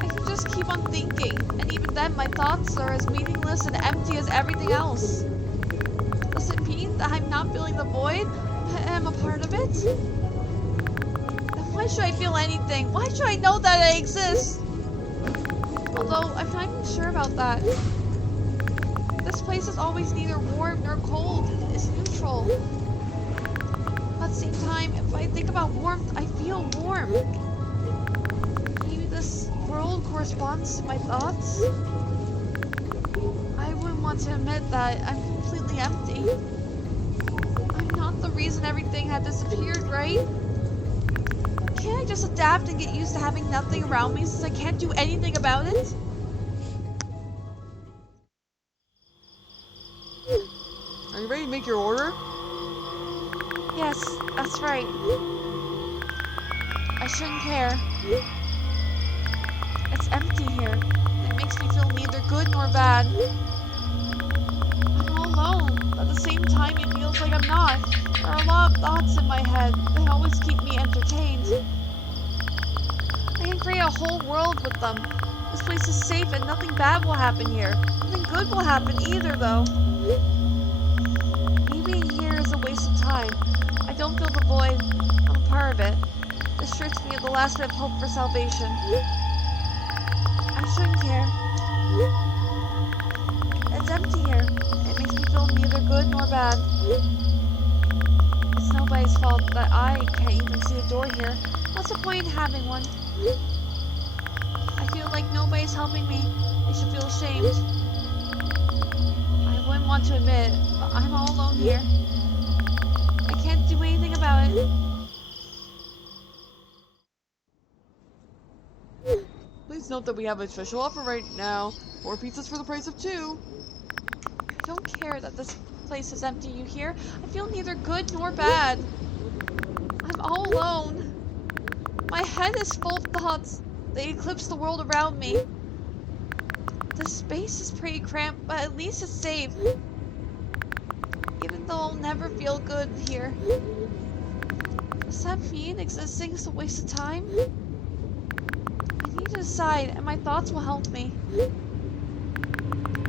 I can just keep on thinking, and even then my thoughts are as meaningless and empty as everything else. Does it mean that I'm not feeling the void? I am a part of it? Then why should I feel anything? Why should I know that I exist? Although, I'm not even sure about that. This place is always neither warm nor cold. It's neutral. At the same time, if I think about warmth, I feel warm. Maybe this world corresponds to my thoughts? I wouldn't want to admit that I'm completely empty. I'm not the reason everything had disappeared, right? Can't I just adapt and get used to having nothing around me since I can't do anything about it? Are you ready to make your order? Yes, that's right. I shouldn't care. It's empty here. It makes me feel neither good nor bad. I'm all alone, but at the same time it feels like I'm not. There are a lot of thoughts in my head. They always keep me entertained. I can create a whole world with them. This place is safe and nothing bad will happen here. Nothing good will happen either, though. Me being here is a waste of time. I don't feel the void. I'm a part of it. This strips me of the last bit of hope for salvation. I shouldn't care. It's empty here. It makes me feel neither good nor bad. It's nobody's fault that I can't even see a door here. What's the point in having one? I feel like nobody's helping me. They should feel ashamed. I wouldn't want to admit it, but I'm all alone here. I can't do anything about it. Please note that we have a special offer right now. 4 pizzas for the price of 2. I don't care that this place is empty, you hear? I feel neither good nor bad. I'm all alone. My head is full of thoughts. They eclipse the world around me. The space is pretty cramped, but at least it's safe. Even though I'll never feel good here. Does that mean existing is a waste of time? I need to decide, and my thoughts will help me.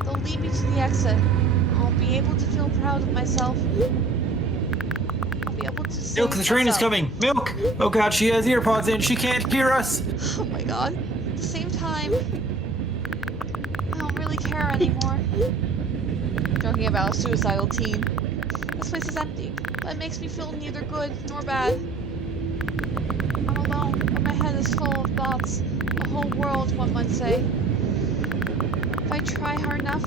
They'll lead me to the exit. I'll be able to feel proud of myself. I'll be able to say Milk, the train is coming! Milk! Oh god, she has earpods in, she can't hear us! Oh my god. At the same time, I don't really care anymore. Talking about a suicidal teen. This place is empty, but it makes me feel neither good nor bad. I'm alone, but my head is full of thoughts. A whole world, one might say. If I try hard enough,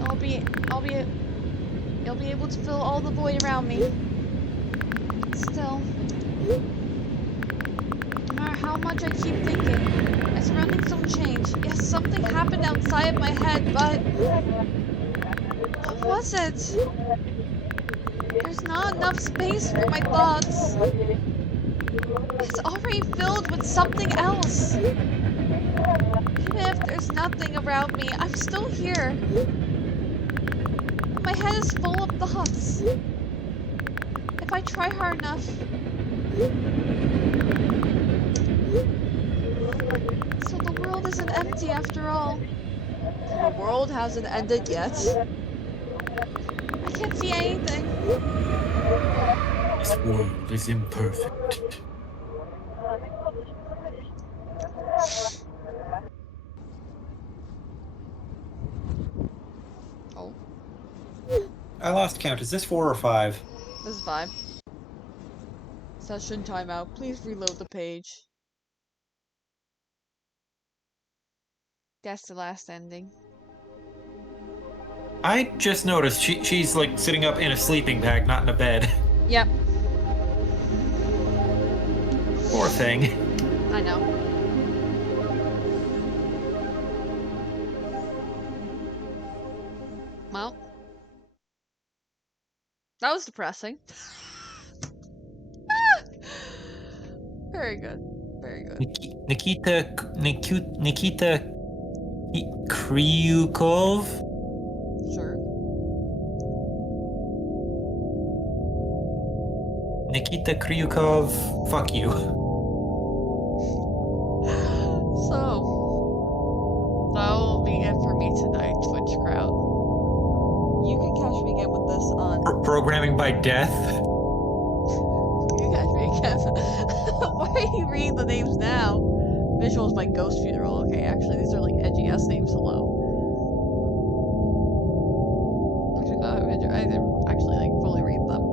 you'll be able to fill all the void around me. Still, no matter how much I keep thinking, my surroundings don't change. Yes, something happened outside of my head, but what was it? There's not enough space for my thoughts. It's already filled with something else. Even if there's nothing around me, I'm still here. My head is full of thoughts. If I try hard enough. So the world isn't empty after all. The world hasn't ended yet. I can't see anything. This world is imperfect. Oh. I lost count. Is this 4 or 5? This is 5. Session timeout. Please reload the page. That's the last ending. I just noticed she's like sitting up in a sleeping bag, not in a bed. Yep. Poor thing. I know. Well, that was depressing. Very good. Very good. Nikita Kryukov. Sure. Nikita Kryukov. Fuck you. So, that will be it for me tonight, Twitch crowd. You can catch me again with this on... Programming by death. You can catch me again. Why are you reading the names now? Visuals by Ghost Funeral. Okay, actually, these are like edgy ass names. Hello. Actually, no, I didn't actually like fully read them.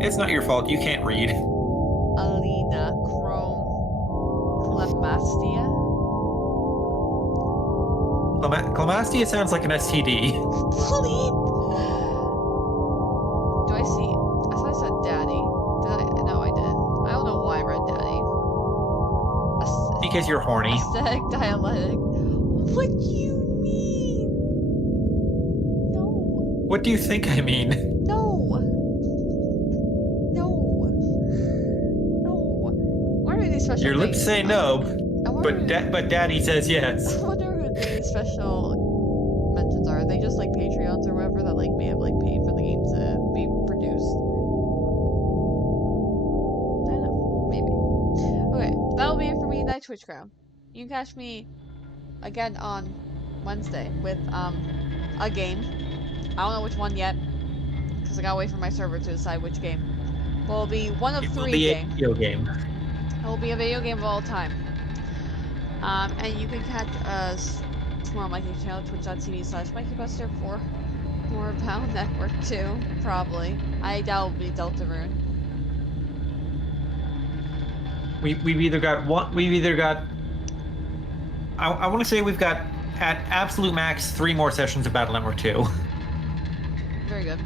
It's not your fault. You can't read. Alina, Chrome, Clemastia. Clemastia sounds like an STD. Bleep. Do I see? I thought I said daddy. Did I? No, I didn't. I don't know why I read daddy. Because you're horny. Aesthetic dialectic. What do you mean? No. What do you think I mean? No. No. No. What are these special Your lips things? say no, but Daddy says yes. I wonder who these special mentions are. Are they just like Patreons or whatever that like may have like paid for the game to be produced? I don't know. Maybe. Okay, that'll be it for me tonight, Twitch crowd. You can catch me again on Wednesday with a game. I don't know which one yet, because I gotta wait for my server to decide which game. But it'll be one of three games. It will be a video game. It will be a video game of all time. And you can catch us tomorrow on my YouTube channel, twitch.tv/Mikeybuster for more Bound Network 2, probably. I doubt it'll be Deltarune. We've either got one. We've either got. I want to say we've got at absolute max 3 more sessions of Battle Network 2. Very good.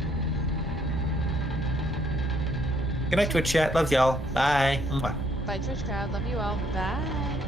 Good night, Twitch chat. Love y'all. Bye. Mwah. Bye, Twitch crowd. Love you all. Bye.